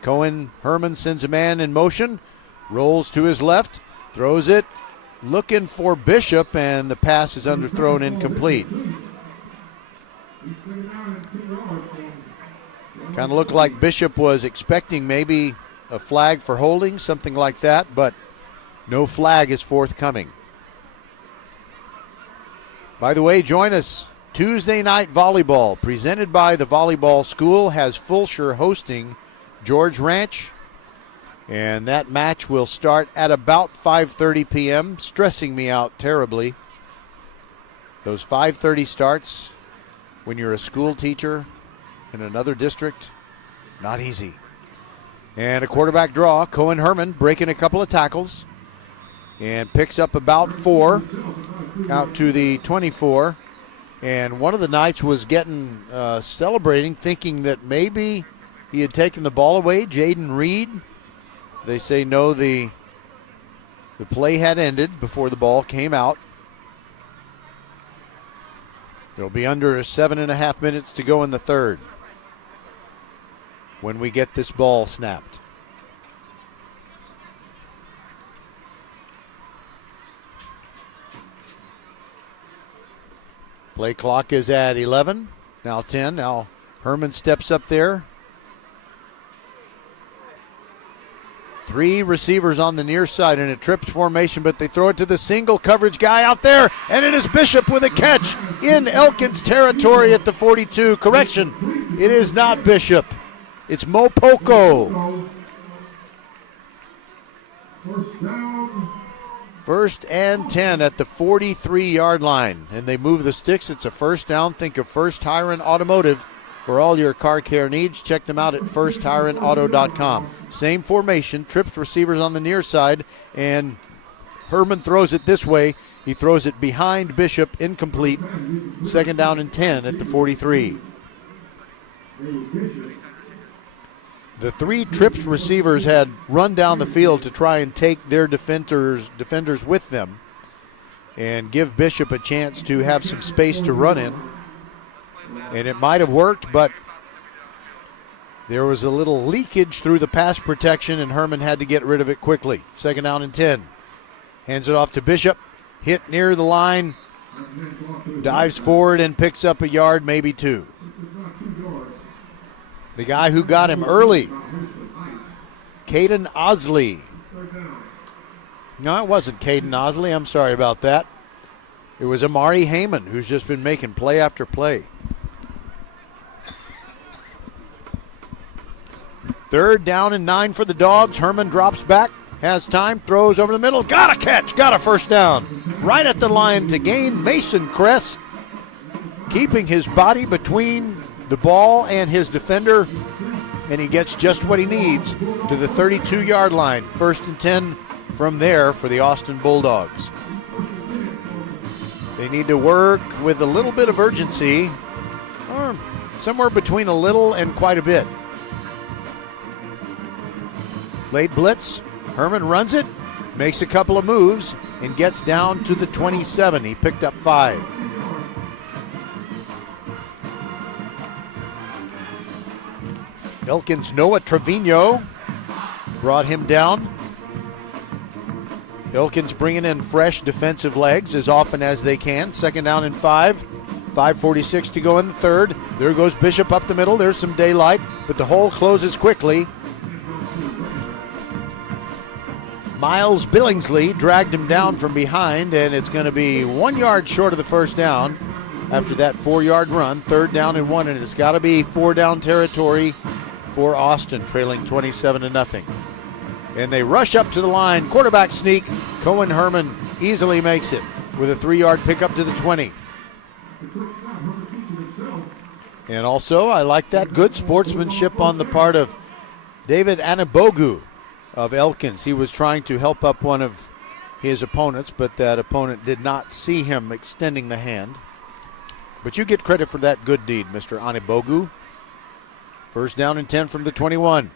Cohen Herman sends a man in motion, rolls to his left, throws it, looking for Bishop, and the pass is underthrown, incomplete. Kind of looked like Bishop was expecting maybe a flag for holding, something like that, but no flag is forthcoming. By the way, join us Tuesday night volleyball, presented by the Volleyball School, has Fulshear hosting George Ranch. And that match will start at about 5:30 p.m., stressing me out terribly. Those 5:30 starts when you're a school teacher in another district, not easy. And a quarterback draw, Cohen Herman breaking a couple of tackles and picks up about 4 out to the 24. And one of the Knights was celebrating, thinking that maybe he had taken the ball away, Jaden Reed. They say no, the play had ended before the ball came out. It'll be under 7.5 minutes to go in the third when we get this ball snapped. Play clock is at 11, now 10. Now Herman steps up there. 3 receivers on the near side in a trips formation, but they throw it to the single coverage guy out there, and it is Bishop with a catch in Elkins territory at the 42. Correction, it is not Bishop. It's Mopoko. First and 10 at the 43-yard line, and they move the sticks. It's a first down. Think of First Tire and Automotive for all your car care needs. Check them out at firsttireandauto.com. Same formation, trips receivers on the near side, and Herman throws it this way. He throws it behind Bishop, incomplete. Second down and 10 at the 43. The 3 trips receivers had run down the field to try and take their defenders with them and give Bishop a chance to have some space to run in. And it might have worked, but there was a little leakage through the pass protection, and Herman had to get rid of it quickly. Second down and 10. Hands it off to Bishop. Hit near the line. Dives forward and picks up a yard, maybe 2. The guy who got him early, Caden Osley. No, it wasn't Caden Osley. I'm sorry about that. It was Amari Heyman, who's just been making play after play. Third down and 9 for the Dogs. Herman drops back, has time, throws over the middle. Got a catch, got a first down. Right at the line to gain. Mason Kress, keeping his body between the ball and his defender, and he gets just what he needs to the 32-yard line. First and 10 from there for the Austin Bulldogs. They need to work with a little bit of urgency, or somewhere between a little and quite a bit. Late blitz. Herman runs it, makes a couple of moves, and gets down to the 27. He picked up 5. Elkins Noah Trevino brought him down. Elkins bringing in fresh defensive legs as often as they can. Second down and 5. 5:46 to go in the third. There goes Bishop up the middle. There's some daylight, but the hole closes quickly. Miles Billingsley dragged him down from behind, and it's going to be 1 yard short of the first down after that 4-yard run. Third down and 1, and it's got to be 4-down territory for Austin, trailing 27-0. And they rush up to the line. Quarterback sneak. Cohen Herman easily makes it with a 3-yard pickup to the 20. And also, I like that good sportsmanship on the part of David Anabogu of Elkins. He was trying to help up one of his opponents, but that opponent did not see him extending the hand. But you get credit for that good deed, Mr. Anabogu. First down and 10 from the 21.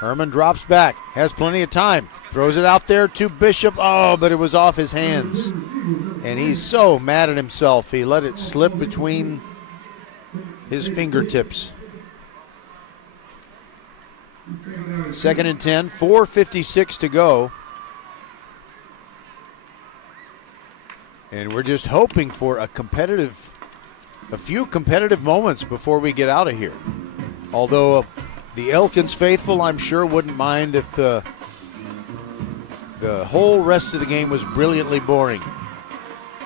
Herman drops back, has plenty of time, throws it out there to Bishop. Oh, but it was off his hands. And he's so mad at himself. He let it slip between his fingertips. Second and 10, 4:56 to go. And we're just hoping for a few competitive moments before we get out of here. Although the Elkins faithful, I'm sure, wouldn't mind if the whole rest of the game was brilliantly boring.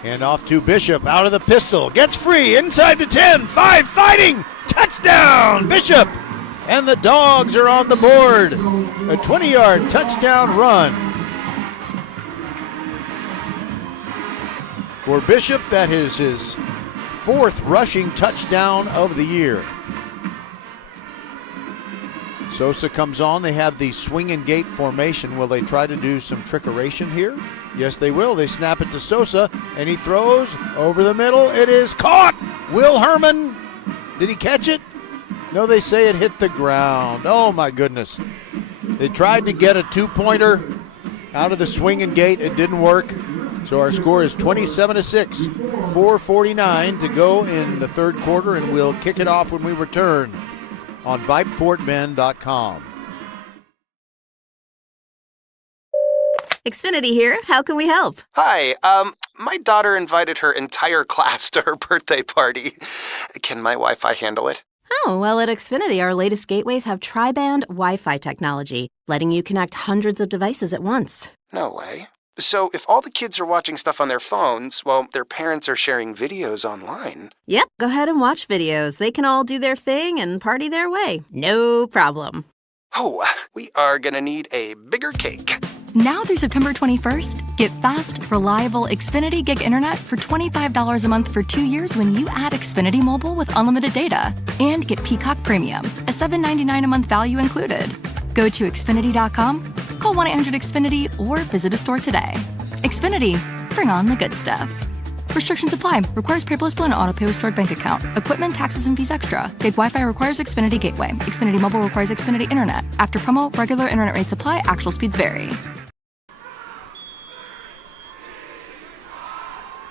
And off to Bishop, out of the pistol, gets free, inside the 10, 5 fighting, touchdown, Bishop! And the Dogs are on the board. A 20-yard touchdown run. For Bishop, that is his 4th rushing touchdown of the year. Sosa comes on. They have the swing and gate formation. Will they try to do some trickeration here? Yes, they will. They snap it to Sosa, and he throws over the middle. It is caught. Will Herman, did he catch it? No, they say it hit the ground. Oh, my goodness. They tried to get a 2-pointer out of the swing and gate. It didn't work. So our score is 27-6, 4:49 to go in the third quarter, and we'll kick it off when we return on VypeFortBend.com. Xfinity here. How can we help? Hi, my daughter invited her entire class to her birthday party. Can my Wi-Fi handle it? Oh, well, at Xfinity, our latest gateways have tri-band Wi-Fi technology, letting you connect hundreds of devices at once. No way. So if all the kids are watching stuff on their phones, well, their parents are sharing videos online. Yep, go ahead and watch videos. They can all do their thing and party their way. No problem. Oh, we are gonna need a bigger cake. Now through September 21st, get fast, reliable Xfinity Gig Internet for $25 a month for 2 years when you add Xfinity Mobile with unlimited data. And get Peacock Premium, a $7.99 a month value included. Go to Xfinity.com, call 1-800-XFINITY, or visit a store today. Xfinity, bring on the good stuff. Restrictions apply. Requires paperless bill and auto-pay with stored bank account. Equipment, taxes, and fees extra. Gig Wi-Fi requires Xfinity Gateway. Xfinity Mobile requires Xfinity Internet. After promo, regular internet rates apply. Actual speeds vary.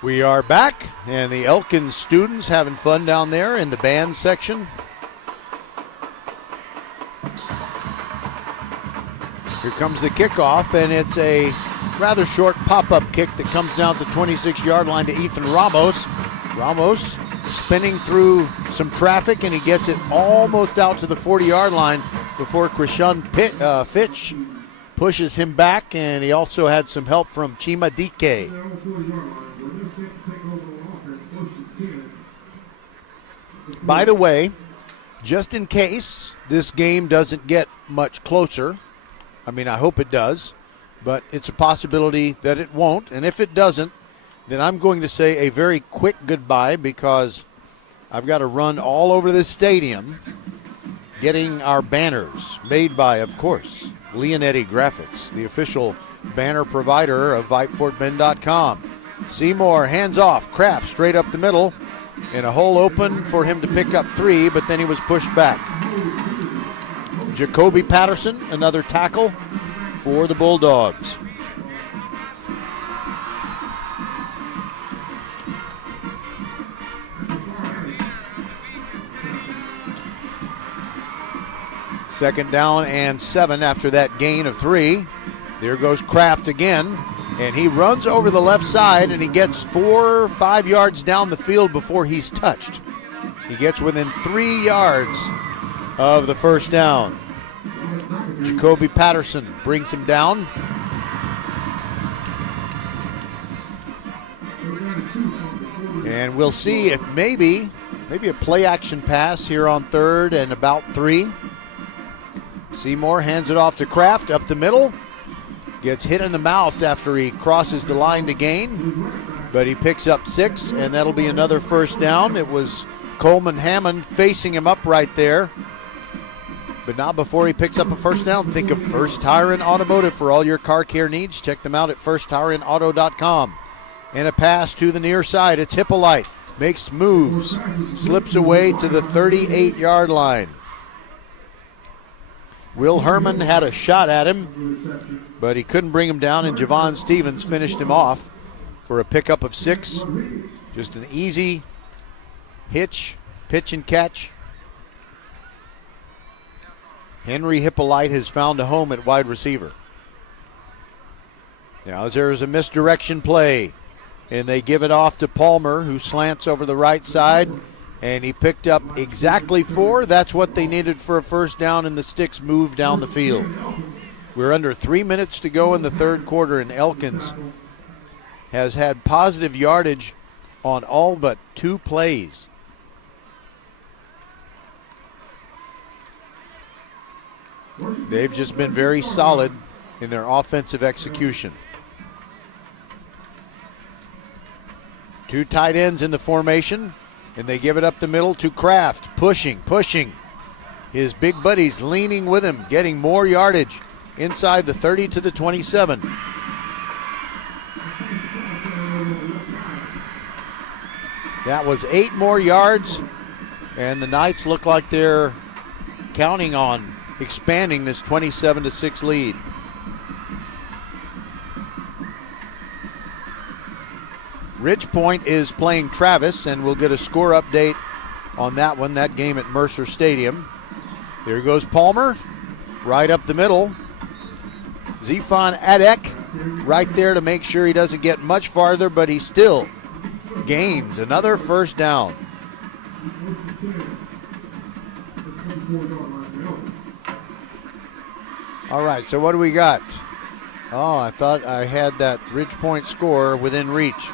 We are back, and the Elkins students having fun down there in the band section. Here comes the kickoff, and it's a rather short pop-up kick that comes down the 26-yard line to Ethan Ramos. Ramos spinning through some traffic, and he gets it almost out to the 40-yard line before Krishan Fitch pushes him back, and he also had some help from Chima Dike. By the way, just in case this game doesn't get much closer, I mean, I hope it does, but it's a possibility that it won't. And if it doesn't, then I'm going to say a very quick goodbye because I've got to run all over this stadium getting our banners made by, of course, Leonetti Graphics, the official banner provider of VypeFortBend.com. Seymour hands off, Kraft straight up the middle, and a hole open for him to pick up 3, but then he was pushed back. Jacoby Patterson, another tackle for the Bulldogs. Second down and 7 after that gain of 3. There goes Kraft again, and he runs over the left side, and he gets 4 or 5 yards down the field before he's touched. He gets within 3 yards of the first down. Jacoby Patterson brings him down. And we'll see if maybe a play action pass here on 3rd and about 3. Seymour hands it off to Kraft up the middle. Gets hit in the mouth after he crosses the line to gain. But he picks up 6, and that'll be another first down. It was Coleman Hammond facing him up right there. But not before he picks up a first down. Think of First Tire and Automotive for all your car care needs. Check them out at firsttireandauto.com. And a pass to the near side. It's Hippolyte. Makes moves. Slips away to the 38-yard line. Will Herman had a shot at him, but he couldn't bring him down, and Javon Stevens finished him off for a pickup of 6. Just an easy hitch, pitch and catch. Henry Hippolyte has found a home at wide receiver. Now there's a misdirection play, and they give it off to Palmer, who slants over the right side, and he picked up exactly 4. That's what they needed for a first down, and the Sticks move down the field. We're under 3 minutes to go in the third quarter, and Elkins has had positive yardage on all but 2 plays. They've just been very solid in their offensive execution. 2 tight ends in the formation, and they give it up the middle to Kraft. Pushing. His big buddies leaning with him, getting more yardage inside the 30 to the 27. That was 8 more yards, and the Knights look like they're counting on expanding this 27-6 lead. Ridgepoint is playing Travis, and we'll get a score update on that one, that game at Mercer Stadium. There goes Palmer, right up the middle. Zefon Adek right there to make sure he doesn't get much farther, but he still gains another first down. All right, so what do we got? Oh, I thought I had that Ridgepoint score within reach.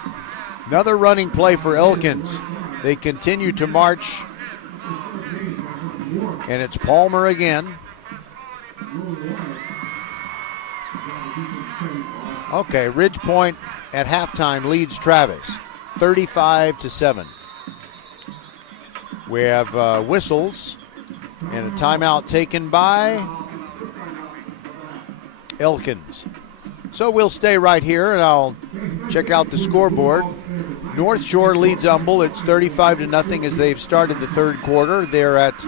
Another running play for Elkins. They continue to march, and it's Palmer again. Okay, Ridgepoint at halftime leads Travis, 35-7. We have whistles and a timeout taken by Elkins. So we'll stay right here, and I'll check out the scoreboard. North Shore leads Humble. It's 35-0 as they've started the third quarter. They're at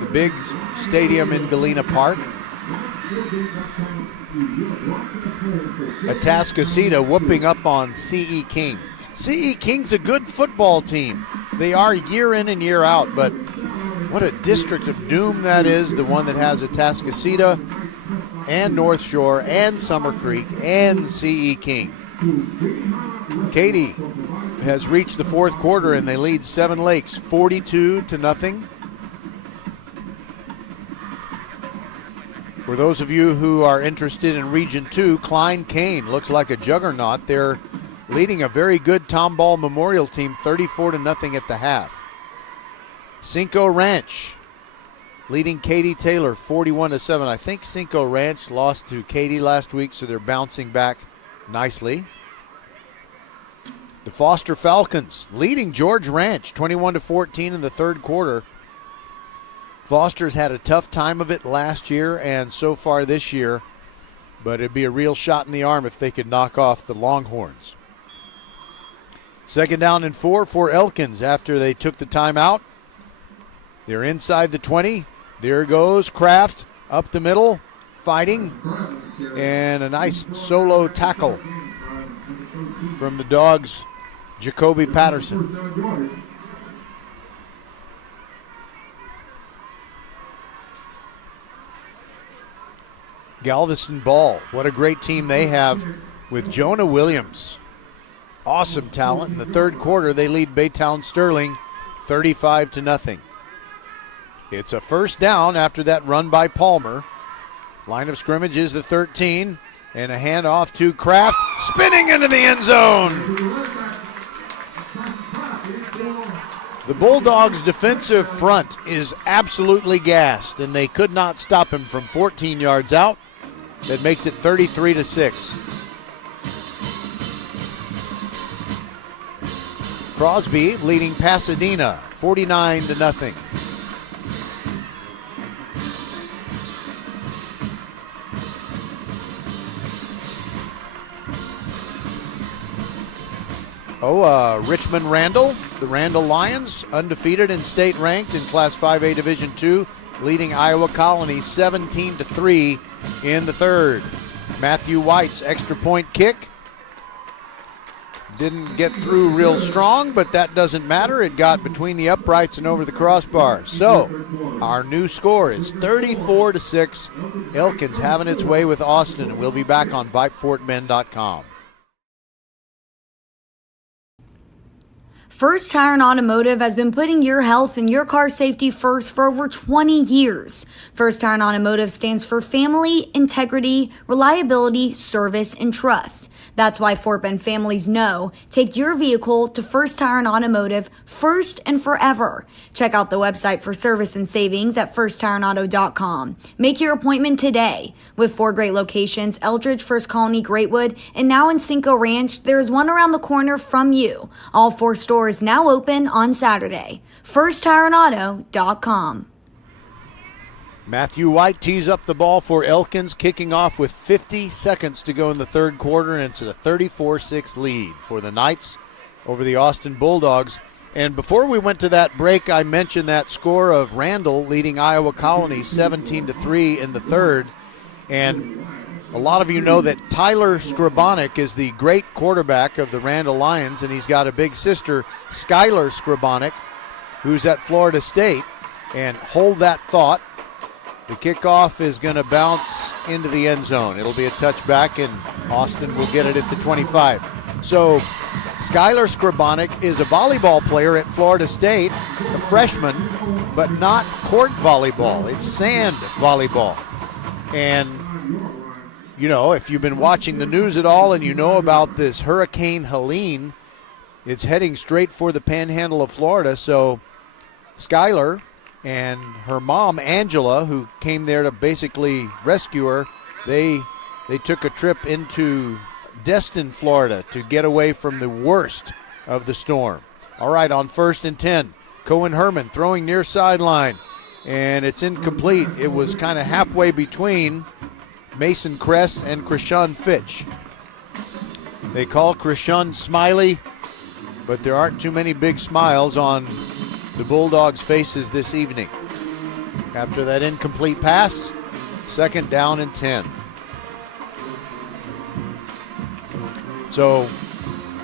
the big stadium in Galena Park. Atascocita whooping up on C.E. King. C.E. King's a good football team. They are year in and year out, but what a district of doom that is, the one that has Atascocita and North Shore and Summer Creek and C.E. King. Katy has reached the fourth quarter, and they lead Seven Lakes 42-0. For those of you who are interested in Region 2, Klein Kane looks like a juggernaut. They're leading a very good Tomball Memorial team 34-0 at the half. Cinco Ranch leading Katy Taylor 41-7. I think Cinco Ranch lost to Katy last week, so they're bouncing back nicely. The Foster Falcons leading George Ranch 21-14 in the third quarter. Foster's had a tough time of it last year and so far this year, but it'd be a real shot in the arm if they could knock off the Longhorns. Second down and 4 for Elkins after they took the timeout. They're inside the 20. There goes Kraft up the middle, fighting, and a nice solo tackle from the Dogs' Jacoby Patterson. Galveston Ball, what a great team they have with Jonah Williams. Awesome talent. In the third quarter, they lead Baytown Sterling 35-0. It's a first down after that run by Palmer. Line of scrimmage is the 13, and a handoff to Kraft, spinning into the end zone. The Bulldogs' defensive front is absolutely gassed, and they could not stop him from 14 yards out. That makes it 33-6. Crosby leading Pasadena 49-0. Richmond Randall, the Randall Lions, undefeated and state ranked in Class 5A Division II, leading Iowa Colony 17-3 in the third. Matthew White's extra point kick didn't get through real strong, but that doesn't matter. It got between the uprights and over the crossbar. So our new score is 34-6. Elkins having its way with Austin, and we'll be back on VypeFortBend.com. First Tire and Automotive has been putting your health and your car safety first for over 20 years. First Tire and Automotive stands for family, integrity, reliability, service, and trust. That's why Fort Bend families know take your vehicle to First Tire and Automotive first and forever. Check out the website for service and savings at firsttireandauto.com. Make your appointment today. With 4 great locations, Eldridge, First Colony, Greatwood, and now in Cinco Ranch, there's one around the corner from you. All 4 stores now open on Saturday. FirstTireandAuto.com. Matthew White tees up the ball for Elkins, kicking off with 50 seconds to go in the third quarter, and it's a 34-6 lead for the Knights over the Austin Bulldogs. And before we went to that break, I mentioned that score of Randall leading Iowa Colony 17-3 in the third. And a lot of you know that Tyler Skrabonic is the great quarterback of the Randall Lions, and he's got a big sister, Skylar Skrabonic, who's at Florida State. And hold that thought. The kickoff is going to bounce into the end zone. It'll be a touchback, and Austin will get it at the 25. So Skylar Skrabonic is a volleyball player at Florida State, a freshman, but not court volleyball. It's sand volleyball. And you know, if you've been watching the news at all and you know about this Hurricane Helene, it's heading straight for the panhandle of Florida. So Skylar and her mom, Angela, who came there to basically rescue her, they took a trip into Destin, Florida to get away from the worst of the storm. All right, on 1st and 10, Cohen Herman throwing near sideline, and it's incomplete. It was kind of halfway between Mason Kress and Krishan Fitch. They call Krishan Smiley, but there aren't too many big smiles on the Bulldogs' faces this evening. After that incomplete pass, 2nd down and 10. So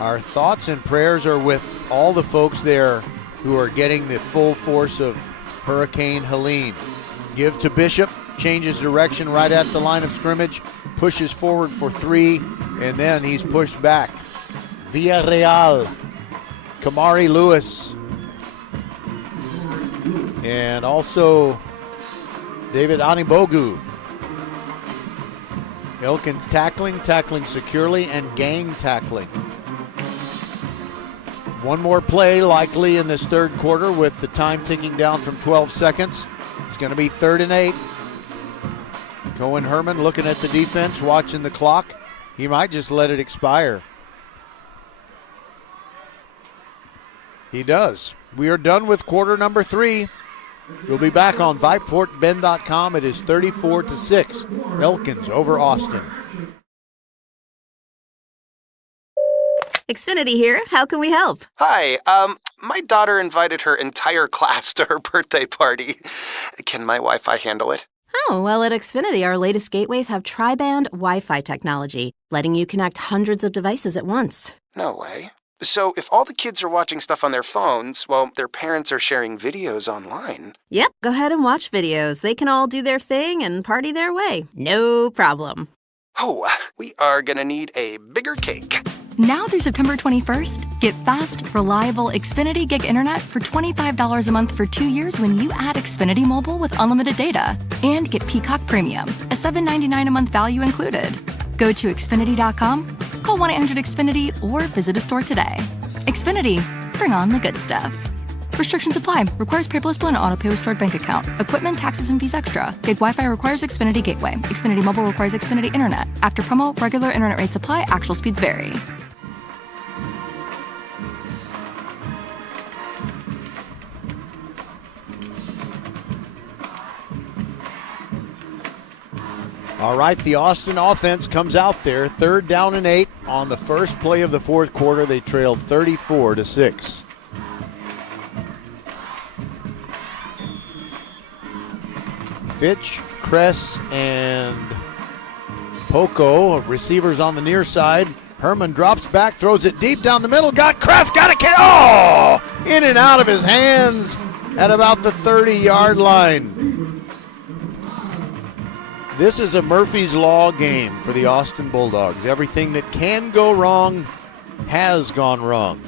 our thoughts and prayers are with all the folks there who are getting the full force of Hurricane Helene. Give to Bishop. Changes direction right at the line of scrimmage, pushes forward for 3, and then he's pushed back. Villarreal, Kamari Lewis, and also David Anibogu. Elkins tackling securely, and gang tackling. One more play likely in this third quarter with the time ticking down from 12 seconds. It's going to be 3rd and 8. Cohen Herman looking at the defense, watching the clock. He might just let it expire. He does. We are done with quarter number 3. We'll be back on VypeFortBend.com. It is 34-6. Elkins over Austin. Xfinity here. How can we help? Hi, my daughter invited her entire class to her birthday party. Can my Wi-Fi handle it? Oh, well, at Xfinity, our latest gateways have tri-band Wi-Fi technology, letting you connect hundreds of devices at once. No way. So if all the kids are watching stuff on their phones, well, their parents are sharing videos online. Yep, go ahead and watch videos. They can all do their thing and party their way. No problem. Oh, we are going to need a bigger cake. Now through September 21st, get fast, reliable Xfinity Gig Internet for $25 a month for 2 years when you add Xfinity Mobile with unlimited data. And get Peacock Premium, a $7.99 a month value included. Go to Xfinity.com, call 1-800-XFINITY, or visit a store today. Xfinity, bring on the good stuff. Restrictions apply. Requires paperless bill and auto-pay with stored bank account. Equipment, taxes, and fees extra. Gig Wi-Fi requires Xfinity Gateway. Xfinity Mobile requires Xfinity Internet. After promo, regular internet rates apply. Actual speeds vary. All right, the Austin offense comes out there. 3rd down and 8 on the first play of the fourth quarter. They trail 34-6. Fitch, Kress, and Poco, receivers on the near side. Herman drops back, throws it deep down the middle. Got Kress, got a kid. Oh! In and out of his hands at about the 30-yard line. This is a Murphy's Law game for the Austin Bulldogs. Everything that can go wrong has gone wrong.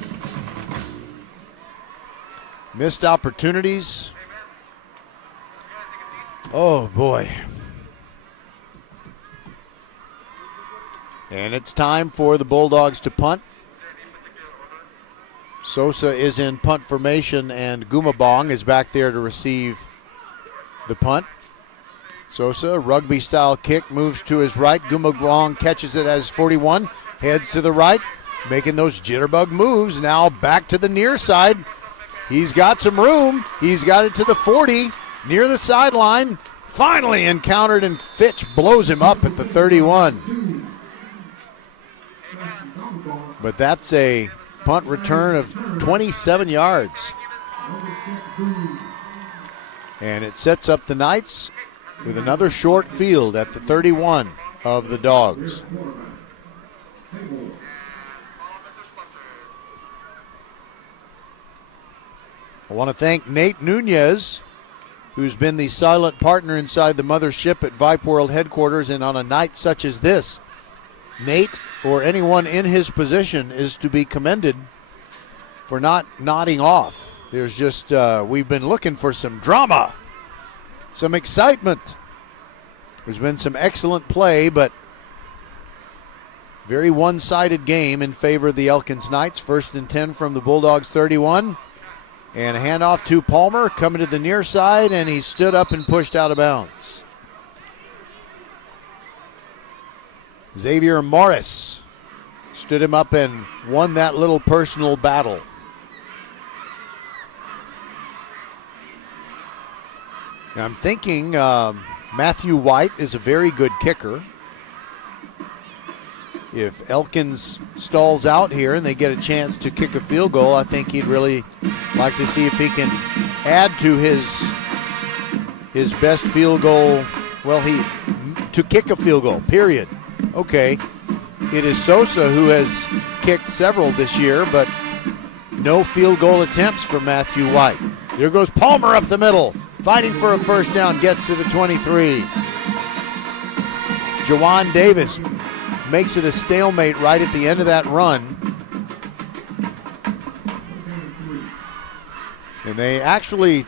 Missed opportunities. Oh, boy. And it's time for the Bulldogs to punt. Sosa is in punt formation, and Gumabong is back there to receive the punt. Sosa, rugby-style kick, moves to his right. Gumabong catches it as 41, heads to the right, making those jitterbug moves. Now back to the near side. He's got some room. He's got it to the 40, near the sideline. Finally encountered, and Fitch blows him up at the 31. But that's a punt return of 27 yards. And it sets up the Knights with another short field at the 31 of the Dogs. I want to thank Nate Nunez, who's been the silent partner inside the mothership at Vype World headquarters, and on a night such as this, Nate, or anyone in his position, is to be commended for not nodding off. There's just, we've been looking for some drama, some excitement. There's been some excellent play, but very one-sided game in favor of the Elkins Knights. 1st and 10 from the Bulldogs 31. And a handoff to Palmer, coming to the near side, and he stood up and pushed out of bounds. Xavier Morris stood him up and won that little personal battle. And I'm thinking Matthew White is a very good kicker. If Elkins stalls out here and they get a chance to kick a field goal, I think he'd really like to see if he can add to his best field goal. Well, to kick a field goal, period. Okay, it is Sosa who has kicked several this year, but no field goal attempts for Matthew White. There goes Palmer up the middle, fighting for a first down, gets to the 23. Jawan Davis makes it a stalemate right at the end of that run. And they actually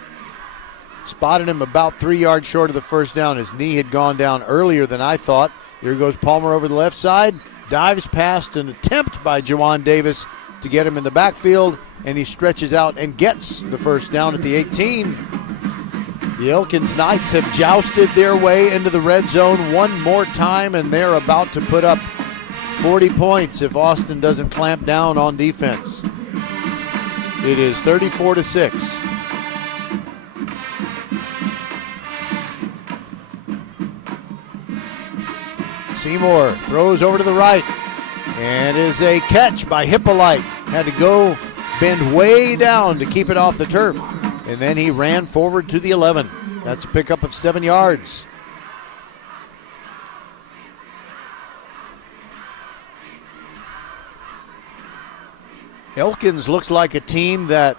spotted him about 3 yards short of the first down. His knee had gone down earlier than I thought. Here goes Palmer over the left side, dives past an attempt by Jawan Davis to get him in the backfield, and he stretches out and gets the first down at the 18. The Elkins Knights have jousted their way into the red zone one more time, and they're about to put up 40 points if Austin doesn't clamp down on defense. It is 34-6. Seymour throws over to the right, and is a catch by Hippolyte. Had to go bend way down to keep it off the turf, and then he ran forward to the 11. That's a pickup of 7 yards. Elkins looks like a team that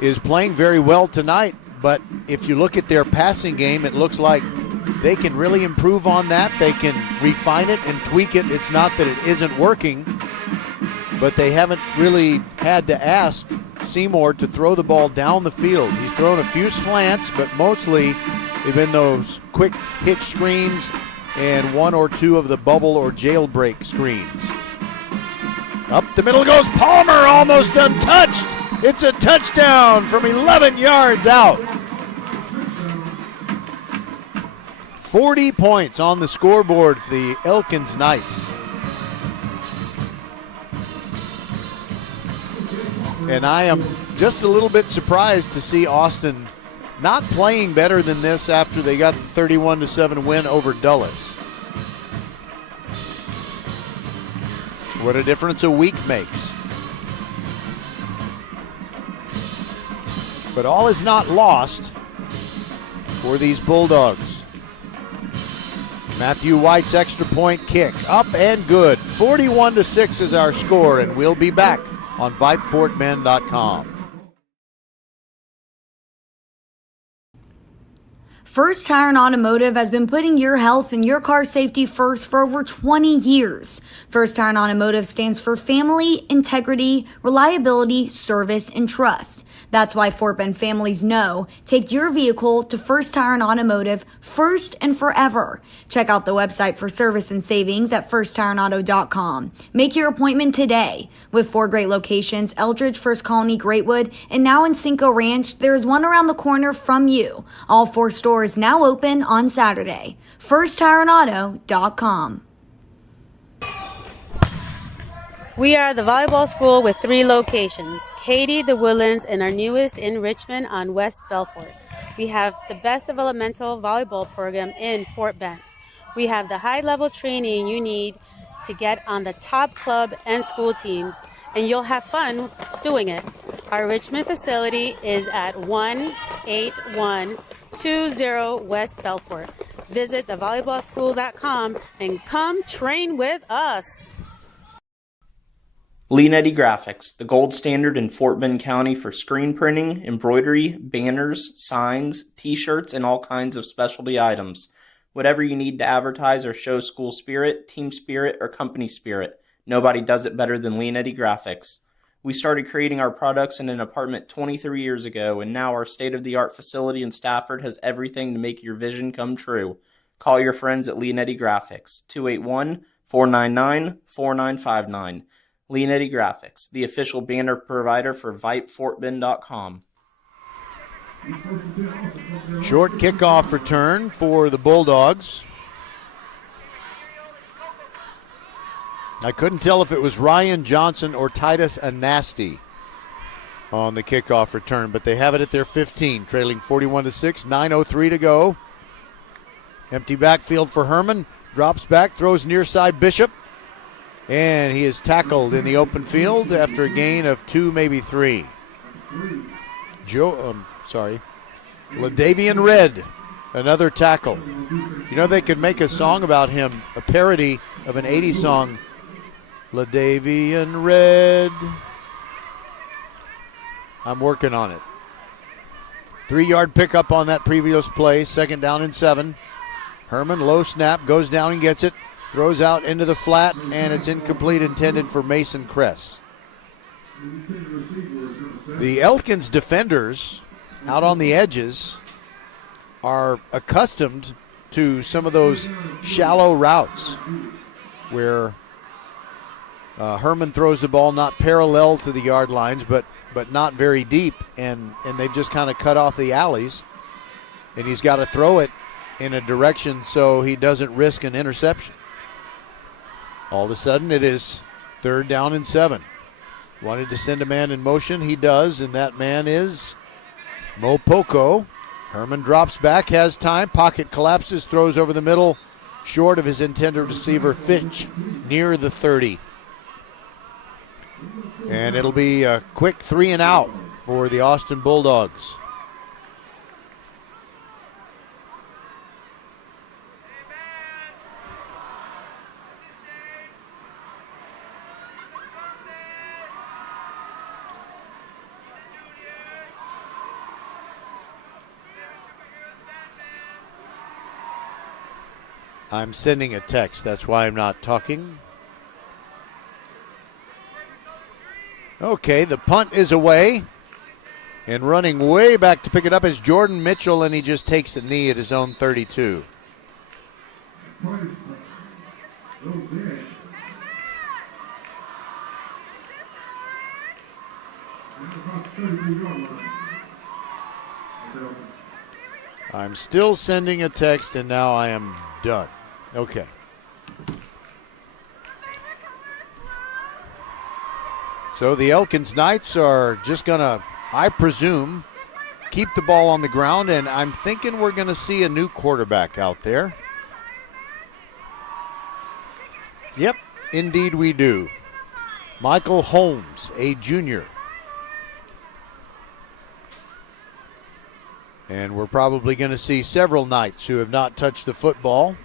is playing very well tonight, but if you look at their passing game, it looks like they can really improve on that. They can refine it and tweak it. It's not that it isn't working, but they haven't really had to ask Seymour to throw the ball down the field. He's thrown a few slants, but mostly they've been those quick hitch screens and one or two of the bubble or jailbreak screens. Up the middle goes Palmer, almost untouched. It's a touchdown from 11 yards out. 40 points on the scoreboard for the Elkins Knights. And I am just a little bit surprised to see Austin not playing better than this after they got the 31-7 win over Dulles. What a difference a week makes. But all is not lost for these Bulldogs. Matthew White's extra point kick, up and good. 41-6 is our score, and we'll be back on VypeFortBend.com. First Tire and Automotive has been putting your health and your car safety first for over 20 years. First Tire and Automotive stands for family, integrity, reliability, service, and trust. That's why Fort Bend families know take your vehicle to First Tire and Automotive first and forever. Check out the website for service and savings at firsttireandauto.com. Make your appointment today. With 4 great locations, Eldridge, First Colony, Greatwood, and now in Cinco Ranch, there is one around the corner from you. All 4 stores now open on Saturday. firsttireandauto.com. We are the volleyball school with 3 locations, Katy, the Woodlands, and our newest in Richmond on West Belfort. We have the best developmental volleyball program in Fort Bend. We have the high-level training you need to get on the top club and school teams, and you'll have fun doing it. Our Richmond facility is at 18120 West Belfort. Visit thevolleyballschool.com and come train with us. Leanetti Graphics, the gold standard in Fort Bend County for screen printing, embroidery, banners, signs, t-shirts, and all kinds of specialty items. Whatever you need to advertise or show school spirit, team spirit, or company spirit, nobody does it better than Leanetti Graphics. We started creating our products in an apartment 23 years ago, and now our state-of-the-art facility in Stafford has everything to make your vision come true. Call your friends at Leanetti Graphics, 281-499-4959. Leanetti Graphics, the official banner provider for VypeFortBend.com. Short kickoff return for the Bulldogs. I couldn't tell if it was Ryan Johnson or Titus Anasty on the kickoff return, but they have it at their 15, trailing 41-6, 9:03 to go. Empty backfield for Herman, drops back, throws near side Bishop. And he is tackled in the open field after a gain of 2, maybe 3. LaDavian Red, another tackle. You know, they could make a song about him, a parody of an 80s song. LaDavian Red. I'm working on it. 3-yard pickup on that previous play, 2nd down and 7. Herman, low snap, goes down and gets it. Throws out into the flat, and it's incomplete, intended for Mason Kress. The Elkins defenders out on the edges are accustomed to some of those shallow routes where Herman throws the ball not parallel to the yard lines, but not very deep, and they've just kind of cut off the alleys, and he's got to throw it in a direction so he doesn't risk an interception. All of a sudden, it is 3rd down and 7. Wanted to send a man in motion. He does, and that man is Mo Poco. Herman drops back, has time. Pocket collapses, throws over the middle, short of his intended receiver, Fitch, near the 30. And it'll be a quick 3 and out for the Austin Bulldogs. I'm sending a text. That's why I'm not talking. Okay, the punt is away. And running way back to pick it up is Jordan Mitchell, and he just takes a knee at his own 32. I'm still sending a text, and now I am done. Okay. So the Elkins Knights are just going to, I presume, keep the ball on the ground, and I'm thinking we're going to see a new quarterback out there. Yep, indeed we do. Michael Holmes, a junior. And we're probably going to see several Knights who have not touched the football.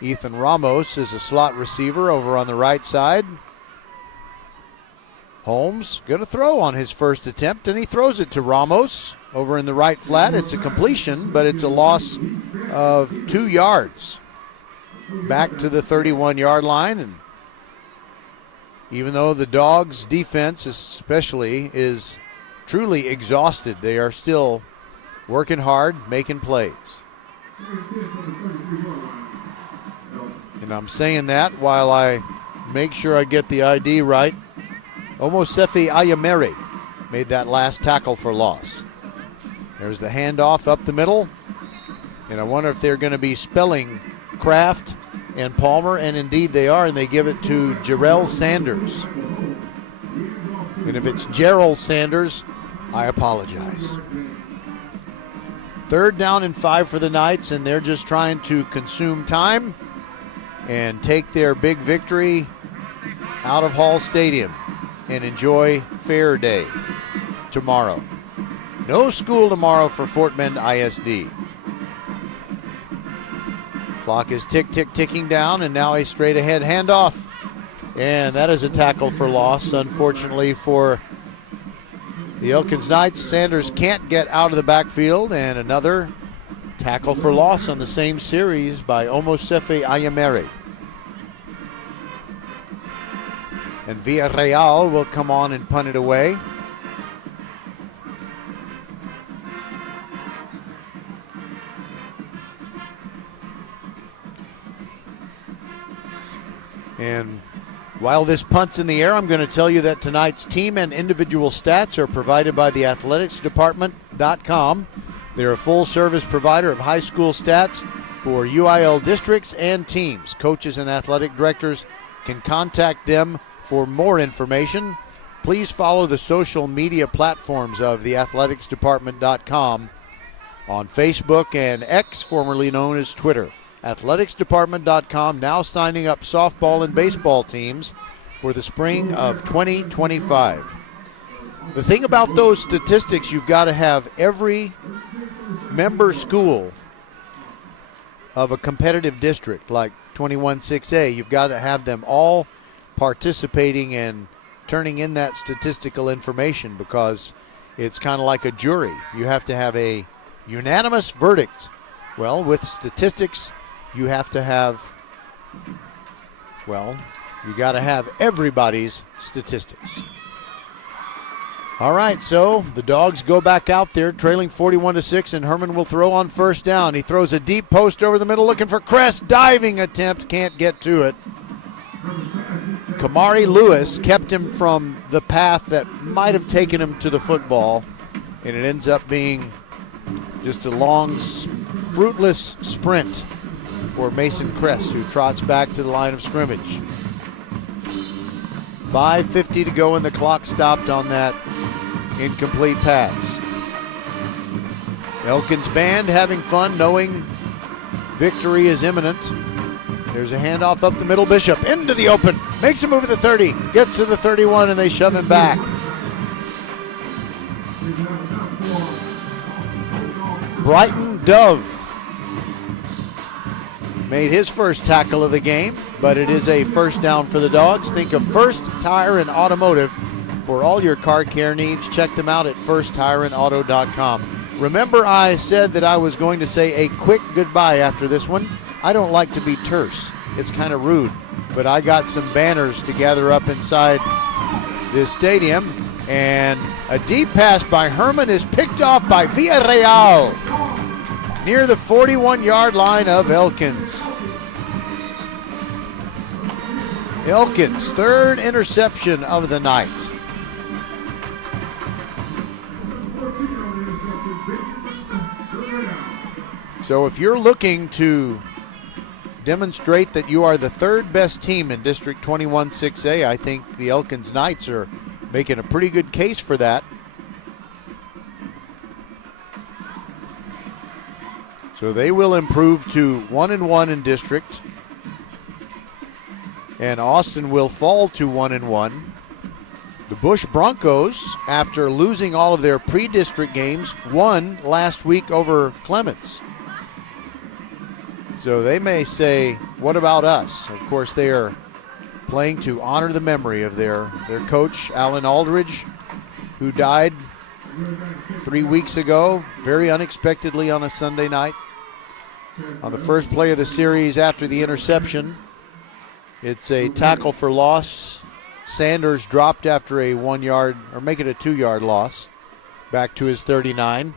Ethan Ramos is a slot receiver over on the right side. Holmes going to throw on his first attempt, and he throws it to Ramos over in the right flat. It's a completion, but it's a loss of 2 yards back to the 31-yard line. And even though the Dogs' defense especially is truly exhausted. They are still working hard, making plays. And I'm saying that while I make sure I get the ID right. Omosefi Ayamere made that last tackle for loss. There's the handoff up the middle. And I wonder if they're going to be spelling Kraft and Palmer, and indeed they are, and they give it to Jarrell Sanders. And if it's Gerald Sanders, I apologize. 3rd down and 5 for the Knights, and they're just trying to consume time and take their big victory out of Hall Stadium and enjoy Fair Day tomorrow. No school tomorrow for Fort Bend ISD. Clock is ticking down, and now a straight ahead handoff. And that is a tackle for loss, unfortunately for the Elkins Knights. Sanders can't get out of the backfield, and another tackle for loss on the same series by Omosefi Ayamere. And Villarreal will come on and punt it away. And while this punt's in the air, I'm going to tell you that tonight's team and individual stats are provided by the athleticsdepartment.com. They're a full-service provider of high school stats for UIL districts and teams. Coaches and athletic directors can contact them for more information. Please follow the social media platforms of the athleticsdepartment.com on Facebook and X, formerly known as Twitter. athleticsdepartment.com now signing up softball and baseball teams for the spring of 2025. The thing about those statistics, you've got to have every member school of a competitive district like 21-6A. You've got to have them all participating and turning in that statistical information, because it's kind of like a jury. You have to have a unanimous verdict. Well, with statistics, you have to have, well, you got to have everybody's statistics. All right, so the Dogs go back out there trailing 41-6, and Herman will throw on 1st down. He throws a deep post over the middle looking for Crest. Diving attempt, can't get to it. Kamari Lewis kept him from the path that might have taken him to the football, and it ends up being just a long, fruitless sprint for Mason Crest, who trots back to the line of scrimmage. 5:50 to go, and the clock stopped on that incomplete pass. Elkins band having fun, knowing victory is imminent. There's a handoff up the middle. Bishop into the open, makes a move at the 30, gets to the 31, and they shove him back. Brighton Dove made his first tackle of the game, but it is a 1st down for the Dogs. Think of First Tire and Automotive for all your car care needs. Check them out at firsttireandauto.com. Remember, I said that I was going to say a quick goodbye after this one. I don't like to be terse. It's kind of rude, but I got some banners to gather up inside this stadium, and a deep pass by Herman is picked off by Villarreal near the 41-yard line of Elkins. Elkins' 3rd interception of the night. So if you're looking to demonstrate that you are the 3rd best team in District 21-6A, I think the Elkins Knights are making a pretty good case for that. So they will improve to 1-1 in district, and Austin will fall to 1-1. The Bush Broncos, after losing all of their pre-district games, won last week over Clements. So they may say, what about us? Of course, they are playing to honor the memory of their coach, Alan Aldridge, who died 3 weeks ago, very unexpectedly on a Sunday night. On the first play of the series after the interception, it's a tackle for loss. Sanders dropped after a 1 yard, or make it a 2 yard loss. back to his 39.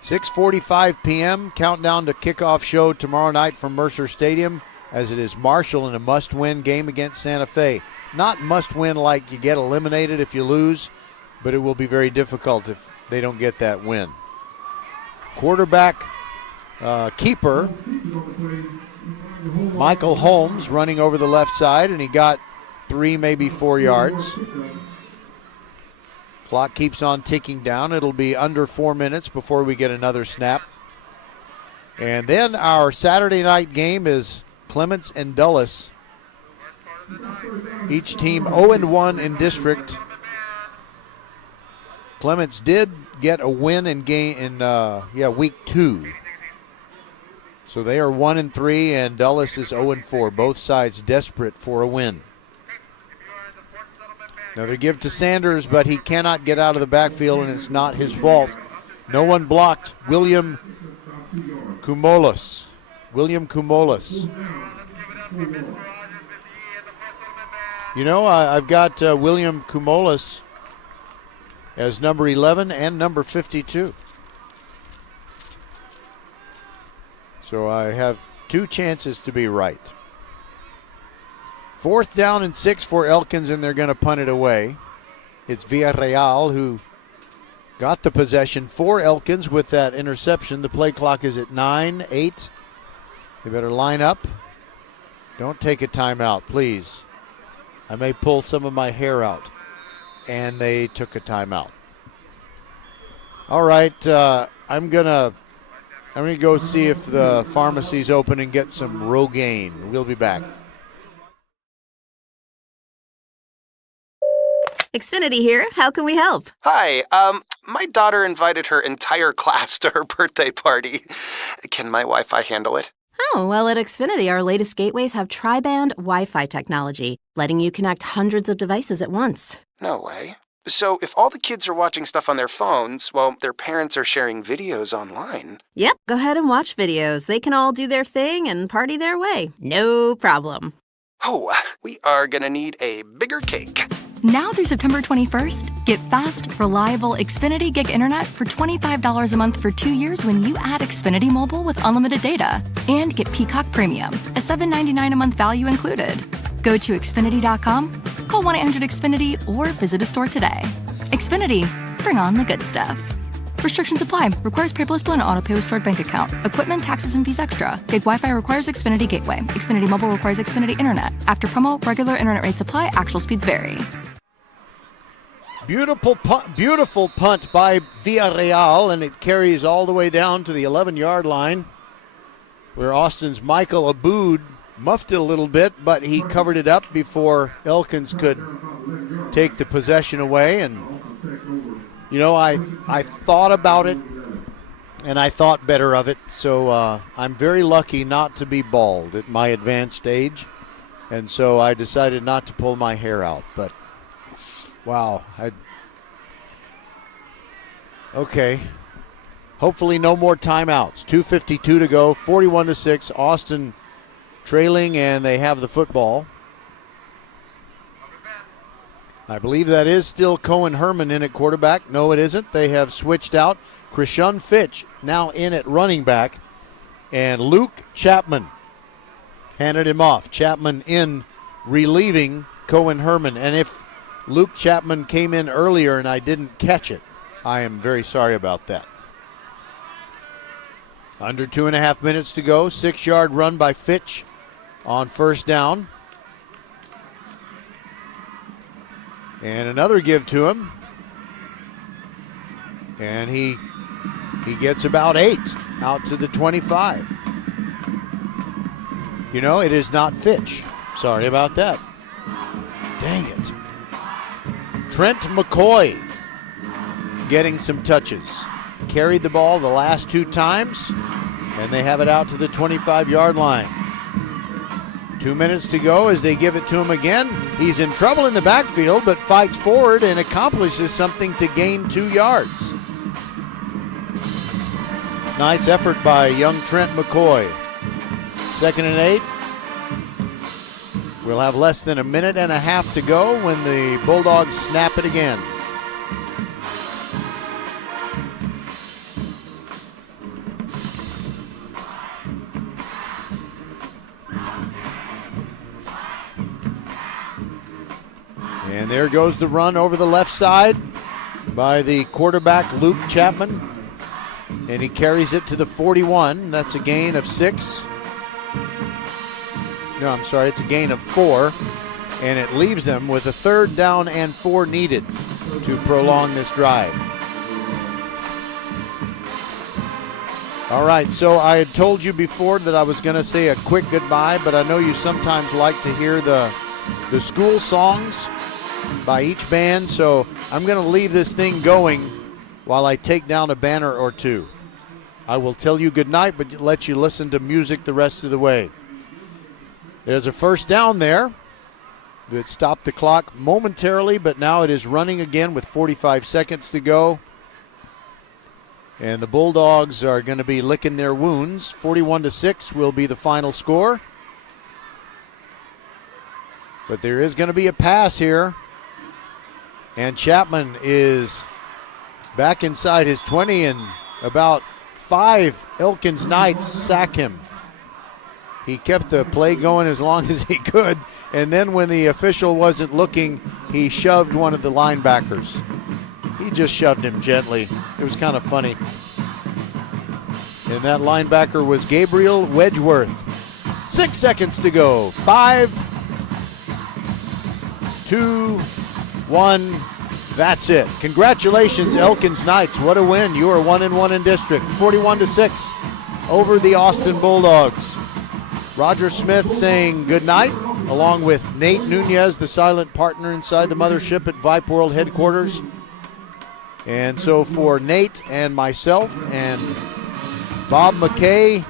6:45 p.m. Countdown to kickoff show tomorrow night from Mercer Stadium, as it is Marshall in a must-win game against Santa Fe. Not must-win like you get eliminated if you lose, but it will be very difficult if they don't get that win. Quarterback keeper Michael Holmes running over the left side, and he got 3, maybe 4 yards. Clock keeps on ticking down. It'll be under 4 minutes before we get another snap. And then our Saturday night game is Clements and Dulles. Each team 0-1 in district. Clements did get a win in week 2. So they are 1-3, and Dulles is 0-4. Both sides desperate for a win. Another give to Sanders, but he cannot get out of the backfield, and it's not his fault. No one blocked William Kumolos. You know, I've got William Kumolos as number 11 and number 52. So I have 2 chances to be right. 4th down and 6 for Elkins, and they're going to punt it away. It's Villarreal who got the possession for Elkins with that interception. The play clock is at 9-8. They better line up. Don't take a timeout, please. I may pull some of my hair out. And they took a timeout. All right, I'm gonna go see if the pharmacy's open and get some Rogaine. We'll be back. Xfinity here. How can we help? Hi, my daughter invited her entire class to her birthday party. Can my Wi-Fi handle it? Oh, well, at Xfinity, our latest gateways have tri-band Wi-Fi technology, letting you connect hundreds of devices at once. No way. So if all the kids are watching stuff on their phones, well, their parents are sharing videos online. Yep, go ahead and watch videos. They can all do their thing and party their way. No problem. Oh, we are gonna need a bigger cake. Now through September 21st, get fast, reliable Xfinity Gig Internet for $25 a month for 2 years when you add Xfinity Mobile with unlimited data. And get Peacock Premium, a $7.99 a month value included. Go to Xfinity.com, call 1-800-XFINITY, or visit a store today. Xfinity, bring on the good stuff. Restrictions apply. Requires paperless bill and auto-pay with stored bank account. Equipment, taxes, and fees extra. Gig Wi-Fi requires Xfinity Gateway. Xfinity Mobile requires Xfinity Internet. After promo, regular internet rates apply. Actual speeds vary. Beautiful punt by Villarreal, and it carries all the way down to the 11-yard line, where Austin's Michael Aboud muffed it a little bit, but he covered it up before Elkins could take the possession away. And, you know, I thought about it, and I thought better of it, so I'm very lucky not to be bald at my advanced age, and so I decided not to pull my hair out, but wow. Okay. Hopefully no more timeouts. 2:52 to go, 41-6. Austin trailing, and they have the football. I believe that is still Cohen Herman in at quarterback. No, it isn't. They have switched out. Krishan Fitch now in at running back. And Luke Chapman handed him off. Chapman in relieving Cohen Herman. And if Luke Chapman came in earlier and I didn't catch it, I am very sorry about that. Under 2.5 minutes to go. 6-yard run by Fitch on first down. And another give to him. And he gets about 8 out to the 25. You know, it is not Fitch. Sorry about that. Dang it. Trent McCoy getting some touches. Carried the ball the last 2 times, and they have it out to the 25-yard line. 2 minutes to go as they give it to him again. He's in trouble in the backfield, but fights forward and accomplishes something to gain 2 yards. Nice effort by young Trent McCoy. 2nd and 8. We'll have less than a minute and a half to go when the Bulldogs snap it again. And there goes the run over the left side by the quarterback, Luke Chapman. And he carries it to the 41. That's a gain of 6. No, I'm sorry, it's a gain of 4. And it leaves them with a 3rd down and 4 needed to prolong this drive. All right, so I had told you before that I was going to say a quick goodbye, but I know you sometimes like to hear the school songs by each band, so I'm going to leave this thing going while I take down a banner or two. I will tell you goodnight, but let you listen to music the rest of the way. There's a first down there that stopped the clock momentarily, but now it is running again with 45 seconds to go. And the Bulldogs are going to be licking their wounds. 41-6 will be the final score. But there is going to be a pass here. And Chapman is back inside his 20, and about 5 Elkins Knights sack him. He kept the play going as long as he could, and then when the official wasn't looking, he shoved one of the linebackers. He just shoved him gently. It was kind of funny. And that linebacker was Gabriel Wedgeworth. 6 seconds to go. 5, 2, 1. That's it. Congratulations, Elkins Knights. What a win. You are 1-1 in district. 41-6 over the Austin Bulldogs. Roger Smith saying goodnight, along with Nate Nunez, the silent partner inside the mothership at Vype World headquarters. And so for Nate and myself and Bob McKay,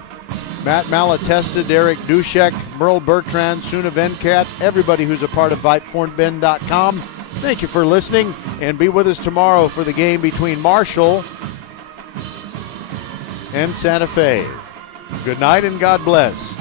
Matt Malatesta, Derek Dushek, Merle Bertrand, Suna Venkat, everybody who's a part of VypeFortBend.com, thank you for listening, and be with us tomorrow for the game between Marshall and Santa Fe. Good night and God bless.